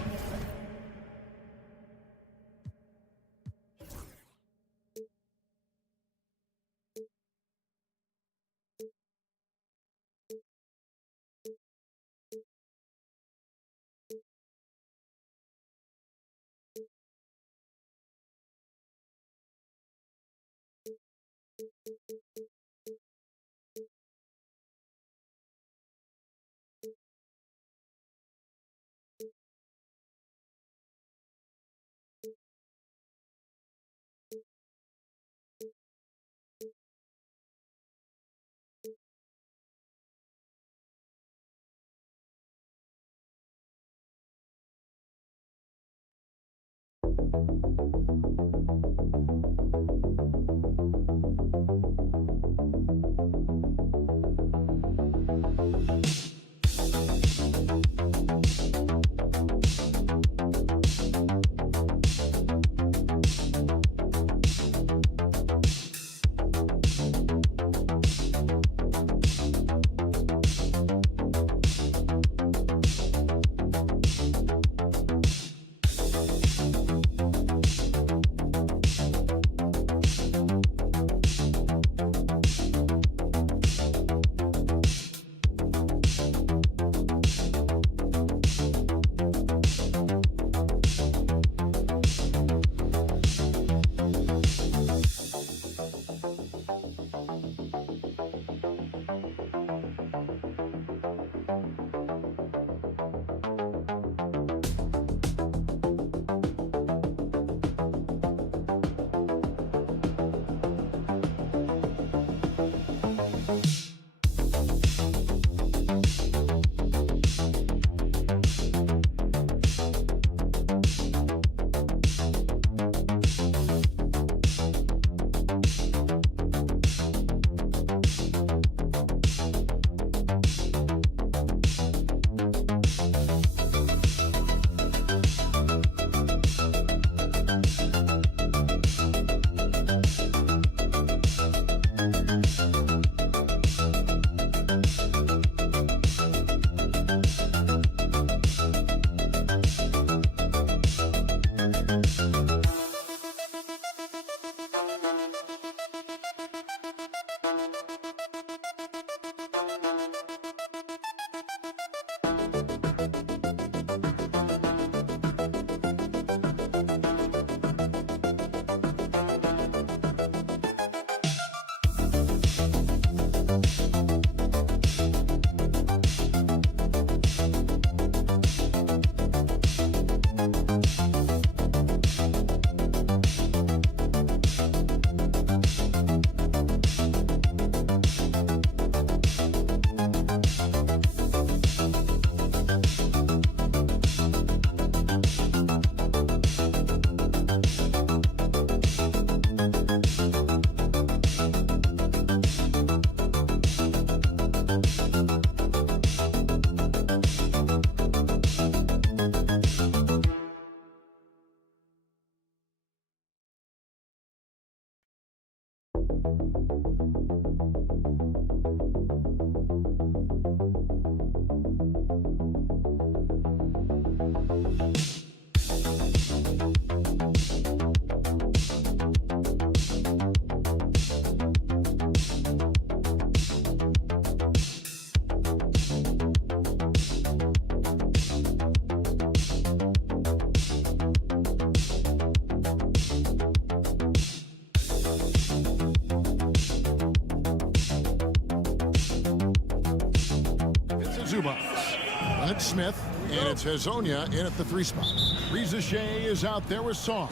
Then it's Smith, and it's Hazonia in at the 3 spot. Reza Shea is out there with Song.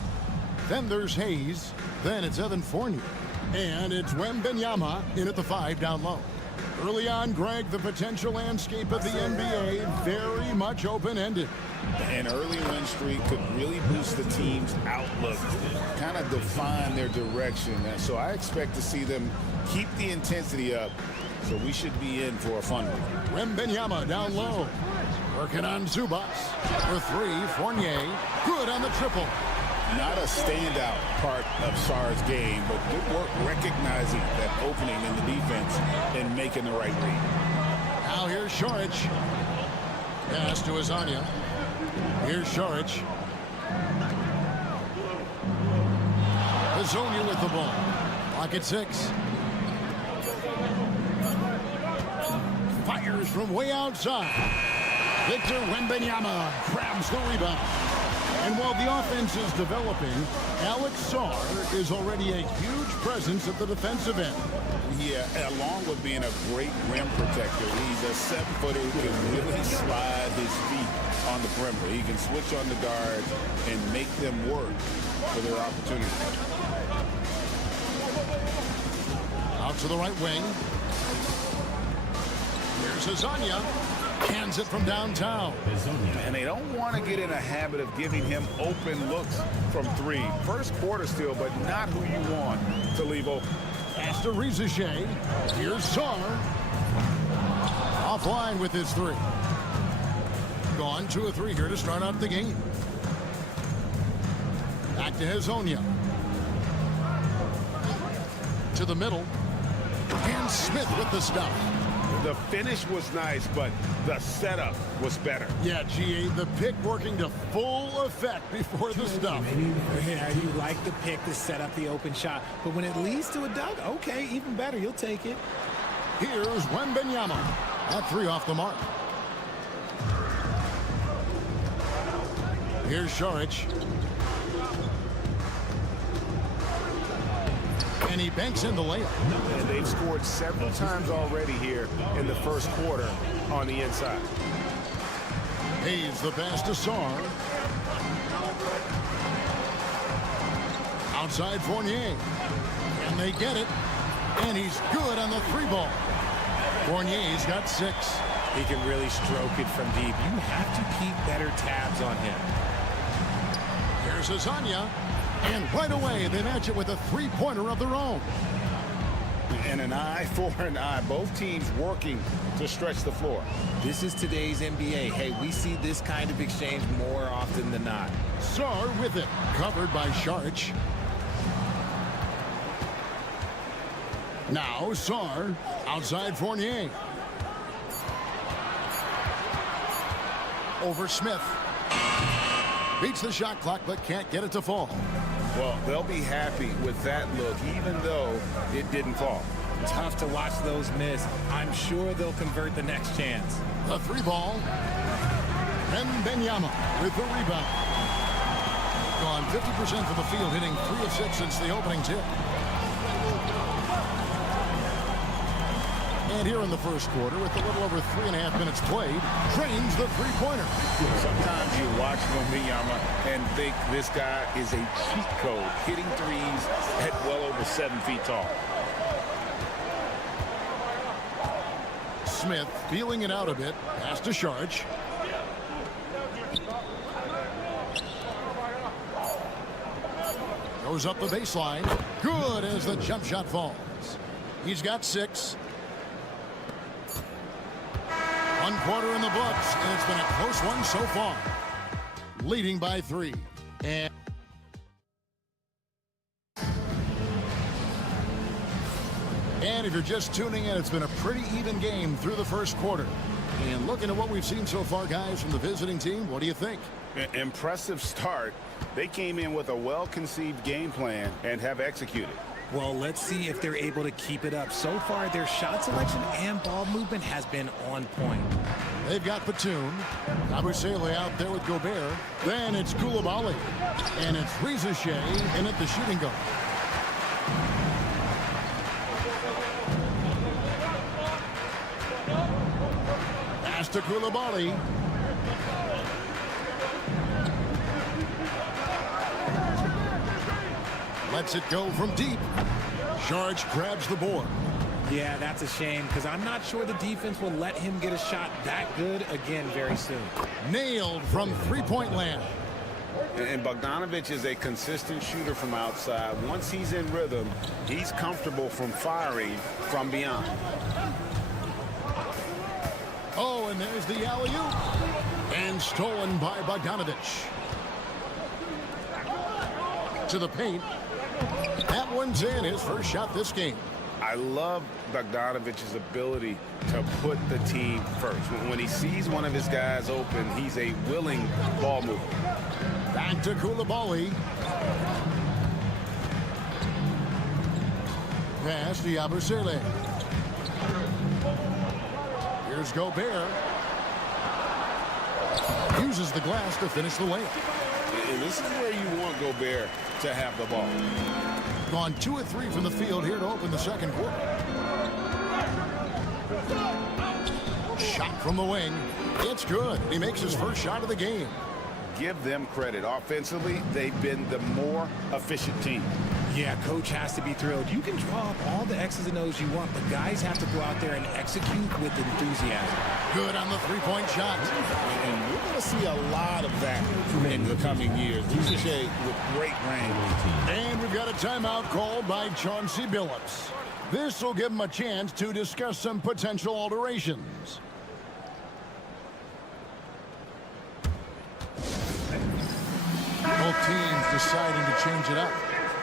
Then there's Hayes. Then it's Evan Fournier. And it's Wembenyama in at the 5 down low. Early on, Greg, the potential landscape of the NBA very much open-ended. An early win streak could really boost the team's outlook, kind of define their direction. And so I expect to see them keep the intensity up. So we should be in for a fun one. Wembenyama down low. Working on Zubas. For 3, Fournier. Good on the triple. Not a standout part of Sarr's game, but good work recognizing that opening in the defense and making the right read. Now here's Šorić. Pass to Hazonia. Here's Šorić. Hazonia with the ball. Clock at 6. Fires from way outside. Victor Wembanyama grabs the rebound. And while the offense is developing, Alex Sarr is already a huge presence at the defensive end. Yeah, along with being a great rim protector, he's a 7-footer who can really slide his feet on the perimeter. He can switch on the guards and make them work for their opportunity. Out to the right wing. Here's Hazonia. Cans it from downtown. And they don't want to get in a habit of giving him open looks from three. First quarter still, but not who you want to leave open. Pass to Rizachet. Here's Sar. Offline with his three. Gone 2 of 3 here to start out the game. Back to Hazonia. To the middle. And Smith with the stuff. The finish was nice, but the setup was better. Yeah, GA, the pick working to full effect before the stuff. Yeah, you like the pick to set up the open shot, but when it leads to a dunk, okay, even better, you'll take it. Here's Wembanyama. That 3 off the mark. Here's Saric. And he banks in the layup. And they've scored several times already here in the first quarter on the inside. Hayes the pass to Sar. Outside Fournier. And they get it. And he's good on the 3 ball. Fournier's got 6. He can really stroke it from deep. You have to keep better tabs on him. Here's Hazonia. And right away, they match it with a 3-pointer of their own. And an eye for an eye. Both teams working to stretch the floor. This is today's NBA. Hey, we see this kind of exchange more often than not. Sar with it. Covered by Saric. Now Sar outside Fournier. Over Smith. Beats the shot clock, but can't get it to fall. Well, they'll be happy with that look, even though it didn't fall. Tough to watch those miss. I'm sure they'll convert the next chance. The 3 ball. Wembanyama with the rebound. Gone 50% from the field, hitting 3 of 6 since the opening tip. And here in the first quarter, with a little over 3.5 minutes played, drains the 3-pointer. Sometimes you watch Wembanyama and think this guy is a cheat code, hitting threes at well over 7 feet tall. Smith feeling it out a bit. Pass to Saric. Goes up the baseline. Good as the jump shot falls. He's got 6. 1 quarter in the books, and it's been a close one so far. Leading by 3. And if you're just tuning in, it's been a pretty even game through the first quarter. And looking at what we've seen so far, guys, from the visiting team, what do you think? Impressive start. They came in with a well-conceived game plan and have executed. Well, let's see if they're able to keep it up. So far, their shot selection and ball movement has been on point. They've got Batum. Abusele out there with Gobert. Then it's Koulibaly. And it's Rizachet in at the shooting guard. Pass to Koulibaly. Lets it go from deep. Saric grabs the board. Yeah, that's a shame because I'm not sure the defense will let him get a shot that good again very soon. Nailed from 3-point land. And Bogdanovic is a consistent shooter from outside. Once he's in rhythm, he's comfortable from firing from beyond. Oh, and there's the alley-oop. And stolen by Bogdanovic. To the paint. That one's in, his first shot this game. I love Bogdanovic's ability to put the team first. When he sees one of his guys open, he's a willing ball mover. Back to Koulibaly. Pass to Abusele. Here's Gobert. Uses the glass to finish the layup. And this is where you want Gobert to have the ball. Gone 2 of 3 from the field here to open the second quarter. Shot from the wing. It's good. He makes his first shot of the game. Give them credit. Offensively, they've been the more efficient team. Yeah, coach has to be thrilled. You can draw up all the X's and O's you want, but guys have to go out there and execute with enthusiasm. Good on the three-point shot. And we're going to see a lot of that in the coming years. Ricochet with great range. And we've got a timeout called by Chauncey Billups. This will give him a chance to discuss some potential alterations. Both teams deciding to change it up.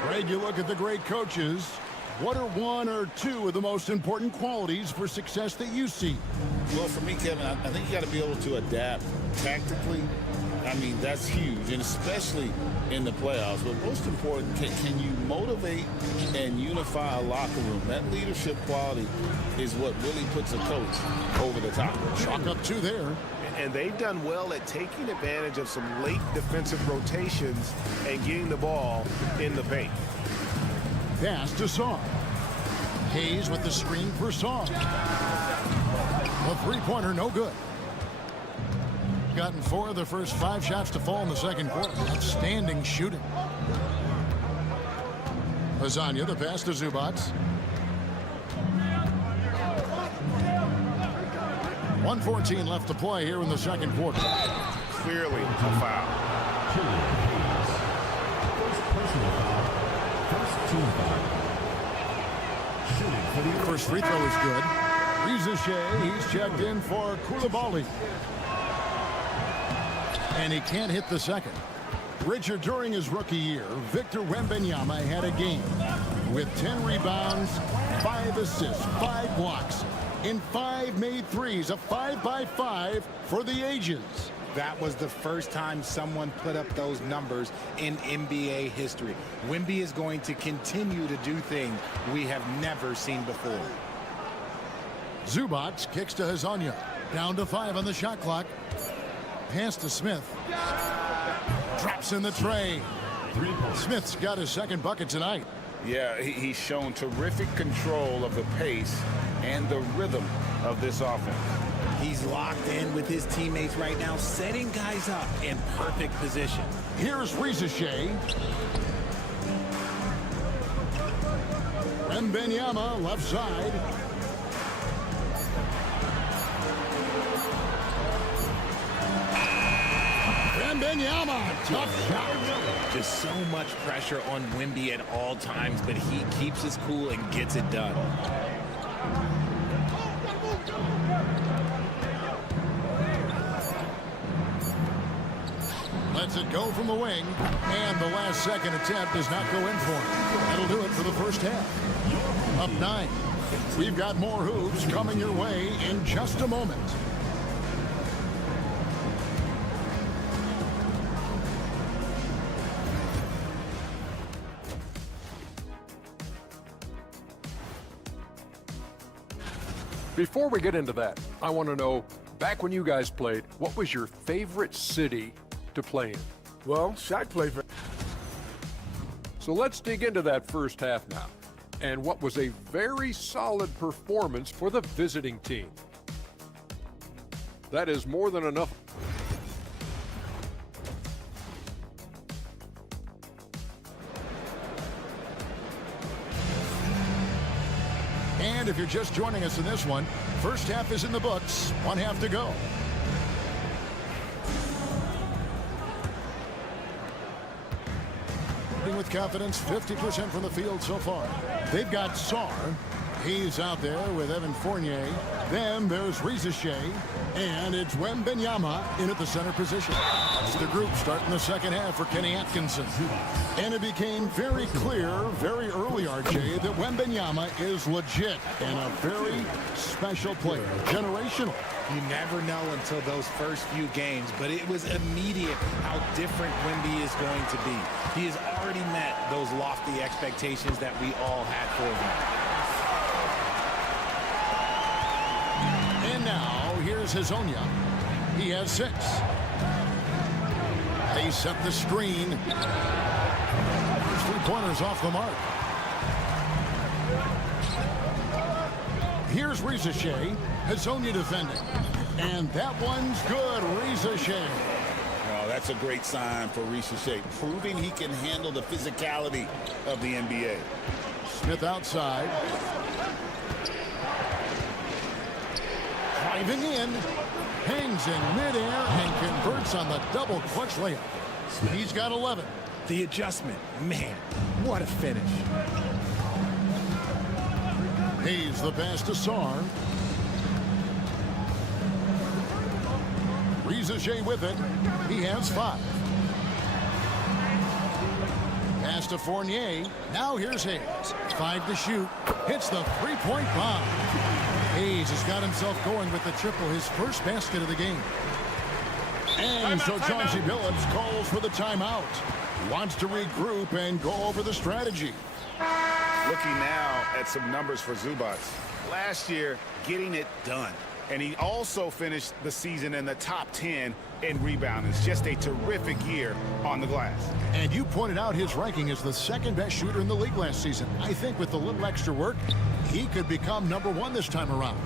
Greg, you look at the great coaches. What are one or two of the most important qualities for success that you see? Well, for me, Kevin, I think you got to be able to adapt tactically. I mean, that's huge, and especially in the playoffs. But most important, can you motivate and unify a locker room? That leadership quality is what really puts a coach over the top. Chalk up two there. And they've done well at taking advantage of some late defensive rotations and getting the ball in the paint. Pass to Song. Hayes with the screen for Song. A three-pointer, no good. Gotten 4 of the first 5 shots to fall in the second quarter. Outstanding shooting. Lasagna, the pass to Zubac. 1:14 left to play here in the second quarter. Clearly a foul. First free throw is good. Ricochet, he's checked in for Koulibaly. And he can't hit the second. Richard, during his rookie year, Victor Wembanyama had a game with 10 rebounds, 5 assists, 5 blocks, in 5 made threes, a 5-by-5 for the ages. That was the first time someone put up those numbers in NBA history. Wemby is going to continue to do things we have never seen before. Zubac kicks to Lasagna. Down to 5 on the shot clock. Pass to Smith. Drops in the tray. Smith's got his second bucket tonight. Yeah, he's shown terrific control of the pace and the rhythm of this offense. He's locked in with his teammates right now, setting guys up in perfect position. Here's Ricochet. Wembanyama left side. Wembanyama, tough shot. Just so much pressure on Wemby at all times, but he keeps his cool and gets it done. Lets it go from the wing, and the last second attempt does not go in for him. That'll do it for the first half. Up 9. We've got more hoops coming your way in just a moment. Before we get into that, I want to know, back when you guys played, what was your favorite city to play in? Well, Shaq played for... So let's dig into that first half now. And what was a very solid performance for the visiting team. That is more than enough. And if you're just joining us in this one, first half is in the books. 1 half to go. With confidence, 50% from the field so far. They've got Sarr. He's out there with Evan Fournier. Then there's Ricochet. And it's Wembanyama in at the center position. It's the group starting the second half for Kenny Atkinson. And it became very clear very early, RJ, that Wembanyama is legit and a very special player. Generational. You never know until those first few games, but it was immediate how different Wemby is going to be. He has already met those lofty expectations that we all had for him. And now, here's Lasagna. He has 6. They set the screen. There's 3 pointers off the mark. Here's Ricochet. Lasagna defending. And that one's good. Ricochet. Well, Oh, that's a great sign for Shea, proving he can handle the physicality of the NBA. Smith outside. Driving in. Hangs in midair and converts on the double clutch layup. He's got 11. The adjustment, man, what a finish. Hayes the pass to Sarr. Shea with it. He has 5. Pass to Fournier. Now here's Hayes. 5 to shoot. Hits the three-point bomb. Hayes has got himself going with the triple, his first basket of the game. And so Chauncey Billups calls for the timeout. Wants to regroup and go over the strategy. Looking now at some numbers for Zubac. Last year, getting it done. And he also finished the season in the top 10 in rebounding. It's just a terrific year on the glass. And you pointed out his ranking as the second best shooter in the league last season. I think with a little extra work, he could become #1 this time around.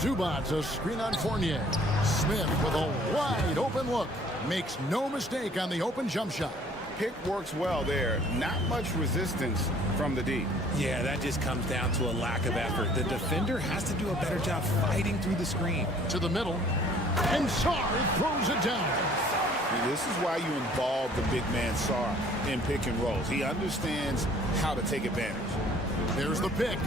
Zubac, a screen on Fournier. Smith with a wide open look. Makes no mistake on the open jump shot. Pick works well there. Not much resistance from the D. Yeah, that just comes down to a lack of effort. The defender has to do a better job fighting through the screen. To the middle. And Sarr throws it down. And this is why you involve the big man Sarr in pick and rolls. He understands how to take advantage. There's the pick.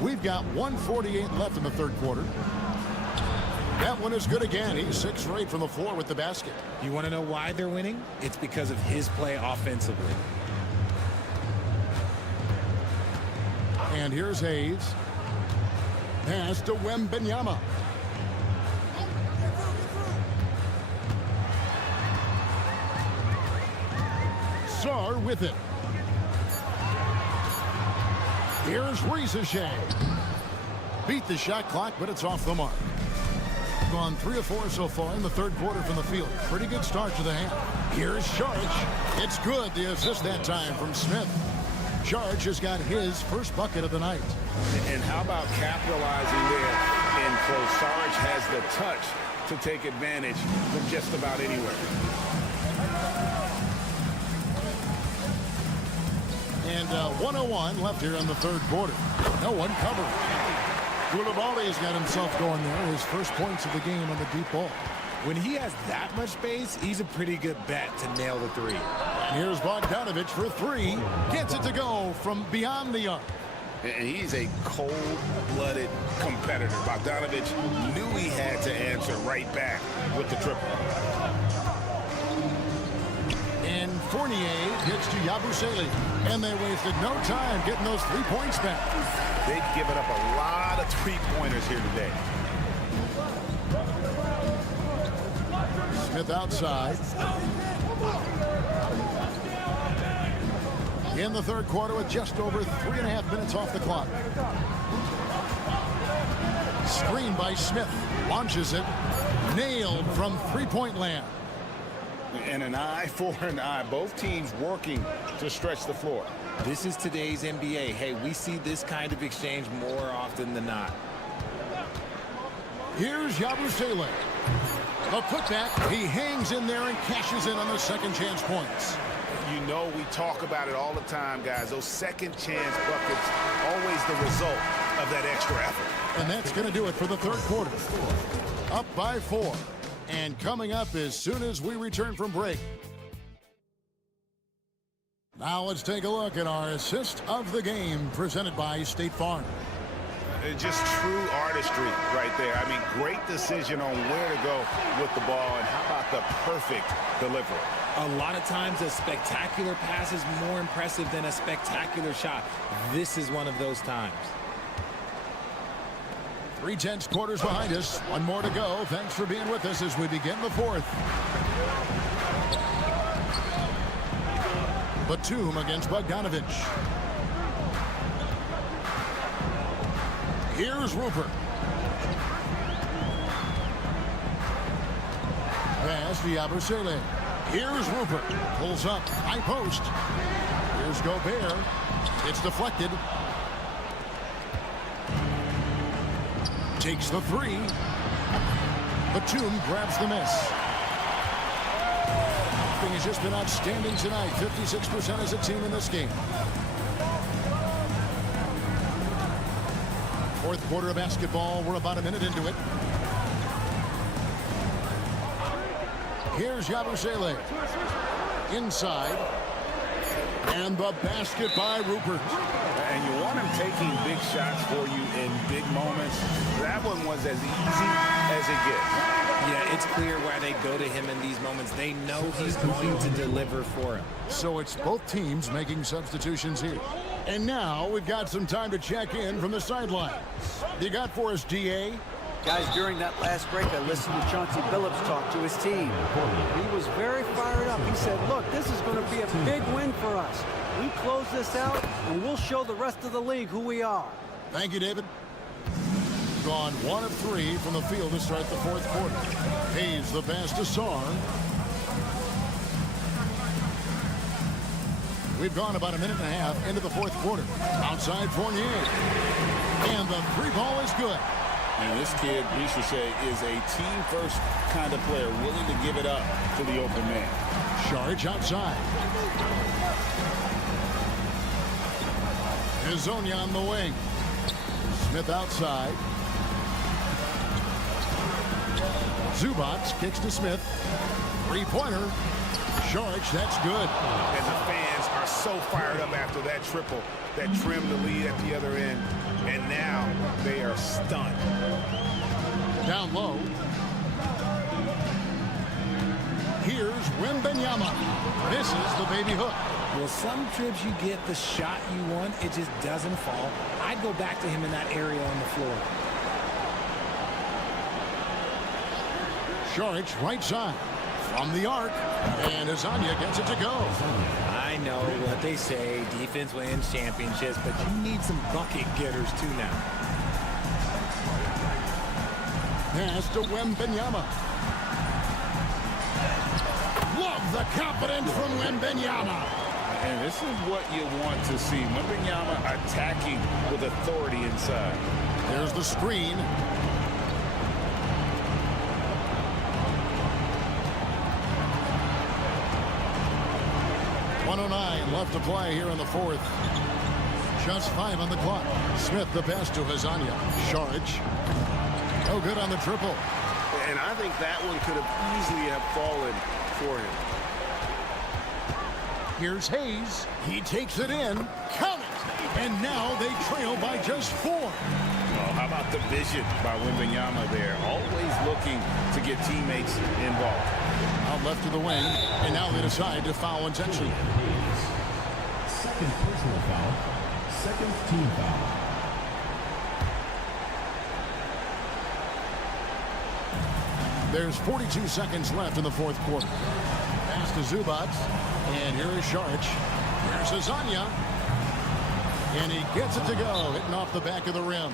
We've got 1:48 left in the third quarter. That one is good again. He's 6 for 8 from the floor with the basket. You want to know why they're winning? It's because of his play offensively. And here's Hayes. Pass to Wembanyama. Sarr with it. Here's Shea. Beat the shot clock, but it's off the mark. Gone 3 of 4 so far in the third quarter from the field. Pretty good start to the half. Here's Saric. It's good. The assist that time from Smith. Saric has got his first bucket of the night. And how about capitalizing there in close? Saric has the touch to take advantage from just about anywhere. And 1:01 left here in the third quarter. No one covered. Koulibaly's got himself going there. His first points of the game on the deep ball. When he has that much space, he's a pretty good bet to nail the 3. And here's Bogdanovic for 3. Gets it to go from beyond the arc. And he's a cold-blooded competitor. Bogdanovic knew he had to answer right back with the triple. And Fournier gets to Yabusele. And they wasted no time getting those 3 points back. They've given up a lot of 3-pointers here today. Smith outside. In the third quarter with just over 3.5 minutes off the clock. Screen by Smith. Launches it. Nailed from three-point land. And an eye for an eye. Both teams working to stretch the floor. This is today's NBA. Hey, we see this kind of exchange more often than not. Here's Yabusele. A putback. He hangs in there and cashes in on the second chance points. You know we talk about it all the time, guys. Those second chance buckets, always the result of that extra effort. And that's going to do it for the third quarter. Up by 4. And coming up as soon as we return from break. Now let's take a look at our assist of the game presented by State Farm. Just true artistry right there. I mean, great decision on where to go with the ball, and how about the perfect delivery? A lot of times a spectacular pass is more impressive than a spectacular shot. This is one of those times. 3/10 quarters behind us. One more to go. Thanks for being with us as we begin the fourth. Batum against Bogdanovic. Here's Rupert. Pass to Yabusele. Here's Rupert. Pulls up. High post. Here's Gobert. It's deflected. Takes the three. Batum grabs the miss. Thing has just been outstanding tonight. 56% as a team in this game. Fourth quarter of basketball. We're about a minute into it. Here's Yabusele. Inside. And the basket by Rupert. And you want him taking big shots for you in big moments. That one was as easy as it gets. Yeah, it's clear why they go to him in these moments. They know he's going to deliver for him. So it's both teams making substitutions here. And now we've got some time to check in from the sideline. You got for us, DA? Guys, during that last break, I listened to Chauncey Billups talk to his team. He was very fired up. He said, look, this is going to be a big win for us. We close this out, and we'll show the rest of the league who we are. Thank you, David. Gone 1 of 3 from the field to start the fourth quarter. Hayes the pass to Sarr. We've gone about a minute and a half into the fourth quarter. Outside Fournier. And the three ball is good. And this kid, Ricochet, is a team-first kind of player, willing to give it up to the open man. Charge outside. Hezonja on the wing. Smith outside. Zubats kicks to Smith. Three-pointer. Charge, that's good. And the fans are so fired up after that triple that trimmed the lead at the other end. And now they are stunned. Down low. Here's Wembanyama. This is the baby hook. Well, some trips you get the shot you want, it just doesn't fall. I'd go back to him in that area on the floor. Saric, right side. From the arc. And Hezonja gets it to go. I know what they say, defense wins championships, but you need some bucket getters too now. Pass to Wembanyama. Love the confidence from Wembanyama. And this is what you want to see. Wembanyama attacking with authority inside. There's the screen. .109 left to play here in the fourth. Just 5 on the clock. Smith the pass to Hezonja. Saric. No good on the triple. And I think that one could have easily have fallen for him. Here's Hayes. He takes it in. Count it. And now they trail by just 4. Oh, how about the vision by Wembanyama there? Always looking to get teammates involved. Out left to the wing. And now they decide to foul intentionally. Second personal foul. Second team foul. There's 42 seconds left in the fourth quarter. Pass to Zubats. And here is Saric. Here's Hezonja. And he gets it to go, hitting off the back of the rim.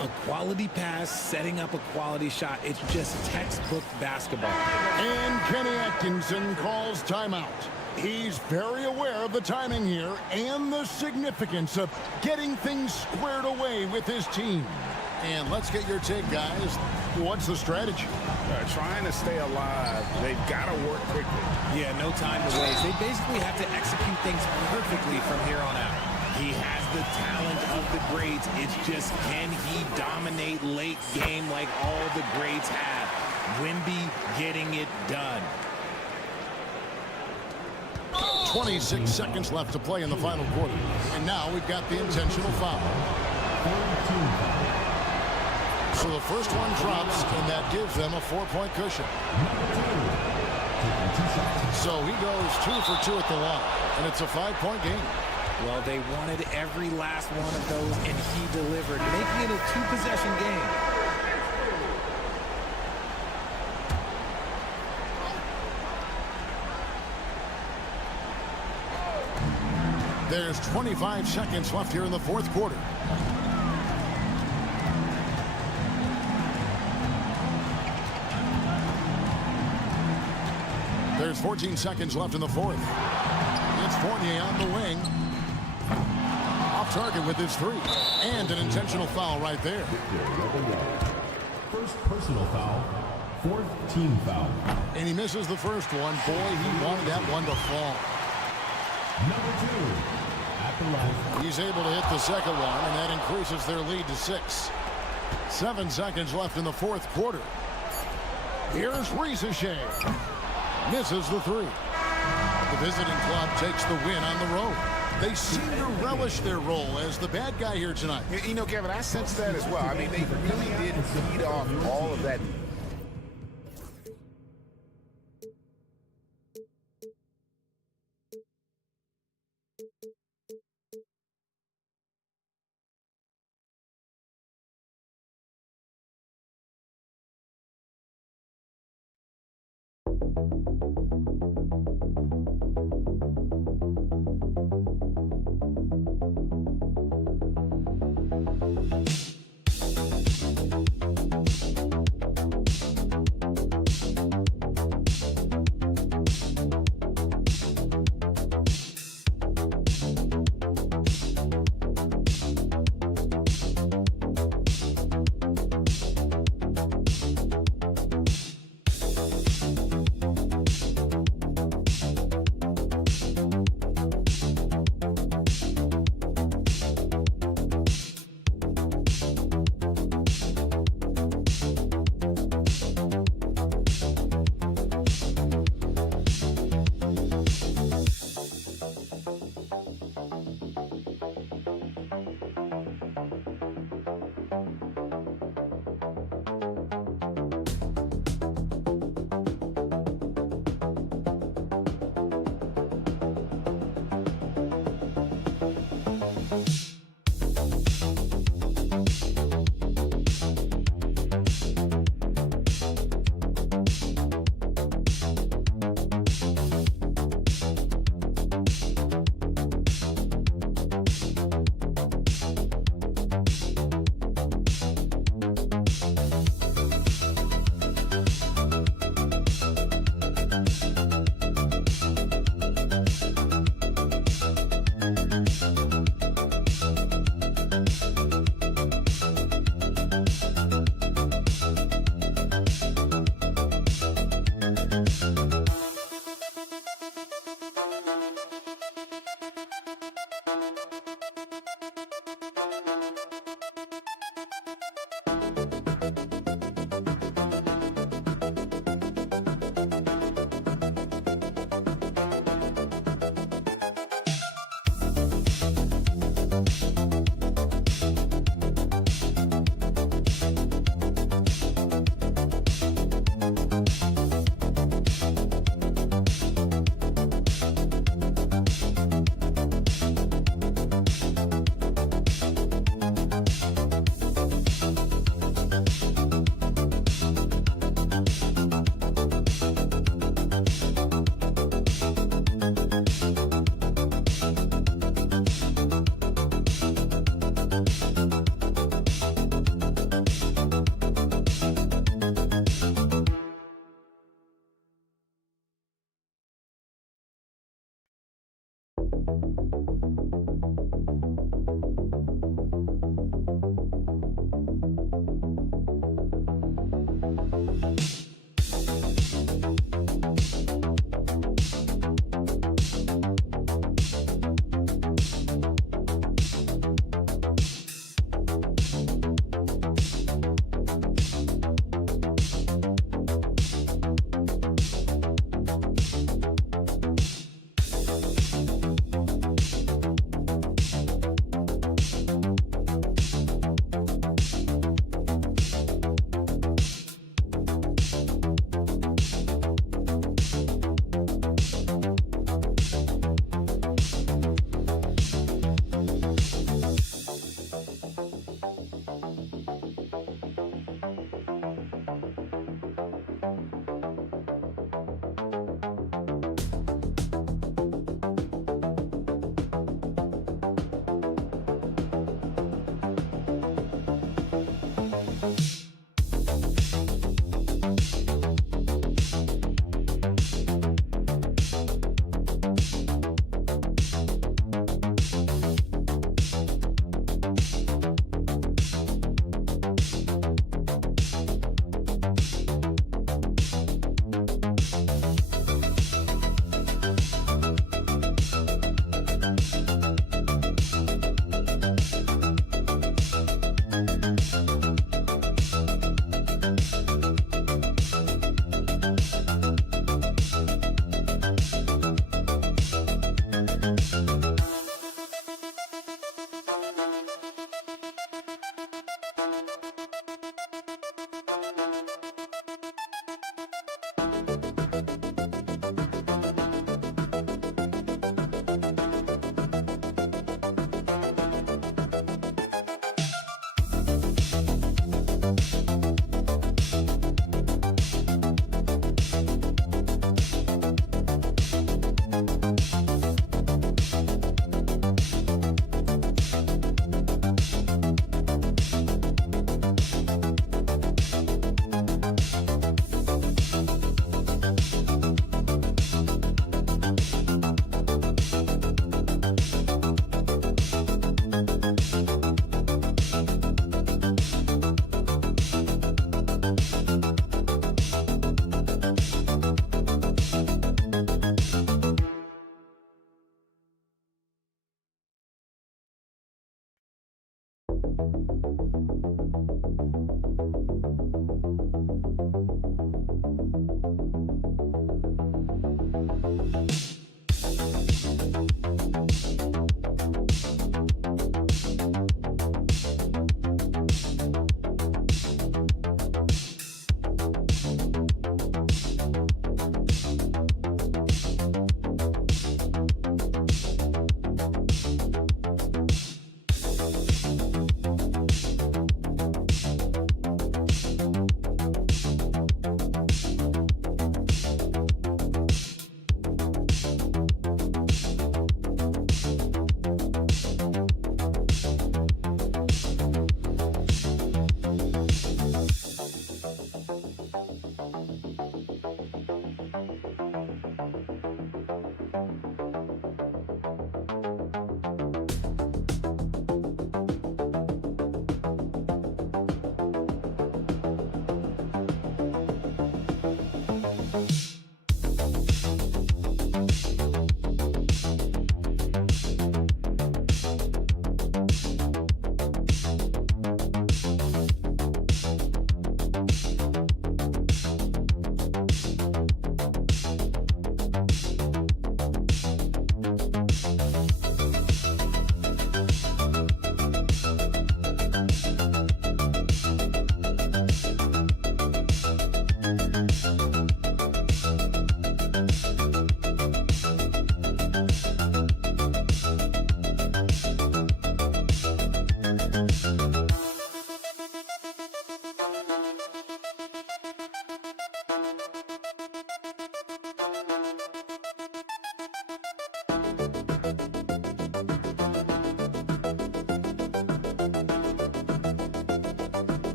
A quality pass, setting up a quality shot. It's just textbook basketball. And Kenny Atkinson calls timeout. He's very aware of the timing here and the significance of getting things squared away with his team. And let's get your take, guys. What's the strategy? Trying to stay alive. They've got to work quickly. Yeah, no time to waste. They basically have to execute things perfectly from here on out. He has the talent of the greats. It's just, can he dominate late game like all the greats have? Wemby getting it done. 26 seconds left to play in the final quarter. And now we've got the intentional foul. So the first one drops, and that gives them a 4-point cushion. So he goes 2 for 2 at the line, and it's a 5-point game. Well, they wanted every last one of those, and he delivered, making it a 2-possession game. There's 25 seconds left here in the fourth quarter. There's 14 seconds left in the fourth. It's Fournier on the wing. Off target with his 3. And an intentional foul right there. First personal foul, fourth team foul. And he misses the first one. Boy, he wanted that one to fall. Number 2, at the line. He's able to hit the second one, and that increases their lead to 6. 7 seconds left in the fourth quarter. Here's Rieseshay. Misses the 3. The visiting club takes the win on the road. They seem to relish their role as the bad guy here tonight. You know, Kevin, I sense that as well. I mean, they really did feed off all of that.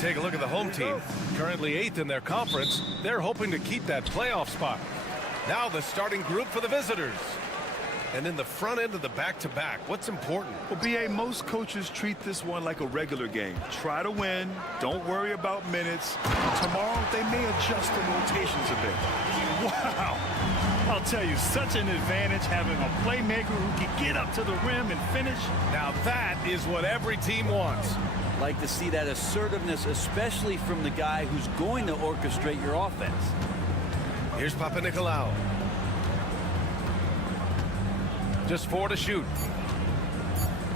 Take a look at the home team, currently 8th in their conference. They're hoping to keep that playoff spot. Now the starting group for the visitors. And in the front end of the back-to-back, what's important? Well, B.A., most coaches treat this one like a regular game. Try to win. Don't worry about minutes. Tomorrow, they may adjust the rotations a bit. Wow. I'll tell you, such an advantage having a playmaker who can get up to the rim and finish. Now that is what every team wants. Like to see that assertiveness, especially from the guy who's going to orchestrate your offense. Here's Papanikolaou. Just 4 to shoot.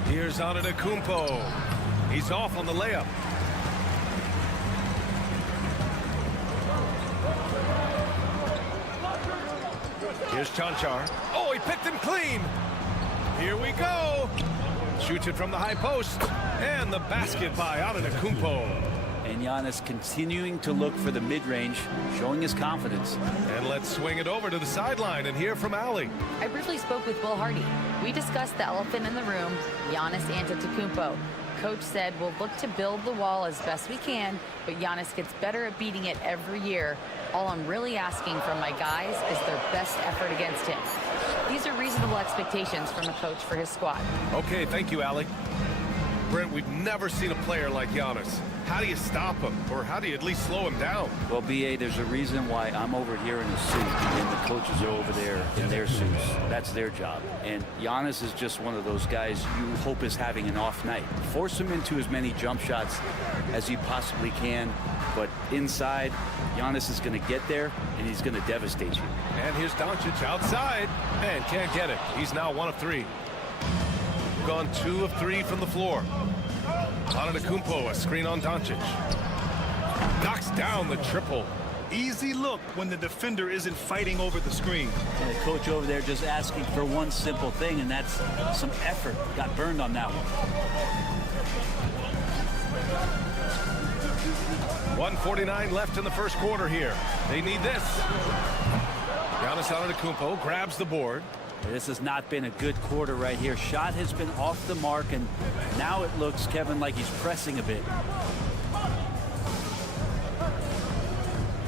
Here's Antetokounmpo. He's off on the layup. Here's Chanchar. Oh, he picked him clean. Here we go. Shoots it from the high post. And the basket by Antetokounmpo. And Giannis continuing to look for the mid-range, showing his confidence. And let's swing it over to the sideline and hear from Allie. I briefly spoke with Will Hardy. We discussed the elephant in the room, Giannis Antetokounmpo. Coach said we'll look to build the wall as best we can, but Giannis gets better at beating it every year. All I'm really asking from my guys is their best effort against him. These are reasonable expectations from a coach for his squad. Okay, thank you, Allie. Brent, we've never seen a player like Giannis. How do you stop him, or how do you at least slow him down? Well, B.A., there's a reason why I'm over here in a suit and the coaches are over there in their suits. That's their job. And Giannis is just one of those guys you hope is having an off night. Force him into as many jump shots as you possibly can, but inside, Giannis is going to get there, and he's going to devastate you. And here's Doncic outside, and can't get it. He's now 1 of 3. Gone 2 of 3 from the floor. Antetokounmpo, a screen on Doncic. Knocks down the triple. Easy look when the defender isn't fighting over the screen. And the coach over there just asking for one simple thing, and that's some effort. Got burned on that one. 1:49 left in the first quarter here. They need this. Giannis Antetokounmpo grabs the board. This has not been a good quarter right here. Shot has been off the mark, and now it looks, Kevin, like he's pressing a bit.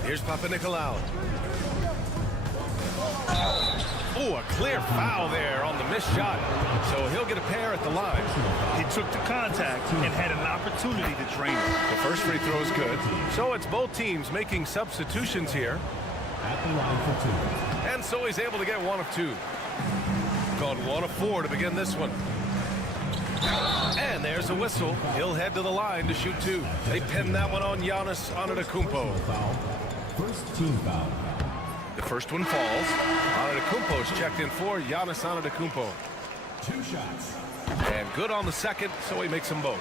Here's Papanikolaou. Oh, Oh, a clear foul there on the missed shot. So he'll get a pair at the line. He took the contact and had an opportunity to drain it. The first free throw is good. So it's both teams making substitutions here. At the line for 2. And so he's able to get 1 of 2. Gone 1 of 4 to begin this one. And there's a whistle. He'll head to the line to shoot 2. They pin that one on Giannis Antetokounmpo. First team foul. The first one falls. Antetokounmpo's checked in for Giannis Antetokounmpo. 2 shots. And good on the second, so he makes them both.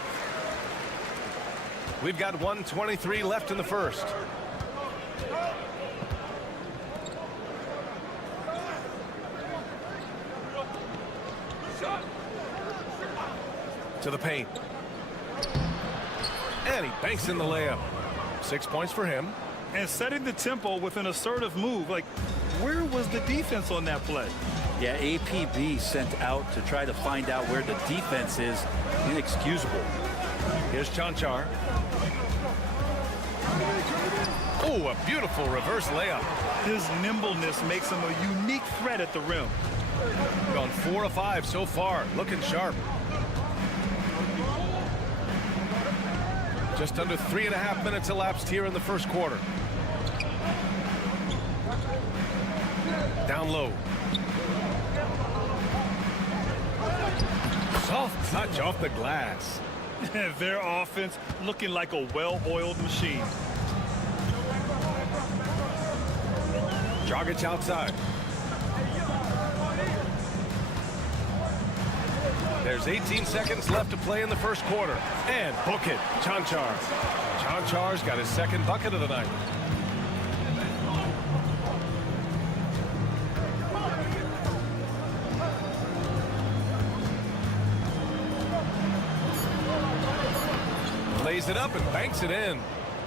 We've got 1:23 left in the first. To the paint. And he banks in the layup. 6 points for him. And setting the tempo with an assertive move. Like, where was the defense on that play? Yeah, APB sent out to try to find out where the defense is. Inexcusable. Here's Chanchar. Oh, a beautiful reverse layup. His nimbleness makes him a unique threat at the rim. Gone 4 of 5 so far. Looking sharp. Just under 3.5 minutes elapsed here in the first quarter. Down low. Soft touch off the glass. Their offense looking like a well-oiled machine. Dragic outside. There's 18 seconds left to play in the first quarter. And book it, Chanchar. Chanchar's got his second bucket of the night. Lays it up and banks it in.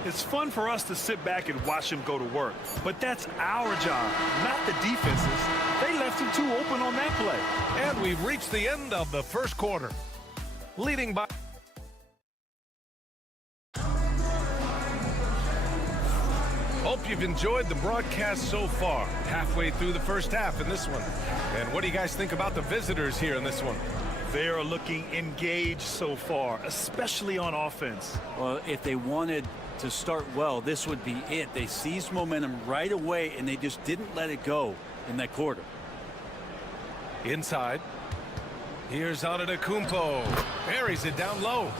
It's fun for us to sit back and watch him go to work. But that's our job, not the defense's. They left him too open on that play. And we've reached the end of the first quarter. Leading by... Hope you've enjoyed the broadcast so far. Halfway through the first half in this one. And what do you guys think about the visitors here in this one? They are looking engaged so far, especially on offense. Well, if they wanted to start well, this would be it. They seized momentum right away, and they just didn't let it go in that quarter. Inside. Here's Antetokounmpo. Buries it down low.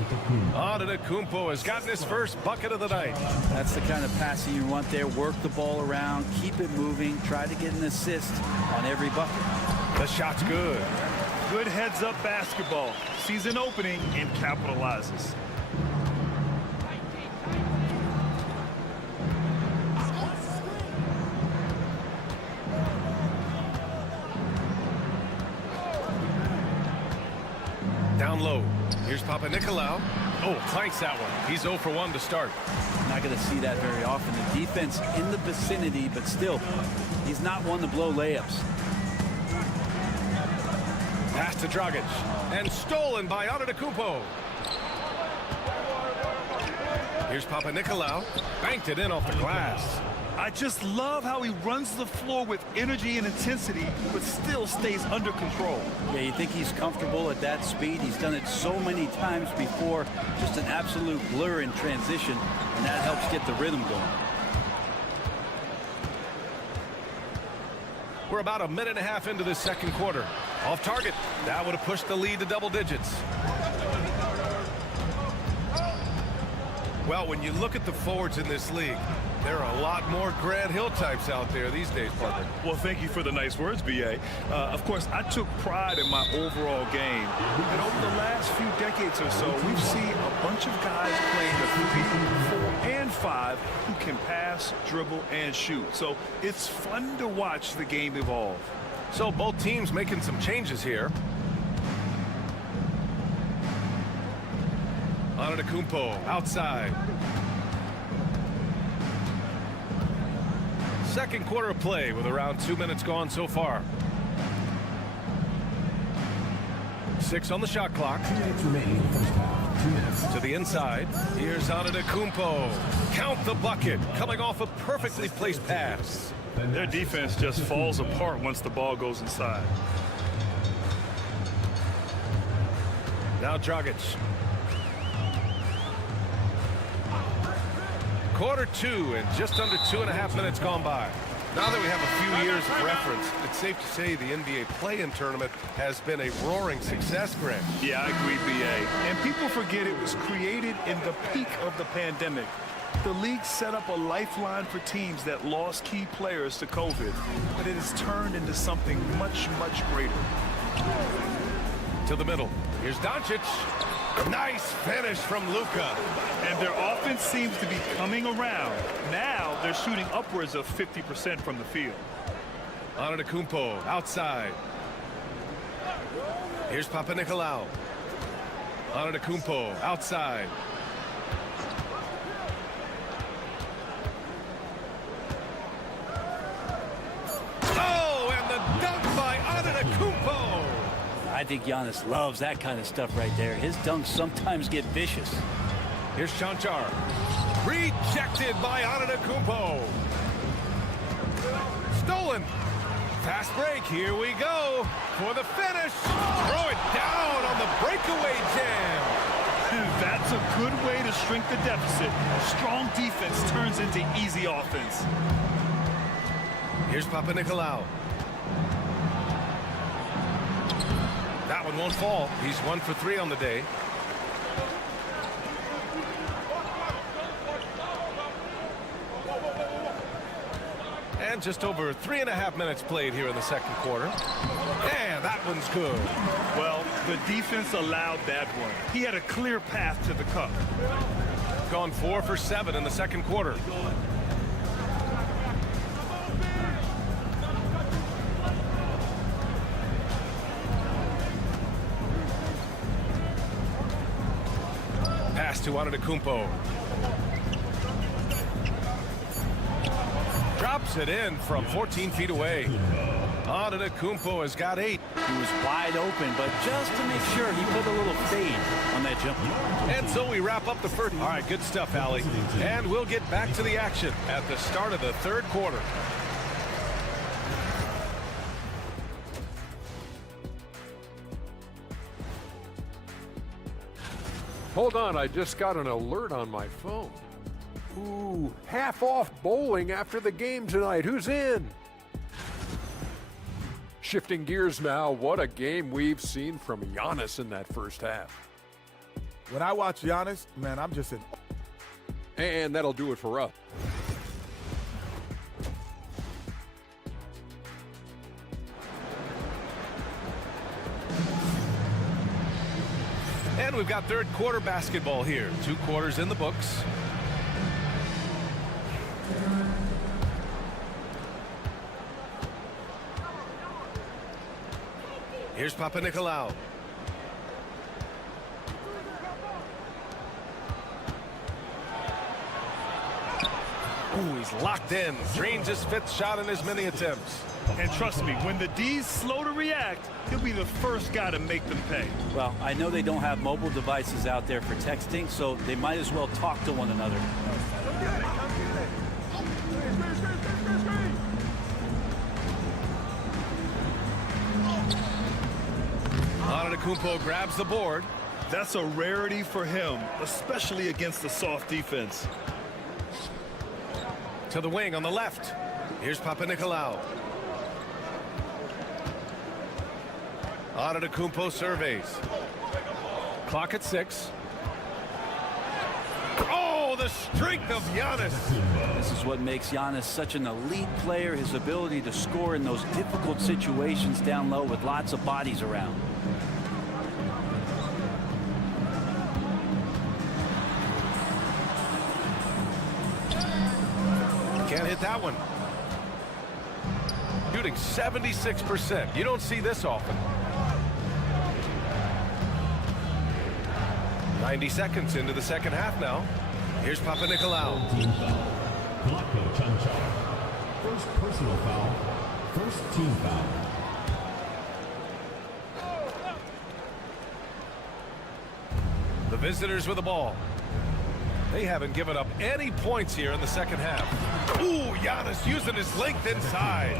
Antetokounmpo has gotten his first bucket of the night. That's the kind of passing you want there. Work the ball around, keep it moving, try to get an assist on every bucket. The shot's good. Good heads-up basketball. Sees an opening and capitalizes. Down low. Here's Papanikolaou. Oh, clanks that one. He's 0 for 1 to start. Not going to see that very often. The defense in the vicinity, but still, he's not one to blow layups. Pass to Dragic. And stolen by Antetokounmpo. Here's Papanikolaou. Banked it in off the glass. I just love how he runs the floor with energy and intensity, but still stays under control. Yeah, you think he's comfortable at that speed. He's done it so many times before. Just an absolute blur in transition, and that helps get the rhythm going. We're about 1.5 minutes into this second quarter. Off target. That would have pushed the lead to double digits. Well, when you look at the forwards in this league, there are a lot more Grant Hill types out there these days, Parker. Well, thank you for the nice words, B.A. Of course, I took pride in my overall game. And over the last few decades or so, we've seen a bunch of guys playing the 3, 4, and 5 who can pass, dribble, and shoot. So it's fun to watch the game evolve. So both teams making some changes here. Antetokounmpo outside. Second quarter of play with around 2 minutes gone so far. 6 on the shot clock. 2 minutes remaining in the first half. 2 minutes. To the inside. Here's Antetokounmpo. Count the bucket. Coming off a perfectly placed pass. Their defense just falls apart once the ball goes inside. Now Dragic. Quarter 2 and just under 2.5 minutes gone by. Now that we have a few years of reference, it's safe to say the NBA play-in tournament has been a roaring success, Grant. Yeah, I agree, B.A. And people forget it was created in the peak of the pandemic. The league set up a lifeline for teams that lost key players to COVID, but it has turned into something much, much greater. To the middle. Here's Doncic. Nice finish from Luka. And their offense seems to be coming around. Now they're shooting upwards of 50% from the field. Antetokounmpo outside. Here's Papanikolaou. Antetokounmpo outside. Oh, and the dunk by Antetokounmpo. I think Giannis loves that kind of stuff right there. His dunks sometimes get vicious. Here's Chanchar. Rejected by Antetokounmpo. Stolen. Fast break. Here we go for the finish. Throw it down on the breakaway jam. That's a good way to shrink the deficit. Strong defense turns into easy offense. Here's Papanikolaou. That one won't fall. He's 1 for 3 on the day. And just over 3.5 minutes played here in the second quarter. And that one's good. Well, the defense allowed that one. He had a clear path to the cup. Gone 4 for 7 in the second quarter. Pass to Antetokounmpo. Drops it in from 14 feet away. Antetokounmpo has got 8. He was wide open, but just to make sure, he put a little fade on that jumper. And so we wrap up the first. All right, good stuff, Allie. And we'll get back to the action at the start of the third quarter. Hold on, I just got an alert on my phone. Ooh, half off bowling after the game tonight. Who's in? Shifting gears now, what a game we've seen from Giannis in that first half. When I watch Giannis, man, I'm just in. And that'll do it for us. And we've got third quarter basketball here. 2 quarters in the books. Here's Papanikolaou. Ooh, he's locked in. Drains his 5th shot in as many attempts. And trust me, when the D's slow to react, he'll be the first guy to make them pay. Well, I know they don't have mobile devices out there for texting, so they might as well talk to one another. Antetokounmpo grabs the board. That's a rarity for him, especially against the soft defense. To the wing on the left. Here's Papanikolaou. Antetokounmpo surveys. Clock at 6. Oh, the strength of Giannis. This is what makes Giannis such an elite player, his ability to score in those difficult situations down low with lots of bodies around. Can't hit that one. Shooting 76%. You don't see this often. 90 seconds into the second half now. Here's Papanikolaou. First personal foul. First team foul. The visitors with the ball. They haven't given up any points here in the second half. Ooh, Giannis using his length inside.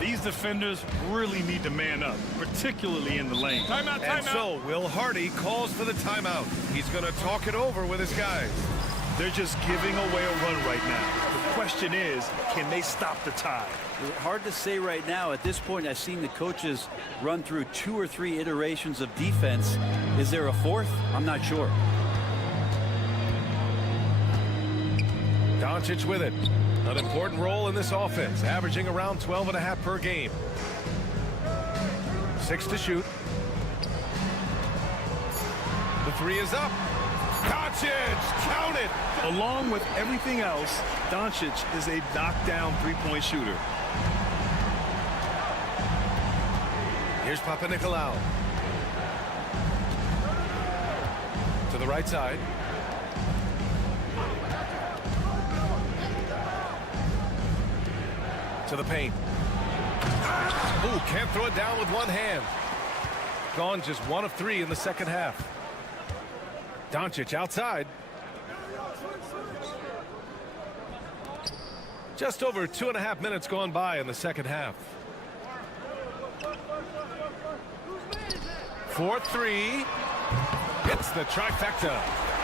These defenders really need to man up, particularly in the lane. Timeout, timeout. And so Will Hardy calls for the timeout. He's going to talk it over with his guys. They're just giving away a run right now. The question is, can they stop the tide? Hard to say right now. At this point, I've seen the coaches run through 2 or 3 iterations of defense. Is there a fourth? I'm not sure. Doncic with it. An important role in this offense, averaging around 12.5 per game. 6 to shoot. The 3 is up. Doncic, count it. Along with everything else, Doncic is a knockdown three-point shooter. Here's Papanikolaou. To the right side. To the paint. Ooh, can't throw it down with one hand. Gone just 1 of 3 in the second half. Doncic outside. Just over 2.5 minutes gone by in the second half. 4-3. Hits the trifecta.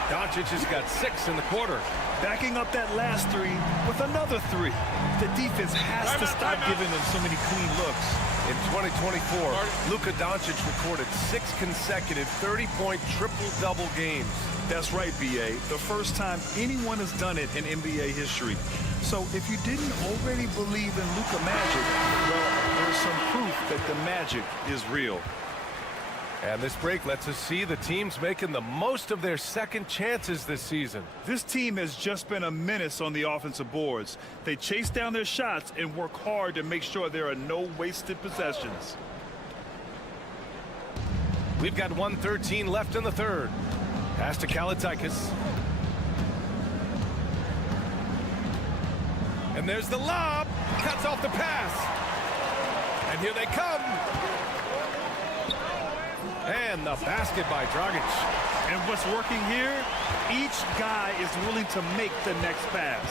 Doncic has got 6 in the quarter. Backing up that last 3 with another 3. The defense has to stop giving them so many clean looks. In 2024, Luka Doncic recorded 6 consecutive 30-point triple-double games. That's right, B.A. The first time anyone has done it in NBA history. So if you didn't already believe in Luka magic, well, there's some proof that the magic is real. And this break lets us see the teams making the most of their second chances this season. This team has just been a menace on the offensive boards. They chase down their shots and work hard to make sure there are no wasted possessions. We've got 1:13 left in the third. Pass to Kalaitzakis. And there's the lob. Cuts off the pass. And here they come. And the basket by Dragic. And what's working here? Each guy is willing to make the next pass.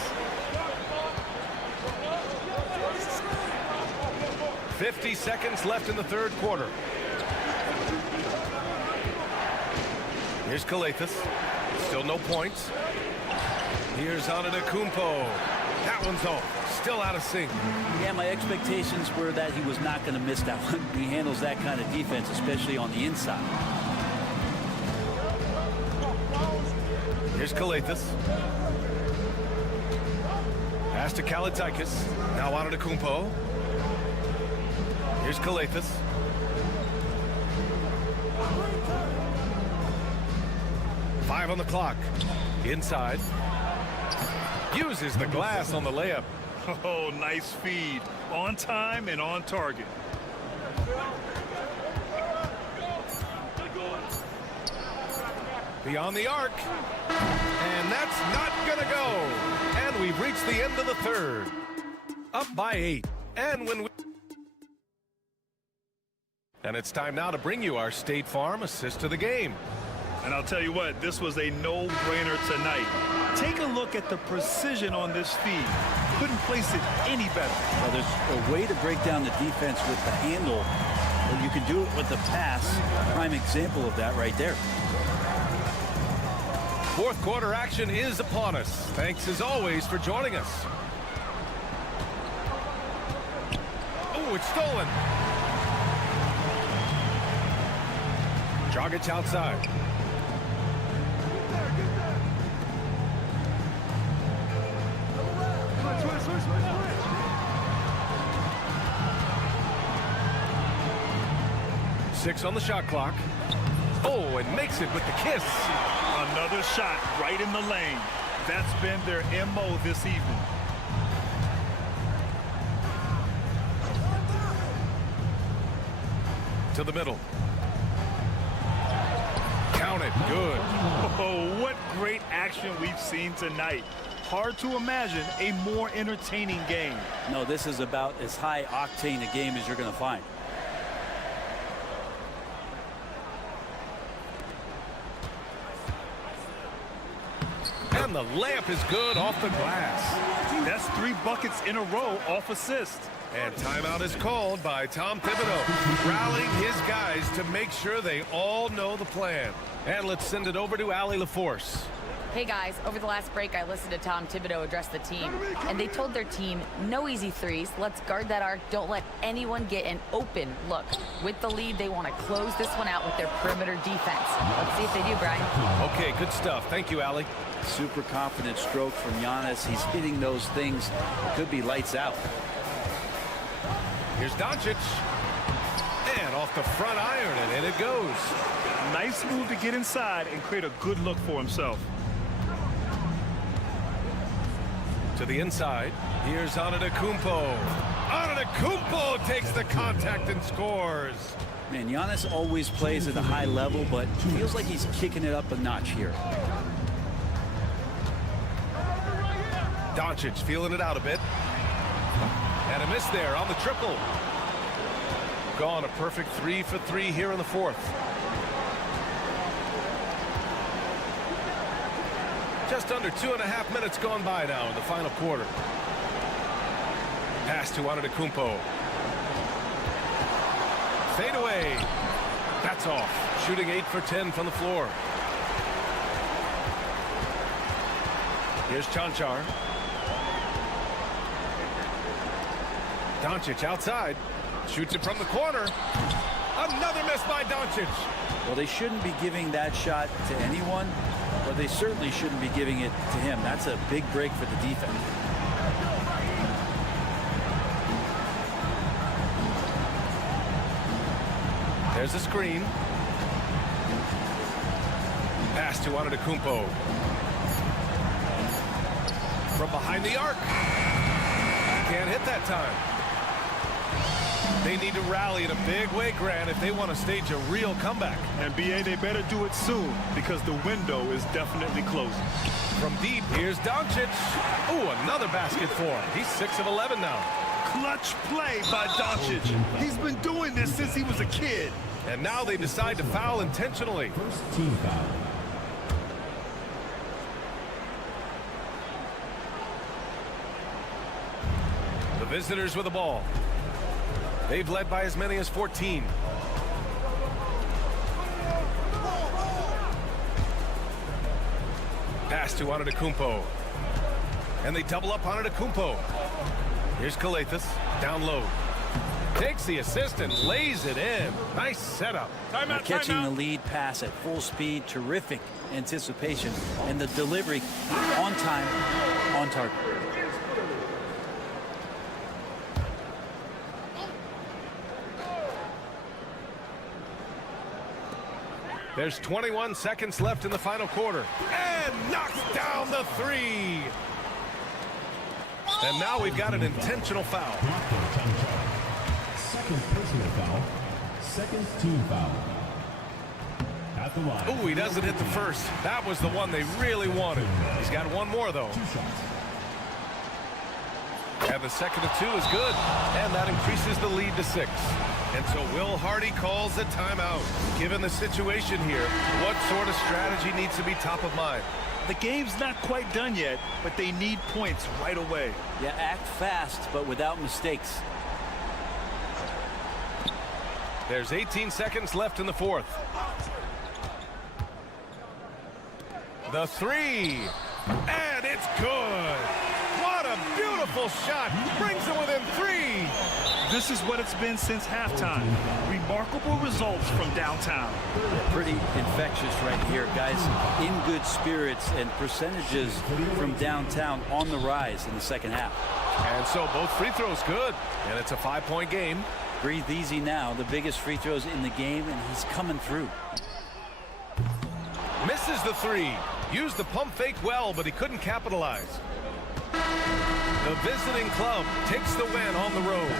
50 seconds left in the third quarter. Here's Calathes. Still no points. Here's Antetokounmpo. That one's off. Still out of sync. Yeah, my expectations were that he was not going to miss that one. He handles that kind of defense, especially on the inside. Here's Calathes. Pass to Kalaitzakis. Now Antetokounmpo. Here's Calathes. Five on the clock. Inside. Uses the glass on the layup. Oh, nice feed. On time and on target. Beyond the arc. And that's not going to go. And we've reached the end of the third. Up by 8. And it's time now to bring you our State Farm assist to the game. And I'll tell you what, this was a no-brainer tonight. Take a look at the precision on this feed. Couldn't place it any better. Well, there's a way to break down the defense with the handle. Well, you can do it with the pass. Prime example of that right there. Fourth quarter action is upon us. Thanks as always for joining us. Oh, it's stolen. Dragic outside. Six on the shot clock. Oh, and makes it with the kiss. Another shot right in the lane. That's been their MO this evening. To the middle. Count it. Good. Oh, what great action we've seen tonight. Hard to imagine a more entertaining game. No, this is about as high octane a game as you're going to find. And the layup is good off the glass. That's 3 buckets in a row off assist. And timeout is called by Tom Thibodeau, rallying his guys to make sure they all know the plan. And let's send it over to Allie LaForce. Hey guys, over the last break, I listened to Tom Thibodeau address the team, and they told their team, no easy threes, let's guard that arc, don't let anyone get an open look. With the lead, they want to close this one out with their perimeter defense. Let's see if they do, Brian. Okay, good stuff. Thank you, Allie. Super confident stroke from Giannis. He's hitting those things. It could be lights out. Here's Doncic. And off the front iron, and in it goes. Nice move to get inside and create a good look for himself. To the inside. Here's Antetokounmpo. Antetokounmpo takes the contact and scores. Man, Giannis always plays at a high level, but feels like he's kicking it up a notch here. Doncic feeling it out a bit. And a miss there on the triple. Gone a perfect 3 for 3 here in the fourth. Just under 2.5 minutes gone by now in the final quarter. Pass to Antetokounmpo. Fade away. That's off. Shooting 8 for 10 from the floor. Here's Chanchar. Doncic outside. Shoots it from the corner. Another miss by Doncic. Well, they shouldn't be giving that shot to anyone, but they certainly shouldn't be giving it to him. That's a big break for the defense. There's a screen. Pass to Antetokounmpo. From behind the arc. Can't hit that time. They need to rally in a big way, Grant, if they want to stage a real comeback. And BA, they better do it soon because the window is definitely closing. From deep, here's Doncic. Ooh, another basket for him. He's 6 of 11 now. Clutch play by Doncic. He's been doing this since he was a kid. And now they decide to foul intentionally. First team foul. The visitors with the ball. They've led by as many as 14. Pass to Antetokounmpo. And they double up Antetokounmpo. Here's Calathes. Down low. Takes the assist and lays it in. Nice setup. They're catching the lead pass at full speed. Terrific anticipation. And the delivery on time, on target. There's 21 seconds left in the final quarter. And knocks down the 3. And now we've got an intentional foul. Second personal foul. Second team foul. At the line. Oh, he doesn't hit the first. That was the one they really wanted. He's got one more, though. 2 shots. And the second of 2 is good. And that increases the lead to 6. And so Will Hardy calls a timeout. Given the situation here, what sort of strategy needs to be top of mind? The game's not quite done yet, but they need points right away. Yeah, act fast, but without mistakes. There's 18 seconds left in the fourth. The 3. And it's good. What a beautiful shot. Brings them within 3. This is what it's been since halftime. Remarkable results from downtown. Pretty infectious right here, guys. In good spirits and percentages from downtown on the rise in the second half. And so both free throws good. And it's a 5-point game. Breathe easy now. The biggest free throws in the game, and he's coming through. Misses the 3. Used the pump fake well, but he couldn't capitalize. The visiting club takes the win on the road.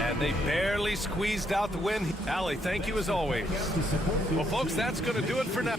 And they barely squeezed out the win. Allie, thank you as always. Well, folks, that's going to do it for now.